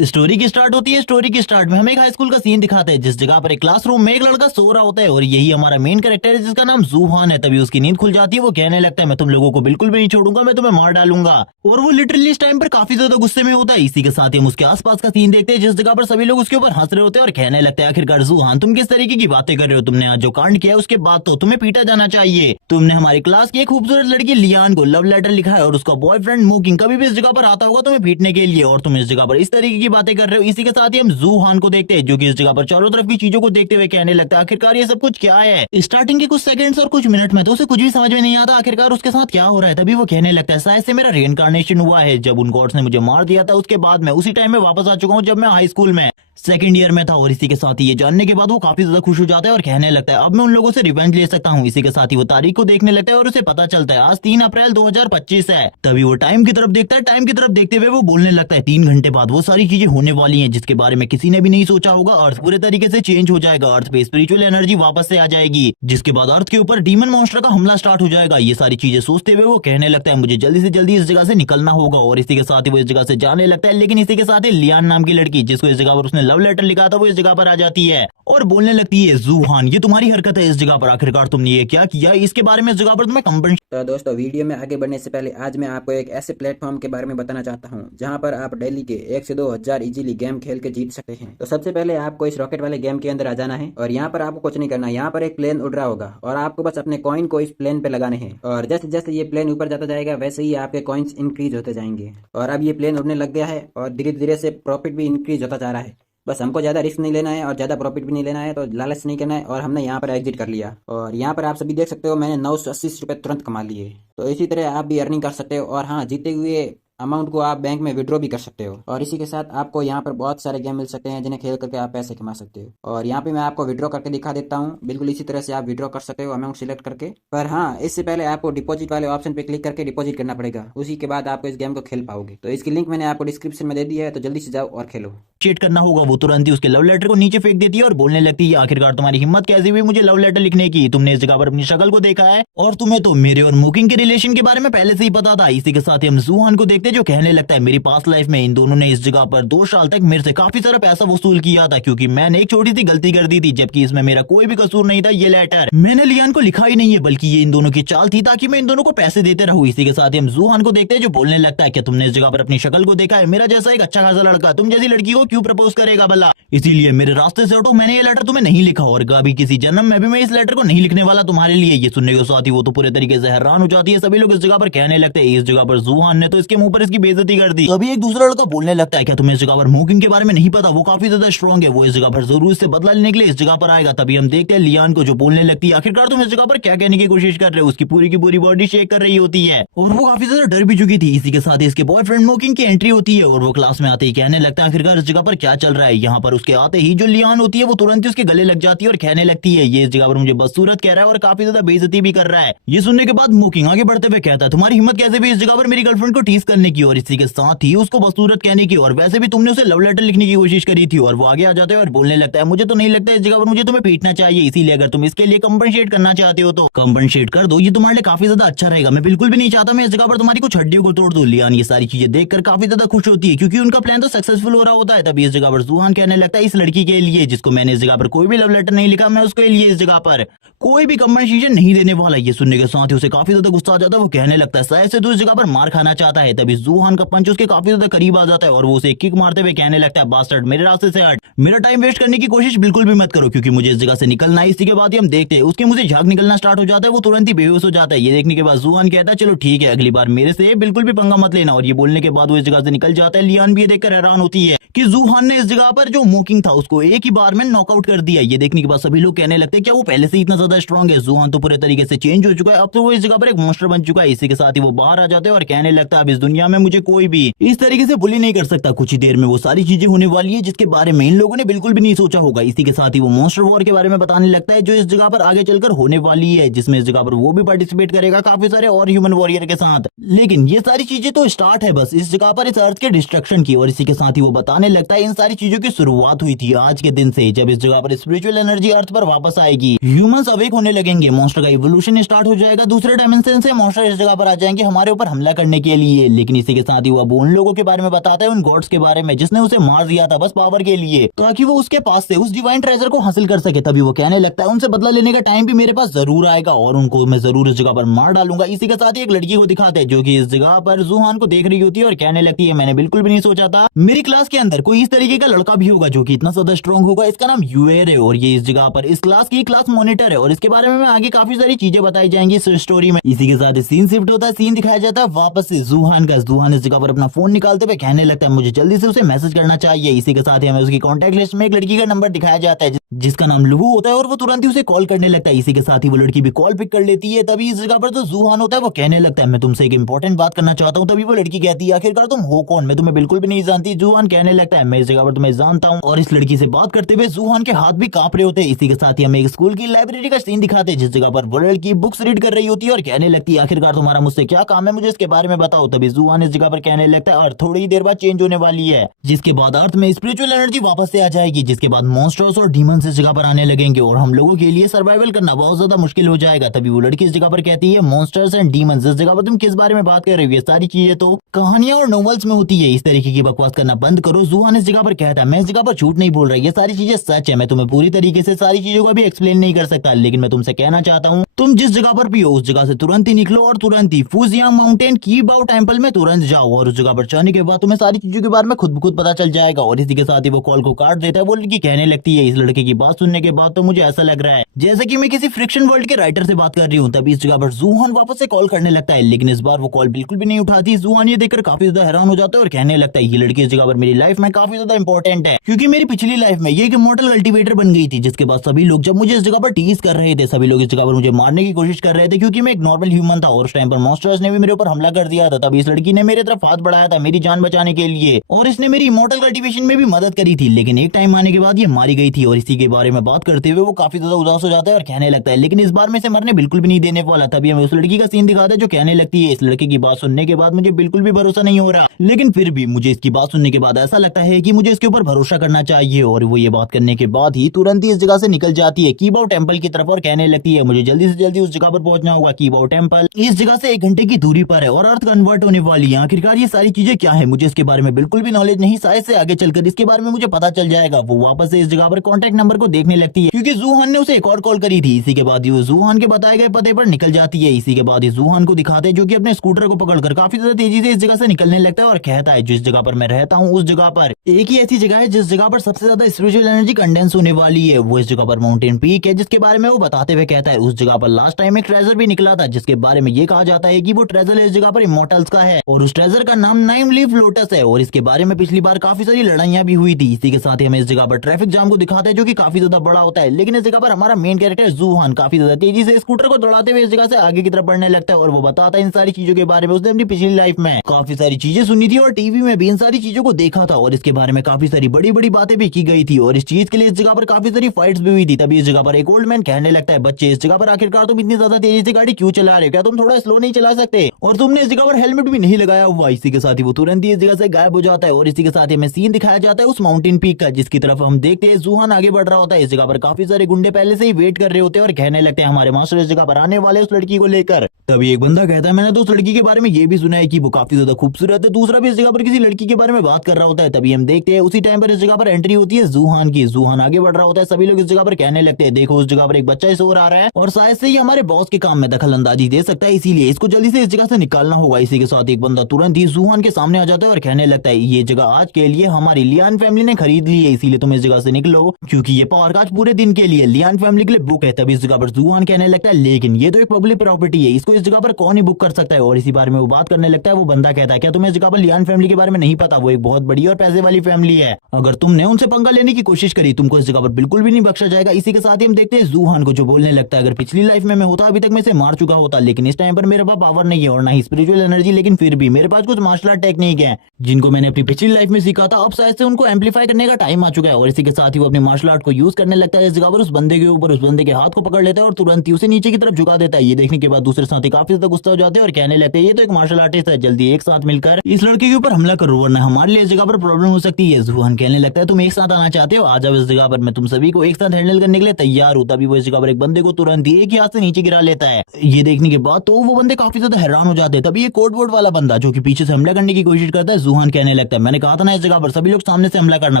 Story की start होती है। स्टोरी की स्टार्ट में हमें एक हाई स्कूल का सीन दिखाते हैं, जिस जगह पर एक क्लासरूम में एक लड़का सो रहा होता है और यही हमारा मेन कैरेक्टर है जिसका नाम जूहान है। तभी उसकी नींद खुल जाती है। वो कहने लगता है मैं तुम लोगों को बिल्कुल भी नहीं छोड़ूंगा, मैं तुम्हें मार डालूंगा। और वो लिटरली इस टाइम पर काफी ज्यादा गुस्से में होता है। इसी के साथ ही हम उसके आसपास का सीन देखते हैं, जिस जगह पर सभी लोग उसके ऊपर हंस रहे होते हैं और कहने लगते हैं आखिरकार जूहान तुम किस तरीके की बातें कर रहे हो, तुमने आज जो कांड किया है उसके बाद तो तुम्हें पीटा जाना चाहिए। तुमने हमारी क्लास की एक खूबसूरत लड़की लियान को लव लेटर लिखा है और उसका बॉयफ्रेंड मोकिंग कभी भी इस जगह पर आता होगा तुम्हें पीटने के लिए, और तुम इस जगह पर इस तरीके की बातें कर रहे हो। इसी के साथ ही हम जूहान को देखते हैं जो कि इस जगह पर चारों तरफ की चीजों को देखते हुए कहने लगता है आखिरकार ये सब कुछ क्या है। स्टार्टिंग के कुछ सेकंड्स और कुछ मिनट में तो उसे कुछ भी समझ में नहीं आता आखिरकार उसके साथ क्या हो रहा है। तभी वो कहने लगता है शायद से मेरा रेइनकार्नेशन हुआ है, जब उन गॉड्स ने मुझे मार दिया था उसके बाद मैं उसी टाइम में वापस आ चुका हूँ जब मैं हाई स्कूल में सेकंड ईयर में था। और इसी के साथ ही ये जानने के बाद वो काफी ज्यादा खुश हो जाता है और कहने लगता है अब मैं उन लोगों से रिवेंज ले सकता हूँ। इसी के साथ ही वो तारीख को देखने लगता है और उसे पता चलता है आज 3 अप्रैल 2025 है। तभी वो टाइम की तरफ देखता है। टाइम की तरफ देखते हुए वो बोलने लगता है 3 घंटे बाद वो सारी चीजें होने वाली हैं जिसके बारे में किसी ने भी नहीं सोचा होगा। अर्थ पूरे तरीके से चेंज हो जाएगा, अर्थ पे स्पिरिचुअल एनर्जी वापस से आ जाएगी, जिसके बाद अर्थ के ऊपर डीमन मॉन्स्टर का हमला स्टार्ट हो जाएगा। ये सारी चीजें सोचते हुए वो कहने लगता है मुझे जल्दी से जल्दी इस जगह से निकलना होगा। और इसी के साथ ही वो इस जगह से जाने लगता है। लेकिन इसी के साथ ही लियान नाम की लड़की जिसको इस जगह पर उसने लव लेटर लिखा था वो इस जगह पर आ जाती है और बोलने लगती है जूहान ये तुम्हारी हरकत है इस जगह पर, आखिरकार तुमने ये क्या किया, इसके बारे में इस जगह पर तुम्हें कंपनी। तो दोस्तों, वीडियो में आगे बढ़ने से पहले आज मैं आपको एक ऐसे प्लेटफॉर्म के बारे में बताना चाहता हूं जहां पर आप डेली के 1 से 2 हजार इजीली गेम खेल के जीत सकते हैं। तो सबसे पहले आपको इस रॉकेट वाले गेम के अंदर आ जाना है और यहाँ पर आपको कुछ नहीं करना। यहाँ पर एक प्लेन उड़ रहा होगा और आपको बस अपने कॉइन को इस प्लेन पे लगाने हैं और जैसे जैसे ये प्लेन ऊपर जाता जाएगा वैसे ही आपके कॉइन्स इंक्रीज होते जाएंगे। और अब ये प्लेन उड़ने लग गया है और धीरे धीरे से प्रॉफिट भी इंक्रीज होता जा रहा है। बस हमको ज़्यादा रिस्क नहीं लेना है और ज़्यादा प्रॉफिट भी नहीं लेना है, तो लालच नहीं करना है। और हमने यहाँ पर एग्जिट कर लिया और यहाँ पर आप सभी देख सकते हो मैंने 980 रुपये तुरंत कमा लिए। तो इसी तरह आप भी अर्निंग कर सकते हो और हाँ, जीते हुए अमाउंट को आप बैंक में विड्रॉ भी कर सकते हो। और इसी के साथ आपको यहाँ पर बहुत सारे गेम मिल सकते हैं जिन्हें खेल करके आप पैसे कमा सकते हो। और यहाँ पे मैं आपको विड्रॉ करके दिखा देता हूँ। बिल्कुल इसी तरह से आप विड्रॉ कर सकते हो अमाउंट सिलेक्ट करके। पर हाँ, इससे पहले आपको डिपॉजिट वाले ऑप्शन पे क्लिक करके डिपॉजिट करना पड़ेगा, उसी के बाद आपको इस गेम को खेल पाओगे। तो इसकी लिंक मैंने आपको डिस्क्रिप्शन में दे दी है, तो जल्दी से जाओ और खेलो। चीट करना होगा। वो तुरंत ही उसके लव लेटर को नीचे फेंक देती है और बोलने लगती है आखिरकार तुम्हारी हिम्मत कैसे हुई मुझे लव लेटर लिखने की, तुमने इस जगह पर अपनी शक्ल को देखा है और तुम्हें तो मेरे और मोकिंग के रिलेशन के बारे में पहले से ही पता था। इसी के साथ ही हम जूहान को देखते हैं जो कहने लगता है मेरी पास्ट लाइफ में इन दोनों ने इस जगह पर 2 साल तक मेरे से काफी सारा पैसा वसूल किया था क्योंकि मैंने एक छोटी सी गलती कर दी थी, जबकि इसमें मेरा कोई भी कसूर नहीं था। ये लेटर मैंने लियान को लिखा ही नहीं है बल्कि ये इन दोनों की चाल थी ताकि मैं इन दोनों को पैसे देते रहूं। इसी के साथ ही हम जूहान को देखते हैं जो बोलने लगता है क्या तुमने इस जगह पर अपनी शक्ल को देखा है, मेरा जैसा एक अच्छा खासा लड़का तुम जैसी लड़की को क्यों प्रपोज करेगा भला, इसीलिए मेरे रास्ते से हटो, मैंने ये लेटर तुम्हें नहीं लिखा और कभी किसी जन्म में भी मैं इस लेटर को नहीं लिखने वाला तुम्हारे लिए। ये सुनने के साथ ही वो तो पूरे तरीके से हैरान हो जाती है। सभी लोग इस जगह पर कहने लगते हैं इस जगह पर जूहान ने तो इसके मुंह पर इसकी बेइज्जती कर दी। अभी एक दूसरा लड़का बोलने लगता है क्या तुम्हें इस जगह पर मोकिंग के बारे में नहीं पता, वो काफी ज्यादा स्ट्रॉन्ग है, वो इस जगह पर जरूर इससे बदला लेने के लिए इस जगह पर आएगा। तभी हम देखते हैं लियान को जो बोलने लगती है आखिरकार तुम इस जगह पर क्या कहने की कोशिश कर रहे हो, उसकी पूरी की पूरी बॉडी शेक कर रही होती है और वो काफी ज्यादा डर भी चुकी थी। इसी के साथ ही इसके बॉयफ्रेंड मोकिंग की एंट्री होती है और वो क्लास में आते ही कहने लगता है आखिरकार इस जगह पर क्या चल रहा है। यहाँ पर उसके आते ही जो लियान होती है वो तुरंत ही उसके गले लग जाती है और कहने लगती है ये इस जगह पर मुझे बदसूरत कह रहा है और काफी ज्यादा बेइज्जती भी कर रहा है। ये सुनने के बाद मोकिंग आगे बढ़ते हुए कहता है तुम्हारी हिम्मत कैसे भी इस जगह पर मेरी गर्लफ्रेंड को टीज करने की और इसी के साथ ही उसको बदसूरत कहने की, और वैसे भी तुमने उसे लव लेटर लिखने की कोशिश करी थी। और वो आगे आ जाते हैं और बोलने लगता है मुझे तो नहीं लगता इस जगह पर मुझे तुम्हें पीटना चाहिए, इसीलिए अगर तुम इसके लिए कंपनसेट करना चाहते हो तो कंपनसेट कर दो, ये तुम्हारे लिए काफी ज्यादा अच्छा रहेगा। मैं बिल्कुल भी नहीं चाहता मैं इस जगह पर तुम्हारी कुछ हड्डियों को तोड़ दूं। लियान ये सारी चीजें देखकर काफी ज्यादा खुश होती है क्योंकि उनका प्लान तो सक्सेसफुल हो रहा होता है। तभी इस जगह पर जूहान कहने लगता है इस लड़की के लिए जिसको मैंने इस जगह पर कोई भी लव लेटर नहीं लिखा, मैं उसके लिए इस जगह पर कोई भी कंपनसेशन नहीं देने वाला। ये सुनने के साथ ही उसे काफी ज्यादा गुस्सा आ जाता है। वो कहने लगता है शायद से तो इस जगह पर मार खाना चाहता है। तभी जूहान का पंच उसके काफी ज्यादा करीब आ जाता है और वो उसे किक मारते हुए कहने लगता है बास्टर्ड मेरे रास्ते से हट, मेरा टाइम वेस्ट करने की कोशिश बिल्कुल भी मत करो क्योंकि मुझे इस जगह से निकलना है। इसी के बाद ही हम देखते हैं उसके मुंह से झाग निकलना स्टार्ट हो जाता है, वो तुरंत ही बेहोश हो जाता है। ये देखने के बाद जूहान कहता है चलो ठीक है अगली बार मेरे से बिल्कुल भी पंगा मत लेना, और ये बोलने के बाद वो इस जगह से निकल जाता है। लियान भी ये देखकर हैरान होती है कि जूहान ने इस जगह पर जो मोकिंग था उसको एक ही बार में नॉकआउट कर दिया। ये देखने के बाद सभी लोग कहने लगते हैं क्या वो पहले से इतना ज्यादा स्ट्रॉन्ग है, जूहान तो पूरे तरीके से चेंज हो चुका है, अब तो वो इस जगह पर एक मॉन्स्टर बन चुका है। इसी के साथ ही वो बाहर आ जाते हैं और कहने लगता है अब इस दुनिया में मुझे कोई भी इस तरीके से बुली नहीं कर सकता। कुछ ही देर में वो सारी चीजें होने वाली है जिसके बारे में इन लोगों ने बिल्कुल भी नहीं सोचा होगा। इसी के साथ ही वो मॉन्स्टर वॉर के बारे में बताने लगता है जो इस जगह पर आगे चलकर होने वाली है, जिसमें इस जगह पर वो भी पार्टिसिपेट करेगा काफी सारे और ह्यूमन वॉरियर के साथ। लेकिन ये सारी चीजें तो स्टार्ट है बस इस जगह पर इस अर्थ के डिस्ट्रक्शन की। और इसी के साथ ही वो बताने लग लगता है इन सारी चीजों की शुरुआत हुई थी आज के दिन से, जब इस जगह पर स्पिरिचुअल एनर्जी अर्थ पर वापस आएगी, ह्यूमंस अवेक होने लगेंगे, मॉन्स्टर का इवोल्यूशन स्टार्ट हो जाएगा, दूसरे डायमेंशन से मॉन्स्टर इस जगह पर आ जाएंगे हमारे ऊपर हमला करने के लिए। लेकिन इसी के साथ ही वो उन लोगों के बारे में बताता है, उन गॉड्स के बारे में जिसने उसे मार दिया था बस पावर के लिए, ताकि वो उसके पास से उस डिवाइन ट्रेजर को हासिल कर सके। तभी वो कहने लगता है उनसे बदला लेने का टाइम भी मेरे पास जरूर आएगा और उनको मैं जरूर इस जगह पर मार डालूंगा। इसी के साथ ही एक लड़की को दिखाते हैं जो कि इस जगह पर जूहान को देख रही होती है और कहने लगती है, मैंने बिल्कुल भी नहीं सोचा था मेरी क्लास के अंदर कोई इस तरीके का लड़का भी होगा जो कि इतना ज्यादा स्ट्रॉन्ग होगा। इसका नाम यूएर है और ये इस जगह पर इस क्लास की क्लास मॉनिटर है और इसके बारे में आगे काफी सारी चीजें बताई जाएंगी इस स्टोरी में। इसी के साथ सीन शिफ्ट होता है, सीन दिखाया जाता है वापस से जूहान का। जूहान इस जगह पर अपना फोन निकालते हुए कहने लगता है मुझे जल्दी से उसे मैसेज करना चाहिए। इसी के साथ ही हमें उसकी कॉन्टैक्ट लिस्ट में एक लड़की का नंबर दिखाया जाता है जिसका नाम लुबू होता है और वो तुरंत ही उसे कॉल करने लगता है। इसी के साथ ही वो लड़की भी कॉल पिक कर लेती है। तभी इस जगह पर जो जूहान होता है वो कहने लगता है मैं तुमसे एक इंपॉर्टेंट बात करना चाहता हूँ। तभी वो लड़की कहती है आखिरकार तुम हो कौन, मैं तुम्हें बिल्कुल भी नहीं जानती। जूहान कहने लगता है मैं इस जगह पर तुम्हें जानता हूँ और इस लड़की से बात करते हुए जूहान के हाथ भी कांप रहे होते हैं। इसी के साथ ही हमें एक स्कूल की लाइब्रेरी का सीन दिखाते हैं जिस जगह पर वो लड़की बुक्स रीड कर रही होती है और कहने लगती है आखिरकार तुम्हारा मुझसे क्या काम है, मुझे इसके बारे में बताओ। तभी जूहान इस जगह पर कहने लगता है अर्थ थोड़ी ही देर बाद चेंज होने वाली है, जिसके बाद अर्थ में स्पिरिचुअल एनर्जी वापस से आ जाएगी, जिसके बाद मॉन्स्टर्स और डीमंस इस जगह पर आने लगेंगे और हम लोगों के लिए सर्वाइवल करना बहुत ज्यादा मुश्किल हो जाएगा। तभी वो लड़की इस जगह पर कहती है मॉन्स्टर्स एंड डीमंस, इस जगह पर तुम किस बारे में बात कर रही हो, ये सारी चीजें तो कहानियां और नॉवेल्स में होती है, इस तरीके की बकवास करना बंद करो। जूहान इस जगह पर कहता है मैं इस जगह पर झूठ नहीं बोल रहा, ये सारी चीजें सच है, मैं तुम्हें पूरी तरीके से सारी चीजों को भी एक्सप्लेन नहीं कर सकता, लेकिन मैं तुमसे कहना चाहता हूँ तुम जिस जगह पर भी हो उस जगह से तुरंत ही निकलो और तुरंत ही फूजियांग माउंटेन कीबाओ टेम्पल में तुरंत जाओ और उस जगह पर जाने के बाद तुम्हें सारी चीजों के बारे में खुद ब खुद पता चल जाएगा। और इसी के साथ ही वो कॉल को काट देता है। वो लड़की कहने लगती है इस लड़के की बात सुनने के बाद तो मुझे ऐसा लग रहा है जैसे कि मैं किसी फ्रिक्शन वर्ल्ड के राइटर से बात कर रही हूँ। तभी इस जगह पर जूहान वापस से कॉल करने लगता है, लेकिन इस बार वो कॉल बिल्कुल भी नहीं उठाती। जूहान ये देखकर काफी ज्यादा हैरान हो जाता है और कहने लगता है ये लड़की इस जगह पर मेरी लाइफ में काफी ज्यादा इंपॉर्टेंट है, क्योंकि मेरी पिछली लाइफ में ये एक इमॉर्टल कल्टीवेटर बन गई थी, जिसके बाद सभी लोग जब मुझे इस जगह पर टीज कर रहे थे, सभी लोग इस जगह पर मुझे मारने की कोशिश कर रहे थे क्योंकि मैं एक नॉर्मल ह्यूमन था और उस टाइम पर मॉन्स्टर्स ने भी मेरे ऊपर हमला कर दिया था। तभी इस लड़की ने मेरे तरफ हाथ बढ़ाया था मेरी जान बचाने के लिए और इसने मेरी इमॉर्टल कल्टीवेशन में भी मदद करी थी, लेकिन एक टाइम आने के बाद ये मारी गई थी। और इसी के बारे में बात करते हुए वो काफी ज्यादा उदास हो जाता है और कहने लगता है लेकिन इस बार मैं इसे मरने बिल्कुल भी नहीं देने वाला। तभी हमें उस लड़की का सीन दिखाता है जो कहने लगती है इस लड़के की बात सुनने के बाद मुझे बिल्कुल भी भरोसा नहीं हो रहा, लेकिन फिर भी मुझे इसकी बात सुनने के बाद ऐसा लगता है कि मुझे इसके ऊपर भरोसा करना चाहिए। और वो ये बात करने के बाद ही तुरंत ही इस जगह से निकल जाती है कीबाओ टेम्पल की तरफ और कहने लगती है मुझे जल्दी से जल्दी उस जगह पर पहुंचना होगा। कीबाओ टेम्पल इस जगह से 1 घंटे की दूरी पर है और अर्थ कन्वर्ट होने वाली है। आखिरकार ये सारी चीजें क्या है, मुझे इसके बारे में बिल्कुल भी नॉलेज नहीं, शायद से आगे चलकर इसके बारे में मुझे पता चल जाएगा। वो वापस से इस जगह पर कॉन्टैक्ट नंबर को देखने लगती है क्योंकि जूहान ने उसे एक और कॉल करी थी। इसी के बाद वो जूहान के बताए गए पते पर निकल जाती है। इसी के बाद जूहान को दिखाते हैं जो कि अपने स्कूटर को पकड़कर काफी ज्यादा तेजी से इस जगह से निकलने लगता है और कहता है जिस जगह पर मैं रहता हूँ उस जगह पर एक ही ऐसी जगह है जिस जगह पर सबसे ज्यादा स्पिरिचुअल एनर्जी कंडेंस होने वाली है, वो इस जगह पर माउंटेन पीक है, जिसके बारे में वो बताते हुए कहता है उस जगह पर लास्ट टाइम एक ट्रेजर भी निकला था जिसके बारे में ये कहा जाता है कि वो ट्रेजर इस जगह पर इमॉर्टल्स का है और उस ट्रेजर का नाम 9 लीफ लोटस है और इसके बारे में पिछली बार काफी सारी लड़ाइयां भी हुई थी। इसी के साथ ही हमें इस जगह पर ट्रैफिक जाम को दिखाते हैं जो कि काफी ज्यादा बड़ा होता है, लेकिन इस जगह पर हमारा मेन कैरेक्टर जूहान काफी ज्यादा तेजी से स्कूटर को दौड़ाते हुए इस जगह से आगे की तरफ बढ़ने लगता है और वो बताता है इन सारी चीजों के बारे में। उसने अपनी पिछली लाइफ में काफी सारी चीजें सुनी थी और टीवी में भी इन सारी चीजों को देखा था और इसके बारे में काफी सारी बड़ी बड़ी बातें भी की गई थी और इस चीज के लिए इस जगह पर काफी सारी फाइट्स भी हुई थी। तभी इस जगह पर एक ओल्ड मैन कहने लगता है बच्चे इस जगह पर आखिरकार तुम इतनी ज्यादा तेजी से गाड़ी क्यों चला रहे हो, क्या तुम थोड़ा स्लो नहीं चला सकते, और तुमने इस जगह पर हेलमेट भी नहीं लगाया हुआ। इसी के साथ ही वो तुरंत ही इस जगह से गायब हो जाता है और इसी के साथ ही हमें सीन दिखाया जाता है उस माउंटेन पीक का जिसकी तरफ हम देखते हैं जूहान आगे बढ़ रहा होता है। इस जगह पर काफी सारे गुंडे पहले से ही वेट कर रहे होते हैं और कहने लगते हैं हमारे मास्टर इस जगह पर आने वाले उस लड़की को लेकर। तभी एक बंदा कहता है मैंने तो उस लड़की के बारे में ये भी सुना है कि वो काफी ज्यादा खूबसूरत है। दूसरा भी इस जगह पर किसी लड़की के बारे में बात कर रहा होता है। तभी हम देखते हैं उसी टाइम पर इस जगह पर एंट्री होती है जूहान की। जूहान आगे बढ़ रहा होता है, सभी लोग इस जगह पर कहने लगते हैं देखो उस जगह पर एक बच्चा सो रहा है और शायद से ये हमारे बॉस के काम में दखल अंदाजी दे सकता है, इसीलिए इसको जल्दी से इस जगह से निकालना होगा। इसी के साथ एक बंदा तुरंत ही जूहान के सामने आ जाता है और कहने लगता है ये जगह आज के लिए हमारी लियान फैमिली ने खरीद ली है, इसीलिए तुम इस जगह से निकलो क्योंकि ये पावर का आज पूरे दिन के लिए लियान फैमिली के लिए बुक है। तभी इस जगह पर जूहान कहने लगता है लेकिन ये तो एक पब्लिक प्रॉपर्टी है, इसको इस जगह पर कौन ही बुक कर सकता है, और इसी बारे में वो बात करने लगता है। वो बंदा कहता है क्या तुम्हें इस जगह पर लियान फैमिली के बारे में नहीं पता, वो एक बहुत बड़ी और पैसे वाली फैमिली है, अगर तुमने उनसे पंगा लेने की कोशिश करी तुमको इस जगह पर बिल्कुल भी नहीं बख्शा जाएगा। इसी के साथ ही हम देखते हैं जूहान को जो बोलने लगता है अगर पिछली लाइफ में मैं होता अभी तक मैं इसे मार चुका होता, लेकिन इस टाइम पर मेरे पास पावर नहीं है और ना ही स्पिरिचुअल एनर्जी, लेकिन फिर भी मेरे पास कुछ मार्शल आर्ट टेक्निक है जिनको मैंने अपनी पिछली लाइफ में सीखा था। अब शायद से उनको एम्पलीफाई करने का टाइम आ चुका है और इसी के साथ ही वो अपने मार्शल आर्ट को यूज करने लगता है। इस जगह पर उस बंदे के ऊपर उस बंदे के हाथ को पकड़ लेता है और तुरंत ही उसे नीचे की तरफ झुका देता है। ये देखने के बाद दूसरे साथी काफी ज्यादा गुस्सा हो जाते हैं और कहने लगते हैं ये तो एक मार्शल आर्टिस्ट है, जल्दी एक साथ मिलकर इस लड़के के ऊपर हमला करो वरना हमारे लिए इस जगह पर प्रॉब्लम हो सकती है। जुहान कहने लगता है तुम एक साथ आना चाहते हो, आ जाओ इस जगह पर, मैं तुम सभी को एक साथ हैंडल करने के लिए तैयार हूं। तभी वो इस जगह पर एक बंदे को तुरंत ही एक ही हाथ से नीचे गिरा लेता है। ये देखने के बाद तो वो बंदे काफी ज्यादा हैरान हो जाते हैं। तभी ये कोट वोट वाला बंदा जो कि पीछे से हमला करने की कोशिश करता है, जुहान कहने लगता है मैंने कहा था ना इस जगह पर सभी लोग सामने से हमला करना,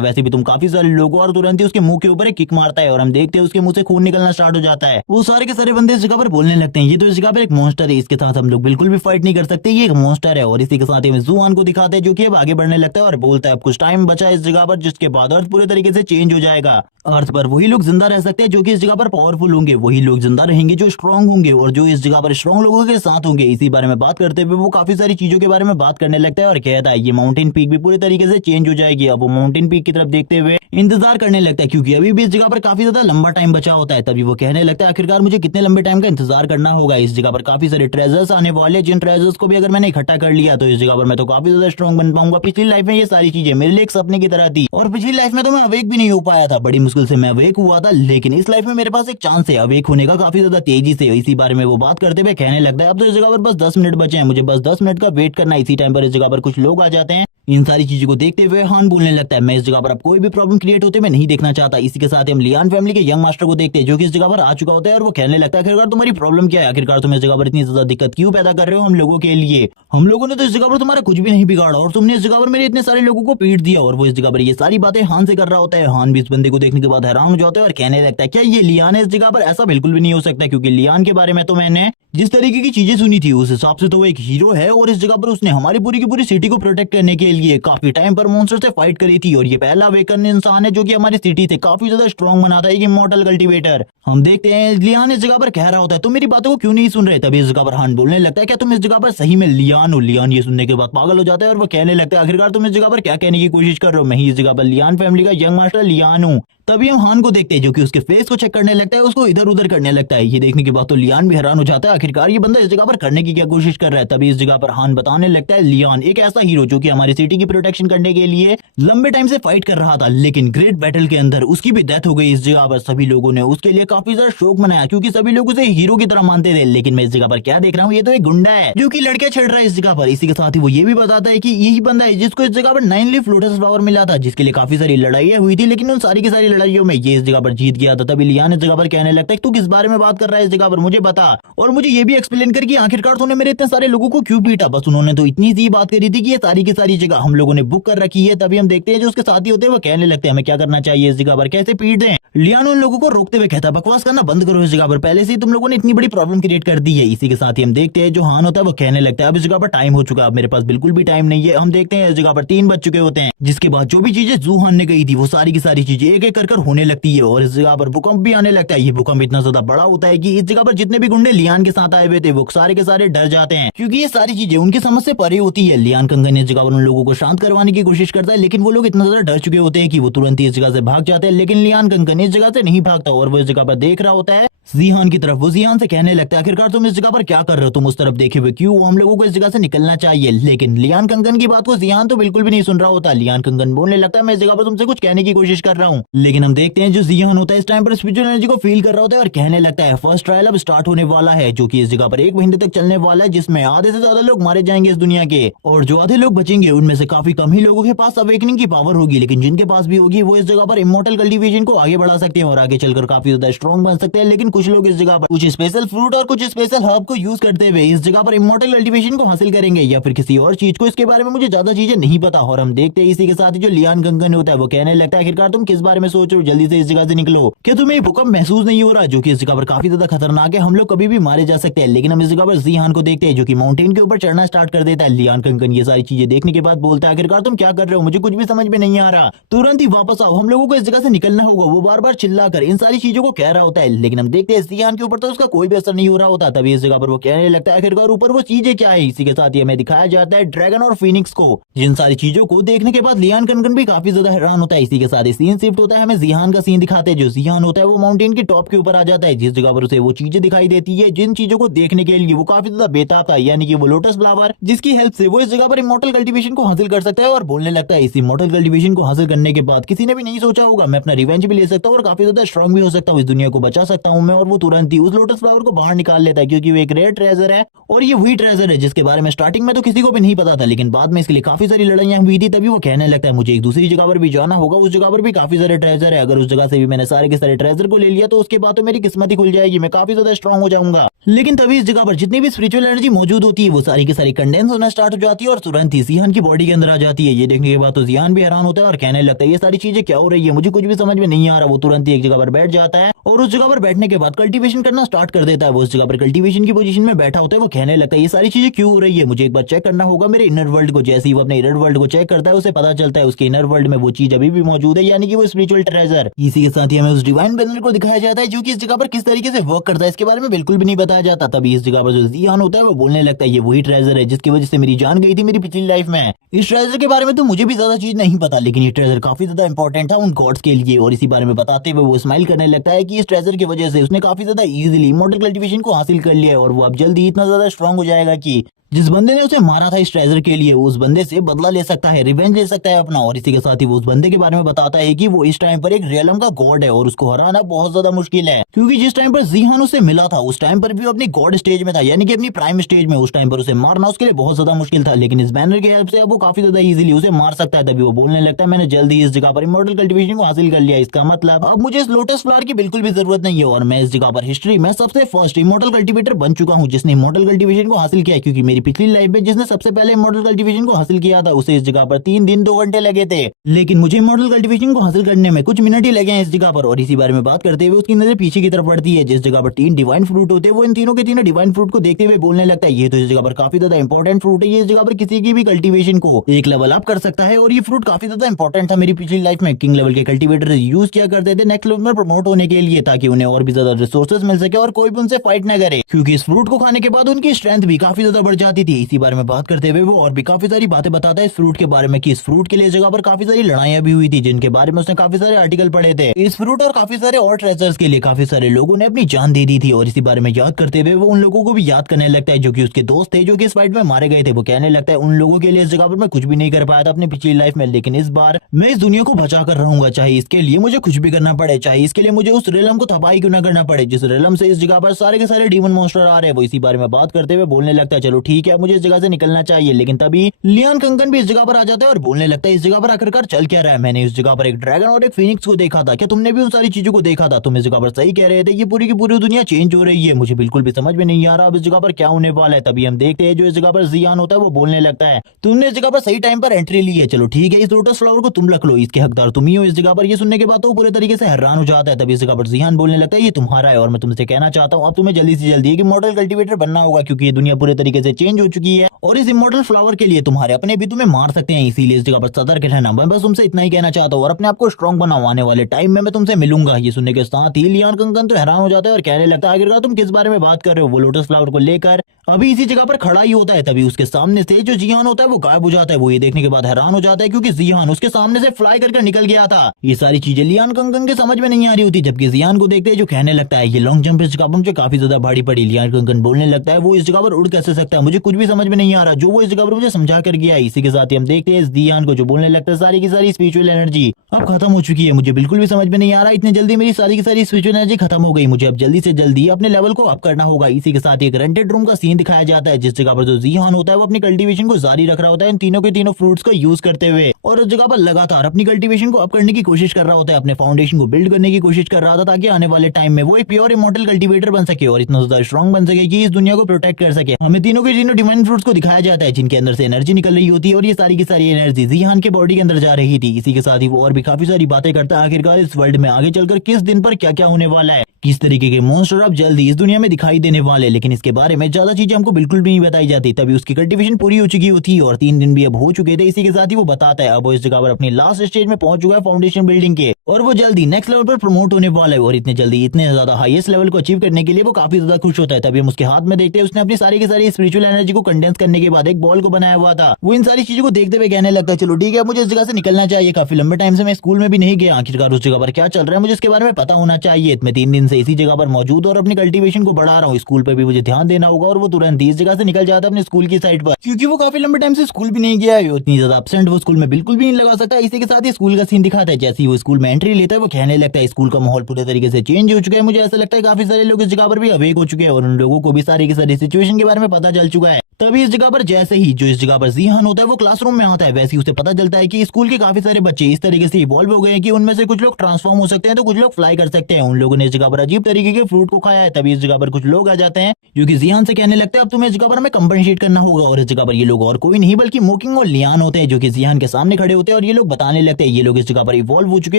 वैसे भी तुम काफी सारे लोगों, और तुरंत ही उसके मुंह के ऊपर एक किक मारता है और हम देखते हैं उसके मुंह से खून निकलना स्टार्ट हो जाता है। वो सारे के सारे बंदे इस जगह पर बोलने लगते हैं ये तो इस जगह पर एक मॉन्स्टर है, इसके साथ हम लोग बिल्कुल भी फाइट नहीं कर सकते, ये एक मॉन्स्टर है। और इसी के साथ ही हमें जुहान को दिखाते हैं जो कि अब आगे बढ़ने लगता है और बोलता है अब कुछ टाइम बचा है इस जगह पर, जिसके बाद अर्थ पूरे तरीके से चेंज हो जाएगा। अर्थ पर वही लोग जिंदा रह सकते हैं जो कि इस जगह पर पावरफुल होंगे, वही लोग जिंदा रहेंगे जो स्ट्रांग होंगे और जो इस जगह पर स्ट्रांग लोगों के साथ होंगे। इसी बारे में बात करते हुए वो काफी सारी चीजों के बारे में बात करने लगता है और कहता है ये माउंटेन पीक भी पूरी तरीके से चेंज हो जाएगी। अब वो माउंटेन पीक की तरफ देखते हुए इंतजार करने लगता है क्योंकि अभी भी इस जगह पर काफी ज्यादा लंबा टाइम बचा होता है। तभी वो कहने लगता है आखिरकार मुझे कितने लंबे टाइम का इंतजार करना होगा, इस जगह पर काफी सारे ट्रेजर्स आने वाले, जिन ट्रेजर्स को भी अगर मैंने इकट्ठा कर लिया तो इस जगह पर मैं तो काफी ज्यादा स्ट्रांग बन पाऊंगा। पिछली लाइफ में ये सारी चीजें मेरे लिए एक सपने की तरह थी और पिछली लाइफ में तो मैं अवेक भी नहीं हो पाया था, बड़ी मुश्किल से मैं अवेक हुआ था, लेकिन इस लाइफ में मेरे पास एक चांस है अवेक होने का काफी ज्यादा तेजी से। इसी बारे में वो बात करते हुए कहने लगता है अब तो इस जगह पर बस 10 मिनट बचे हैं, मुझे बस 10 मिनट का वेट करना है। इसी टाइम पर इस जगह पर कुछ लोग आ जाते हैं। इन सारी चीजों को देखते हुए हान बोलने लगता है मैं इस जगह पर अब कोई भी प्रॉब्लम क्रिएट होते मैं नहीं देखना चाहता। इसी के साथ हम लियान फैमिली के यंग मास्टर को देखते हैं जो कि इस जगह पर आ चुका होता है और वो कहने लगता है आखिरकार तुम्हारी प्रॉब्लम क्या है, आखिरकार तुम इस जगह पर इतनी ज्यादा दिक्कत क्यों पैदा कर रहे हो हम लोगों के लिए, हम लोगों ने तो इस जगह पर तुम्हारा कुछ भी नहीं बिगाड़ा और तुमने इस जगह पर मेरे इतने सारे लोगों को पीट दिया। और वो इस जगह पर ये सारी बातें हान से कर रहा होता है। हान भी इस बंदे को देखने के बाद हैरान हो जाता है और कहने लगता है क्या ये लियान है इस जगह पर, ऐसा बिल्कुल भी नहीं हो सकता क्योंकि लियान के बारे में तो मैंने जिस तरीके की चीजें सुनी थी उस हिसाब से तो वो एक हीरो है और इस जगह पर उसने हमारी पूरी की पूरी सिटी को प्रोटेक्ट करने के लिए काफी टाइम पर मॉन्स्टर से फाइट करी थी और ये पहला अवेकन इंसान है जो कि हमारी सिटी से काफी ज्यादा स्ट्रांग बनाता है, एक इमॉर्टल कल्टीवेटर। हम देखते हैं लियान इस जगह पर कह रहा होता है तुम मेरी बातों को क्यों नहीं सुन रहे। तभी इस जगह पर हान बोलने लगता है क्या तुम इस जगह पर सही में लियान हो। लियान ये सुनने के बाद पागल हो जाता है और वो कहने लगता है आखिरकार तुम इस जगह पर क्या कहने की कोशिश कर रहे हो, मैं ही इस जगह पर लियान फैमिली का यंग मास्टर लियान हूँ। तभी हम हान को देखते हैं जो कि उसके फेस को चेक करने लगता है, उसको इधर उधर करने लगता है। ये देखने के बाद तो लियान भी हैरान हो जाता है आखिरकार ये बंदा इस जगह पर करने की क्या कोशिश कर रहा है। तभी इस जगह पर हान बताने लगता है लियान एक ऐसा हीरो जो कि हमारी सिटी की प्रोटेक्शन करने के लिए लंबे टाइम से फाइट कर रहा था, लेकिन ग्रेट बैटल के अंदर उसकी भी डेथ हो गई। इस जगह पर सभी लोगों ने उसके लिए काफी ज्यादा शोक मनाया क्योंकि सभी लोग उसे हीरो की तरह मानते थे। लेकिन मैं इस जगह पर क्या देख रहा हूँ, ये तो एक गुंडा है जो कि लड़कियां छेड़ रहा है इस जगह पर। इसी के साथ ही वो ये भी बताता है कि यही बंदा है जिसको इस जगह पर 9 लीफ लोटस फ्लावर मिला था, जिसके लिए काफी सारी लड़ाइयां हुई थी, लेकिन उन सारी की सारी लड़ाइयों में ये इस जगह पर जीत गया था। तभी लियान इस जगह पर कहने लगता है तू किस बारे में बात कर रहा है इस जगह पर, मुझे बता और मुझे ये भी एक्सप्लेन कर कि आखिरकार तूने मेरे इतने सारे लोगों को क्यों पीटा। बस उन्होंने तो इतनी सी बात करी थी कि ये सारी की सारी जगह हम लोगों ने बुक कर रखी है। तभी हम देखते हैं जो उसके साथी होते हैं वो कहने लगते हैं हमें क्या करना चाहिए इस जगह पर, कैसे पीट दें। लियान उन लोगों को रोकते हुए कहता है बकवास करना बंद करो, इस जगह पर पहले से ही तुम लोगों ने इतनी बड़ी प्रॉब्लम क्रिएट कर दी है। इसी के साथ ही हम देखते हैं जो हान होता है वो कहने लगता है अब इस जगह पर टाइम हो चुका है, अब मेरे पास बिल्कुल भी टाइम नहीं है। हम देखते हैं इस जगह पर 3 बज चुके होते हैं, जिसके बाद जो भी चीजें जुहान ने कही थी वो सारी की सारी चीजें एक एक कर होने लगती है और इस जगह पर भूकंप भी आने लगता है। ये भूकंप इतना ज्यादा बड़ा होता है कि इस जगह पर जितने भी गुंडे लियान के साथ आए हुए थे वो सारे के सारे डर जाते हैं क्योंकि ये सारी चीजें उनकी समझ से परे होती है। लियान कंगन इस जगह पर उन लोगों को शांत करवाने की कोशिश करता है, लेकिन वो लोग इतना ज्यादा डर चुके होते हैं कि वो तुरंत ही इस जगह से भाग जाते हैं। लेकिन लियान कंगन इस जगह से नहीं भागता और वो इस जगह पर देख रहा होता है जिहान की तरफ। वो जिहान से कहने लगता है आखिरकार तुम इस जगह पर क्या कर रहे हो, तुम उस तरफ देखे हुए क्यों, हम लोगों को इस जगह से निकलना चाहिए। लेकिन लियान कंगन की बात को जिहान तो बिल्कुल भी नहीं सुन रहा होता। लियान कंगन बोलने लगता है मैं इस जगह पर तुमसे कुछ कहने की कोशिश कर रहा हूँ, लेकिन हम देखते हैं जो जिहान होता है इस टाइम पर स्पिरिचुअल एनर्जी को फील कर रहा होता है और कहने लगता है फर्स्ट ट्रायल अब स्टार्ट होने वाला है जो कि इस जगह पर 1 महीने तक चलने वाला है, जिसमें आधे से ज्यादा लोग मारे जाएंगे इस दुनिया के और जो आधे लोग बचेंगे उनमें से काफी कम ही लोगों के पास अवेकनिंग की पावर होगी, लेकिन जिनके पास भी होगी वो इस जगह पर इमॉर्टल कल्टीवेशन को आगे बढ़ा सकते हैं और आगे चलकर काफी ज्यादा स्ट्रॉन्ग बन सकते हैं। लेकिन कुछ लोग इस जगह पर कुछ स्पेशल फ्रूट और कुछ स्पेशल हर्ब को यूज करते हुए इस जगह पर इमॉर्टल कल्टीवेशन को हासिल करेंगे या फिर किसी और चीज को, इसके बारे में मुझे ज्यादा चीजें नहीं पता। और हम देखते हैं इसी के साथ ही जो लियान कंगन होता है वो कहने लगता है आखिरकार तुम किस बारे में सोच रहे हो, जल्दी से इस जगह से निकलो। क्या तुम्हें भूकंप महसूस नहीं हो रहा जो कि इस जगह पर काफी ज्यादा खतरनाक है, हम लोग कभी भी मारे जा सकते हैं। लेकिन हम इस जगह पर जिहान को देखते हैं जो कि माउंटेन के ऊपर चढ़ना स्टार्ट कर देता है। लियान कंगन ये सारी चीजें देखने के बाद बोलता है आखिरकार तुम क्या कर रहे हो, मुझे कुछ भी समझ में नहीं आ रहा, तुरंत ही वापस आओ, हम लोगों को इस जगह से निकलना होगा। वो बार बार चिल्लाकर इन सारी चीजों को कह रहा होता है, लेकिन हम देखते हैं जियान के ऊपर तो उसका कोई भी असर नहीं हो रहा होता। तभी इस जगह पर वो कहने लगता है आखिरकार ऊपर वो चीजें क्या है। इसी के साथ ही हमें दिखाया जाता है ड्रैगन और फिनिक्स को। जिन सारी चीजों को देखने के बाद लियान कनकन भी काफी ज्यादा हैरान होता है। इसी के साथ ही सीन शिफ्ट होता है, हमें जिहान का सीन दिखाते हैं। जो जिहान होता है वो माउंटेन के टॉप के ऊपर आ जाता है, जिस जगह पर उसे वो चीजें दिखाई देती है जिन चीजों को देखने के लिए वो काफी ज्यादा बेताब था, यानी कि वो लोटस फ्लावर, जिसकी हेल्प से वो इस जगह पर इमॉर्टल कल्टीवेशन को हासिल कर सकता है। और बोलने लगता है इस इमॉर्टल कल्टीवेशन को हासिल करने के बाद किसी ने भी नहीं सोचा होगा मैं अपना रिवेंज भी ले सकता हूँ और काफी ज्यादा स्ट्रॉन्ग भी हो सकता हूँ, इस दुनिया को बचा सकता हूँ मैं। और वो तुरंत ही उस लोटस फ्लावर को बाहर निकाल लेता है, क्योंकि वो एक रेयर ट्रेजर है और ये वही ट्रेजर है जिसके बारे में स्टार्टिंग में तो किसी को भी नहीं पता था, लेकिन बाद में इसके लिए काफी सारी लड़ाइयां हुई थी। तभी वो कहने लगता है मुझे एक दूसरी जगह पर भी जाना होगा, उस जगह पर भी काफी सारे ट्रेजर है, अगर उस जगह से भी मैंने सारे के सारे ट्रेजर को ले लिया तो उसके बाद तो मेरी किस्मत ही खुल जाएगी, मैं काफी ज्यादा स्ट्रॉन्ग हो जाऊंगा। लेकिन तभी इस जगह पर जितनी भी स्पिरिचुअल एनर्जी मौजूद होती है वो सारी की सारी कंडेंस होना स्टार्ट हो जाती है और तुरंत ही जिहान की बॉडी के अंदर आ जाती है। ये देखने के बाद तो जिहान भी हैरान होता है और कहने लगता है ये सारी चीजें क्या हो रही है, मुझे कुछ भी समझ में नहीं आ रहा। वो तुरंत ही एक जगह पर बैठ जाता है और उस जगह पर बैठने के बाद कल्टीवेशन करना स्टार्ट कर देता है। वो उस जगह पर कल्टीवेशन की पोजीशन में बैठा होता है। वो कहने लगता है ये सारी चीजें क्यों हो रही है, मुझे एक बार चेक करना होगा मेरे इनर वर्ल्ड को। जैसे ही वो अपने इनर वर्ल्ड को चेक करता है उसे पता चलता है उसके इनर वर्ल्ड में वो चीज अभी भी मौजूद है, यानी कि वो स्पिरिचुअल ट्रेजर। इसी के साथ ही हमें उस डिवाइन बैनर को दिखाया जाता है जो कि इस जगह पर किस तरीके से वर्क करता है इसके बारे में बिल्कुल भी नहीं बताया जाता। तभी इस जगह पर जो जिहान होता है वो बोलने लगता है ये वही ट्रेजर है जिसकी वजह से मेरी जान गई थी मेरी पिछली लाइफ में। इस ट्रेजर के बारे में तो मुझे भी ज्यादा चीज नहीं पता, लेकिन ये ट्रेजर काफी ज्यादा इंपॉर्टेंट था उन गॉड्स के लिए। और इसी बारे में बताते हुए वो स्माइल करने लगता है कि इस ट्रेजर की वजह से उसने काफी ज्यादा इजीली इमॉर्टल कल्टीवेशन को हासिल कर लिया है और वो अब जल्दी ही इतना ज्यादा स्ट्रॉन्ग हो जाएगा कि जिस बंदे ने उसे मारा था इस ट्रेजर के लिए उस बंदे से बदला ले सकता है, रिवेंज ले सकता है अपना। और इसी के साथ ही वो उस बंदे के बारे में बताता है कि वो इस टाइम पर एक रियलम का गॉड है और उसको हराना बहुत ज्यादा मुश्किल है, क्योंकि जिस टाइम पर जिहान उसे मिला था उस टाइम पर भी वो अपनी गॉड स्टेज में था, यानी कि अपनी प्राइम स्टेज में। उस टाइम पर उसे मारना उसके लिए बहुत ज्यादा मुश्किल था, लेकिन इस बैनर की हेल्प से अब वो काफी ज्यादा इजीली उसे मार सकता है। तभी वो बोलने लगता है मैंने जल्दी इस जगह पर इमॉर्टल कल्टीवेशन को हासिल कर लिया, इसका मतलब अब मुझे इस लोटस फ्लावर की बिल्कुल भी जरूरत नहीं है और मैं इस जगह पर हिस्ट्री में सबसे फर्स्ट इमॉर्टल कल्टीवेटर बन चुका हूँ जिसने इमॉर्टल कल्टीवेशन को हासिल किया। क्योंकि मेरी पिछली लाइफ में जिसने सबसे पहले इमॉर्टल कल्टीवेशन को हासिल किया था उसे इस जगह पर 3 दिन 2 घंटे लगे थे, लेकिन मुझे इमॉर्टल कल्टीवेशन को हासिल करने में कुछ मिनट ही लगे हैं इस जगह पर। और इसी बारे में बात करते हुए उसकी नजर पीछे की तरफ पड़ती है जिस जगह पर 3 डिवाइन फ्रूट होते हैं। वो इन तीनों के तीनों डिवाइन फ्रूट को देखते हुए बोलने लगता है ये तो इस जगह पर काफी ज्यादा इंपॉर्टेंट फ्रूट है, ये इस जगह पर किसी की भी कल्टीवेशन को एक लेवल अप कर सकता है। और ये फ्रूट काफी ज्यादा इंपॉर्टेंट था मेरी पिछली लाइफ में। किंग लेवल के कल्टीवेटर यूज किया करते थे नेक्स्ट लेवल में प्रमोट होने के लिए, ताकि उन्हें और भी ज्यादा रिसोर्सेज मिल सके और कोई भी उनसे फाइट न करे, क्योंकि इस फ्रूट को खाने के बाद उनकी स्ट्रेंथ भी काफी ज्यादा बढ़ जाती थी। इसी बारे में बात करते हुए वो और भी काफी सारी बातें बताता है इस फ्रूट के बारे में कि इस फ्रूट के लिए जगह पर काफी सारी लड़ाइयां भी हुई थी जिनके बारे में उसने काफी सारे आर्टिकल पढ़े थे। इस फ्रूट और काफी सारे और ट्रेजर्स के लिए काफी सारे लोगों ने अपनी जान दे दी थी। और इसी बारे में याद करते हुए वो उन लोगों को भी याद करने लगता है जो कि उसके दोस्त थे जो कि इस फाइट में मारे गए थे। वो कहने लगता है उन लोगों के लिए इस जगह पर मैं कुछ भी नहीं कर पाया था अपनी पिछली लाइफ में, लेकिन इस बार मैं इस दुनिया को बचा कर रहूंगा, चाहे इसके लिए मुझे कुछ भी करना पड़े, चाहे इसके लिए मुझे उस रेलम को तबाही क्यों ना करना पड़े जिस रेलम से इस जगह पर सारे के सारे डीमन मॉन्स्टर आ रहे हैं। वो इसी बारे में बात करते हुए बोलने लगता है चलो ठीक है मुझे इस जगह से निकलना चाहिए। लेकिन तभी लियान कंकन भी इस जगह पर आ जाता है और बोलने लगता है इस जगह पर आखिरकार चल क्या रहा है, मैंने इस जगह पर एक ड्रैगन और एक फिनिक्स को देखा था, क्या तुमने भी उन सारी चीजों को देखा था? तुम इस जगह पर सही कह रहे थे, ये पूरी की पूरी दुनिया चेंज हो रही है, मुझे बिल्कुल भी समझ में नहीं आ रहा अब इस जगह पर क्या होने वाला है। तभी हम देखते हैं जो इस जगह पर जियान होता है वो बोलने लगता है तुमने इस जगह पर सही टाइम पर एंट्री ली है, चलो ठीक है इस लोटस फ्लावर को तुम रख लो, इसके हकदार तुम ही हो इस जगह पर। ये सुनने के बाद तो पूरे तरीके से हैरान हो जाता है। तभी इस जगह पर जियान बोलने लगता है ये तुम्हारा है और मैं तुमसे कहना चाहता हूँ अब तुम्हें जल्दी से जल्दी एक इमॉर्टल कल्टीवेटर बनना होगा, क्योंकि ये दुनिया पूरे तरीके से चेंज हो चुकी है और इस इमॉर्टल फ्लावर के लिए तुम्हारे अपने भी तुम्हें मार सकते हैं, इसीलिए इस जगह पर सतर्क रहना। मैं बस तुमसे इतना ही कहना चाहता हूँ और अपने आप को स्ट्रॉन्ग बनाओ, आने वाले टाइम में मैं तुमसे मिलूंगा। ये सुनने के साथ ही लियान कंकन तो हैरान हो जाता है और कहने लगता है आखिरकार तुम किस बारे में बात कर रहे हो? वो लोटस फ्लावर को लेकर अभी इसी जगह पर खड़ा ही होता है। तभी उसके सामने से जो जियान होता है वो गायब हो जाता है। वो ये देखने के बाद हैरान हो जाता है क्योंकि जियान उसके सामने से फ्लाई करके निकल गया था। ये सारी चीजें लियान कंकन के समझ में नहीं आ रही होती, जबकि जियान को देखते हैं जो कहने लगता है ये लॉन्ग जंप इस जगह पर मुझे काफी ज्यादा भारी पड़ी। लियान कंकन बोलने लगता है वो इस जगह पर उड़ कैसे सकता है, मुझे कुछ भी समझ में नहीं आ रहा जो वो इस जगह पर मुझे समझा कर गया। इसी के साथ ही हम देखते हैं जियान को जो बोलने लगता है सारी की सारी स्पिरिचुअल एनर्जी अब खत्म हो चुकी है, मुझे बिल्कुल भी समझ में नहीं आ रहा इतनी जल्दी मेरी सारी की सारी स्पिरिचुअल एनर्जी खत्म हो गई, मुझे अब जल्दी से जल्दी अपने लेवल को अप करना होगा। इसी के साथ एक रेंटेड रूम का सीन दिखाया जाता है जिस जगह पर जो जियान होता है वो अपनी कल्टीवेशन को जारी रख रहा होता है इन तीनों के तीनों फ्रूट्स को यूज करते हुए, और उस जगह पर लगातार अपनी कल्टीवेशन को अप करने की कोशिश कर रहा होता है, अपने फाउंडेशन को बिल्ड करने की कोशिश कर रहा था ताकि आने वाले टाइम में वो एक प्योर इमॉर्टल कल्टीवेटर बन सके और इतना ज्यादा स्ट्रॉन्ग बन सके कि इस दुनिया को प्रोटेक्ट कर सके। हमें तीनों के तीनों डिवाइन फ्रूट्स को दिखाया जाता है जिनके अंदर से एनर्जी निकल रही होती है और ये सारी की सारी एनर्जी जियान के बॉडी के अंदर जा रही थी। इसी के साथ ही वो और भी काफी सारी बातें करता है आखिरकार इस वर्ल्ड में आगे चलकर किस दिन पर क्या क्या होने वाला है, किस तरीके के मॉन्स्टर अब जल्दी इस दुनिया में दिखाई देने वाले, लेकिन इसके बारे में ज्यादा चीजें हमको बिल्कुल भी नहीं बताई जाती। तभी उसकी कल्टीवेशन पूरी हो चुकी होती है और 3 दिन भी अब हो चुके थे। इसी के साथ ही वो बताता है अब वो इस जगह पर अपनी लास्ट स्टेज में पहुंच चुका है फाउंडेशन बिल्डिंग के, और वो जल्दी नेक्स्ट लेवल पर प्रमोट होने वाला है। और इतने जल्दी इतने ज्यादा हाईएस्ट लेवल को अचीव करने के लिए वो काफी ज्यादा खुश होता है। तभी हम उसके हाथ में देखते हैं उसने अपनी सारी की सारी स्पिरिचुअल एनर्जी को कंडेंस करने के बाद एक बॉल को बनाया हुआ था। वो इन सारी चीजों को देखते हुए कहने लगता है चलो ठीक है, मुझे इस जगह से निकलना चाहिए। काफी लंबे टाइम से मैं स्कूल में भी नहीं गया, आखिरकार उस जगह पर क्या चल रहा है मुझे इसके बारे में पता होना चाहिए। मैं 3 दिन से इसी जगह पर मौजूद और अपनी कल्टीवेशन को बढ़ा रहा हूँ, स्कूल पर भी मुझे ध्यान देना होगा। और वो तुरंत इस जगह से निकल जाता है अपने स्कूल की साइड पर, क्योंकि वो काफी लंबे टाइम से स्कूल भी नहीं गया है। इतनी ज्यादा एब्सेंट वो स्कूल में बिल्कुल भी नहीं लगा सकता। इसी के साथ ही स्कूल का सीन दिखाता है। जैसे ही वो स्कूल में एंट्री लेता है वो कहने लगता है स्कूल का माहौल पूरे तरीके से चेंज हो चुका है। मुझे ऐसा लगता है काफी सारे लोग इस जगह पर भी अवेक हो चुके हैं और उन लोगों को भी सारी की सारी सिचुएशन के बारे में पता चल चुका है। तभी इस जगह पर जैसे ही जो इस जगह पर जीहान होता है वो क्लासरूम में आता है, वैसे ही उसे पता चलता है कि स्कूल के काफी सारे बच्चे इस तरीके से इवॉल्व हो गए हैं कि उनमें से कुछ लोग ट्रांसफॉर्म हो सकते हैं तो कुछ लोग फ्लाई कर सकते हैं। उन लोगों ने इस जगह पर अजीब तरीके के फ्रूट को खाया है। तभी इस जगह पर कुछ लोग आ जाते हैं जो कि जीहान से कहने लगते हैं अब तुम्हें इस जगह पर हमें कंपनसेट करना होगा। और इस जगह पर ये लोग और कोई नहीं बल्कि मोकिंग और लियान होते हैं जो कि जीहान के सामने खड़े होते हैं और ये लोग बताने लगते हैं ये लोग इस जगह पर इवॉल्व हो चुके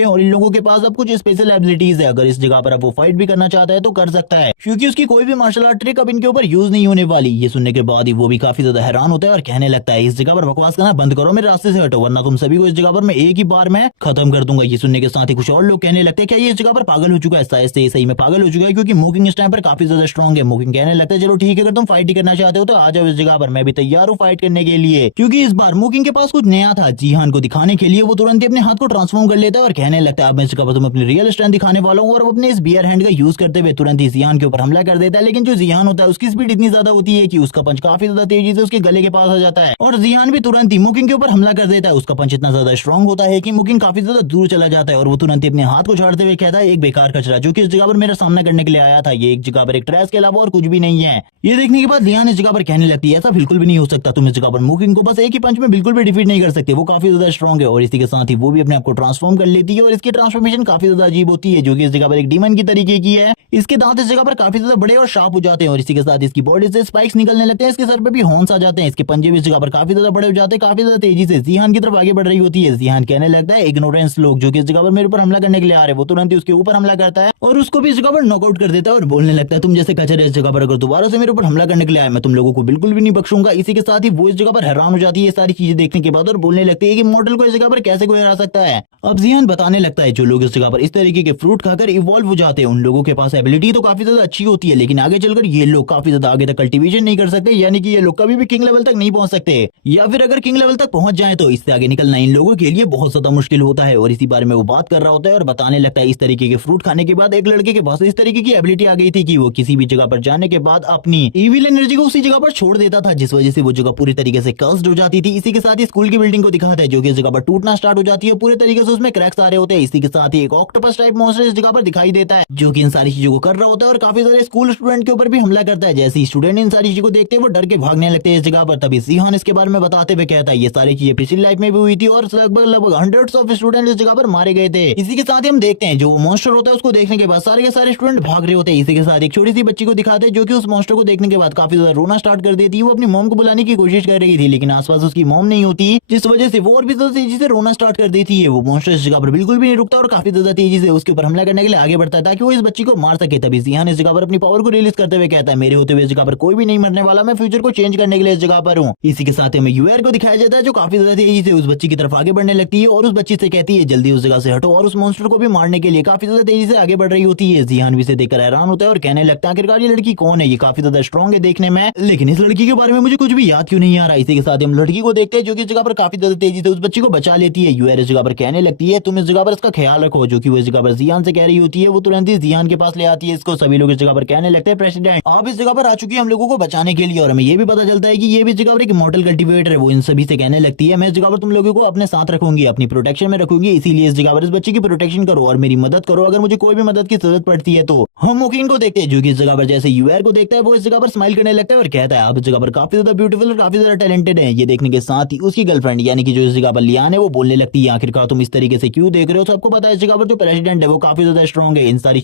हैं और इन लोगों के पास अब कुछ स्पेशल एबिलिटीज है। अगर इस जगह पर अब वो फाइट भी करना चाहता है तो कर सकता है, क्योंकि उसकी कोई भी मार्शल आर्ट ट्रिक अब इनके ऊपर यूज नहीं होने वाली। ये सुनने के बाद ही वो भी काफी ज्यादा हैरान होता है और कहने लगता है इस जगह पर बकवास करना बंद करो, मेरे रास्ते से हटो, वरना तुम सभी को इस जगह पर मैं एक ही बार में खत्म कर दूंगा। ये सुनने के साथ ही कुछ और लोग कहने लगते हैं क्या ये इस जगह पर पागल हो चुका है। शायद से सही में पागल हो चुका है, क्योंकि मोकिंग इस टाइम पर काफी ज्यादा स्ट्रॉन्ग है। मोकिंग कहने लगता है चलो ठीक है, अगर तुम फाइट ही करना चाहते हो तो आ जाओ इस जगह पर, मैं भी तैयार हूँ फाइट करने के लिए। क्योंकि इस बार मोकिंग के पास कुछ नया था जीहान को दिखाने के लिए। वो तुरंत ही अपने हाथ को ट्रांसफॉर्म कर लेता है और कहने लगता है अब मैं इस जगह पर तुम अपनी रियल स्ट्रेंथ दिखाने वाला हूँ। और अपने इस बियर हैंड का यूज करते हुए तुरंत ही जिहान के ऊपर हमला कर देता है। लेकिन जो जिहान होता है उसकी स्पीड इतनी ज्यादा होती है कि उसका पंच काफी ज्यादा तेजी से उसके गले के पास आ जाता है और जिहान भी तुरंत ही मुकिंग के ऊपर हमला कर देता है। उसका पंच इतना ज्यादा स्ट्रॉन्ग होता है कि मुकिंग काफी ज्यादा दूर चला जाता है और वो तुरंत ही अपने हाथ को झाड़ते हुए कहता है एक बेकार कचरा जो कि इस जगह पर मेरा सामना करने के लिए आया था, ये एक जगह पर एक ट्रैश के अलावा और कुछ भी नहीं है। ये देखने के बाद जिहान इस जगह पर कहने लगती है ऐसा बिल्कुल भी नहीं हो सकता, तुम इस जगह पर मुकिंग को बस एक ही पंच में बिल्कुल भी डिफीट नहीं कर सकते, वो काफी ज्यादा स्ट्रॉन्ग है। और इसी के साथ ही वो भी अपने आप को ट्रांसफॉर्म कर लेती है और इसकी ट्रांसफॉर्मेशन काफी ज्यादा अजीब होती है जो कि इस जगह पर एक डीमन की तरीके की है। इसके दांत इस जगह पर काफी ज्यादा बड़े और शार्प हो जाते हैं और इसी के साथ इसकी बॉडी से स्पाइक्स निकलने लगते हैं। इसके सर पे भी हॉर्न्स आ जाते हैं। इसके पंजे भी इस जगह पर काफी ज्यादा बड़े हो जाते हैं। काफी ज्यादा तेजी से जिहान की तरफ आगे बढ़ रही होती है। जिहान कहने लगता है इग्नोरेंस लोग जो कि इस जगह पर मेरे ऊपर हमला करने के लिए आ रहे हैं। वो तुरंत ही उसके ऊपर हमला करता है और उसको भी इस जगह पर नॉकआउट कर देता है और बोलने लगता है तुम जैसे कचरे इस जगह पर अगर दोबारा से मेरे ऊपर हमला करने के लिए आए मैं तुम लोगों को बिल्कुल भी नहीं बख्शूंगा। इसी के साथ ही वो इस जगह पर हैरान हो जाती है सारी चीजें देखने के बाद और बोलने लगती है कि मॉडल को इस जगह पर कैसे कोई हरा सकता है। अब जिहान बताने लगता है जो लोग इस जगह पर इस तरीके के फ्रूट खाकर इवॉल्व हो जाते हैं उन लोगों के पास एबिलिटी तो काफी ज्यादा अच्छी होती है, लेकिन आगे चलकर ये लोग काफी ज्यादा आगे तक कल्टीवेशन नहीं कर सकते, यानी कि ये लोग कभी भी किंग लेवल तक नहीं पहुंच सकते, या फिर अगर किंग लेवल तक पहुंच जाए तो इससे आगे निकलना इन लोगों के लिए बहुत ज्यादा मुश्किल होता है। और इसी बारे में वो बात कर रहा होता है और बताने लगता है इस तरीके के फ्रूट खाने के बाद एक लड़के के पास इस तरीके की एबिलिटी आ गई थी कि वो किसी भी जगह पर जाने के बाद अपनी इविल एनर्जी को उसी जगह पर छोड़ देता था, जिस वजह से वो जगह पूरी तरीके से कर्स्ड हो जाती थी। इसी के साथ ही स्कूल की बिल्डिंग को दिखाता है जो कि इस जगह पर टूटना स्टार्ट हो जाती है, पूरे तरीके से उसमें क्रैक्स आ रहे होते हैं। इसी के साथ ही एक ऑक्टोपस टाइप मॉन्स्टर इस जगह पर दिखाई देता है जो कि इन सारी चीजों को कर रहा होता है और काफी सारे स्कूल स्टूडेंट के ऊपर भी हमला करता है। जैसे ही स्टूडेंट इन सारी चीजों को देखते हैं वो डर के भागने लगते हैं इस जगह पर। तभी जिहान इसके बारे में बताते हुए कहता है ये सारी चीजें पिछली लाइफ में भी हुई थी और लगभग हंड्रेड्स ऑफ स्टूडेंट इस जगह पर मारे गए थे। इसी के साथ ही हम देखते हैं जो मॉन्स्टर होता है उसको देखने के बाद सारे के सारे स्टूडेंट भाग रहे होते हैं। इसी के साथ एक छोटी सी बच्ची को दिखाते हैं जो कि उस मॉन्स्टर को देखने के बाद काफी ज्यादा रोना स्टार्ट कर देती है। वो अपनी मॉम को बुलाने की कोशिश कर रही थी लेकिन आसपास उसकी मॉम नहीं होती, जिस वजह से वो और भी ज्यादा तेजी से रोना स्टार्ट कर देती है। वो मॉन्स्टर इस जगह पर बिल्कुल भी नहीं रुकता और काफी ज्यादा तेजी से उसके ऊपर हमला करने के लिए आगे बढ़ता है ताकि वो इस बच्ची को मार सके। तभी जिहान इस जगह पर अपनी पावर को रिलीज करते हुए कहता है मेरे होते हुए इस जगह पर कोई भी नहीं मरने वाला, मैं फ्यूचर को चेंज करने के लिए इस जगह पर हूँ। इसी के साथ हमें यूआर को दिखाया जाता है जो काफी ज्यादा तेजी से उस बच्ची की तरफ आगे बढ़ने लगती है और उस बच्ची से कहती है जल्दी उस जगह से हटो, और उस मॉन्स्टर को भी मारने के लिए काफी ज्यादा तेजी से आगे बढ़ रही होती है। जिहान भी इसे देखकर हैरान होता है और कहने लगता है आखिरकार ये लड़की कौन है, ये काफी ज्यादा स्ट्रॉन्ग है देखने में, लेकिन इस लड़की के बारे में मुझे कुछ भी याद क्यों नहीं आ रहा। इसी के साथ हम लड़की को देखते हैं जो कि इस जगह पर काफी ज्यादा तेजी से उस बच्ची को बचा लेती है। यूआर इस जगह पर कहने लगती है तुम इस जगह पर इसका ख्याल रखो, जो कि वो इस जगह पर जिहान से कह रही होती है। वो तुरंत ही जिहान के पास ले आती है इसको। सभी लोग इस जगह पर कहने लगते हैं प्रेसिडेंट आप इस जगह पर आ चुकी है हम लोगों को बचाने के लिए, और हमें ये भी पता चलता है कि ये भी इस जगह पर एक इमॉर्टल कल्टीवेटर है। वो इन सभी से कहने लगती है मैं इस जगह पर तुम लोगों को अपने साथ रखूंगी, अपनी प्रोटेक्शन में रखूंगी, इसीलिए इस जगह पर इस बच्चे की प्रोटेक्शन करो और मेरी मदद करो अगर मुझे कोई भी मदद की जरूरत पड़ती है तो। हम मुकिन को देखते हैं जो कि इस जगह पर जैसे यूआर को देखता है वो इस जगह पर स्माइल करने लगता है और कहता है आप इस जगह पर काफी ज्यादा ब्यूटीफुल और काफी ज्यादा टैलेंटेड है। ये देखने के साथ ही उसकी गर्लफ्रेंड यानी कि जो इस जगह पर लियान है वो बोलने लगती है आखिरकार तुम इस तरीके से क्यों देख रहे हो, सबको पता है इस जगह पर जो प्रेसिडेंट है वो काफी ज्यादा स्ट्रॉन्ग है। इन सारी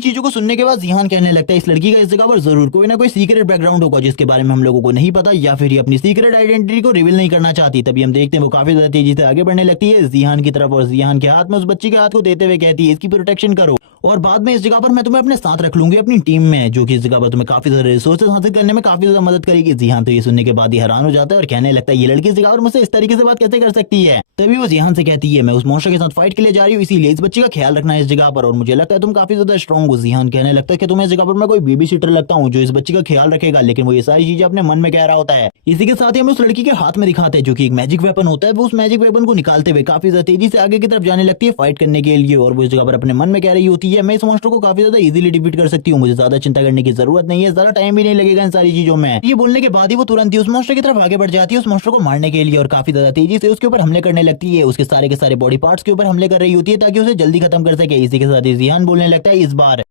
चीजों को सुनने के बाद जिहान कहने लगता है इस लड़की का इस जगह पर जरूर कोई ना कोई सीक्रेट बैकग्राउंड होगा जिसके बारे में हम लोगों को नहीं पता, या फिर ये अपनी सीक्रेट आइडेंटिटी को रिवील नहीं करना चाहती। तभी हम देखते हैं वो काफी ज्यादा तेजी से आगे बढ़ने लगती है जिहान की तरफ और जिहान के हाथ में उस बच्ची के हाथ को देते हुए कहती है इसकी प्रोटेक्शन करो। और बाद बाद में इस जगह पर मैं तुम्हें अपने साथ रख लूंगी अपनी टीम में, जो कि इस जगह पर तुम्हें काफी ज्यादा रिसोर्सेज हासिल करने में काफी ज्यादा मदद करेगी। जिहान तो ये सुनने के बाद ही हैरान हो जाता है और कहने लगता है ये लड़की इस जगह पर मुझसे इस तरीके से बात कैसे कर सकती है। तभी वो जिहान से कहती है मैं उस मॉन्स्टर के साथ फाइट के लिए जा रही हूँ, इसीलिए इस बच्ची का ख्याल रखना है इस जगह पर, और मुझे लगता है तुम काफी ज्यादा स्ट्रॉन्ग हो। जिहान कहने लगता है कि तुम्हें इस जगह पर मैं कोई बेबी सिटर लगता हूँ जो इस बच्ची का ख्याल रखेगा, लेकिन वो ये सारी चीजें अपने मन में कह रहा होता है। इसी के साथ ही हमें उस लड़की के हाथ में दिखाते हैं जो कि एक मैजिक वेपन होता है। वो उस मैजिक वेपन को निकालते हुए काफी ज्यादा तेजी से आगे की तरफ जाने लगती है फाइट करने के लिए, और वो इस जगह पर अपने मन में कह रही होती है मैं इस मॉन्स्टर को काफी ज्यादा इजीली डिफीट कर सकती हूँ, मुझे ज्यादा चिंता करने की जरूरत नहीं है, ज्यादा टाइम भी नहीं लगेगा इन सारी चीजों में। ये बोलने के बाद ही वो तुरंत ही उस मॉन्स्टर की तरफ आगे बढ़ जाती है उस मॉन्स्टर को मारने के लिए, और काफी ज्यादा तेजी से उसके ऊपर हमले करने लगती है। उसके सारे के सारे बॉडी पार्ट्स के ऊपर हमले कर रही होती है ताकि उसे जल्दी खत्म कर सके। इसी के साथ ही जिहान बोलने लगता है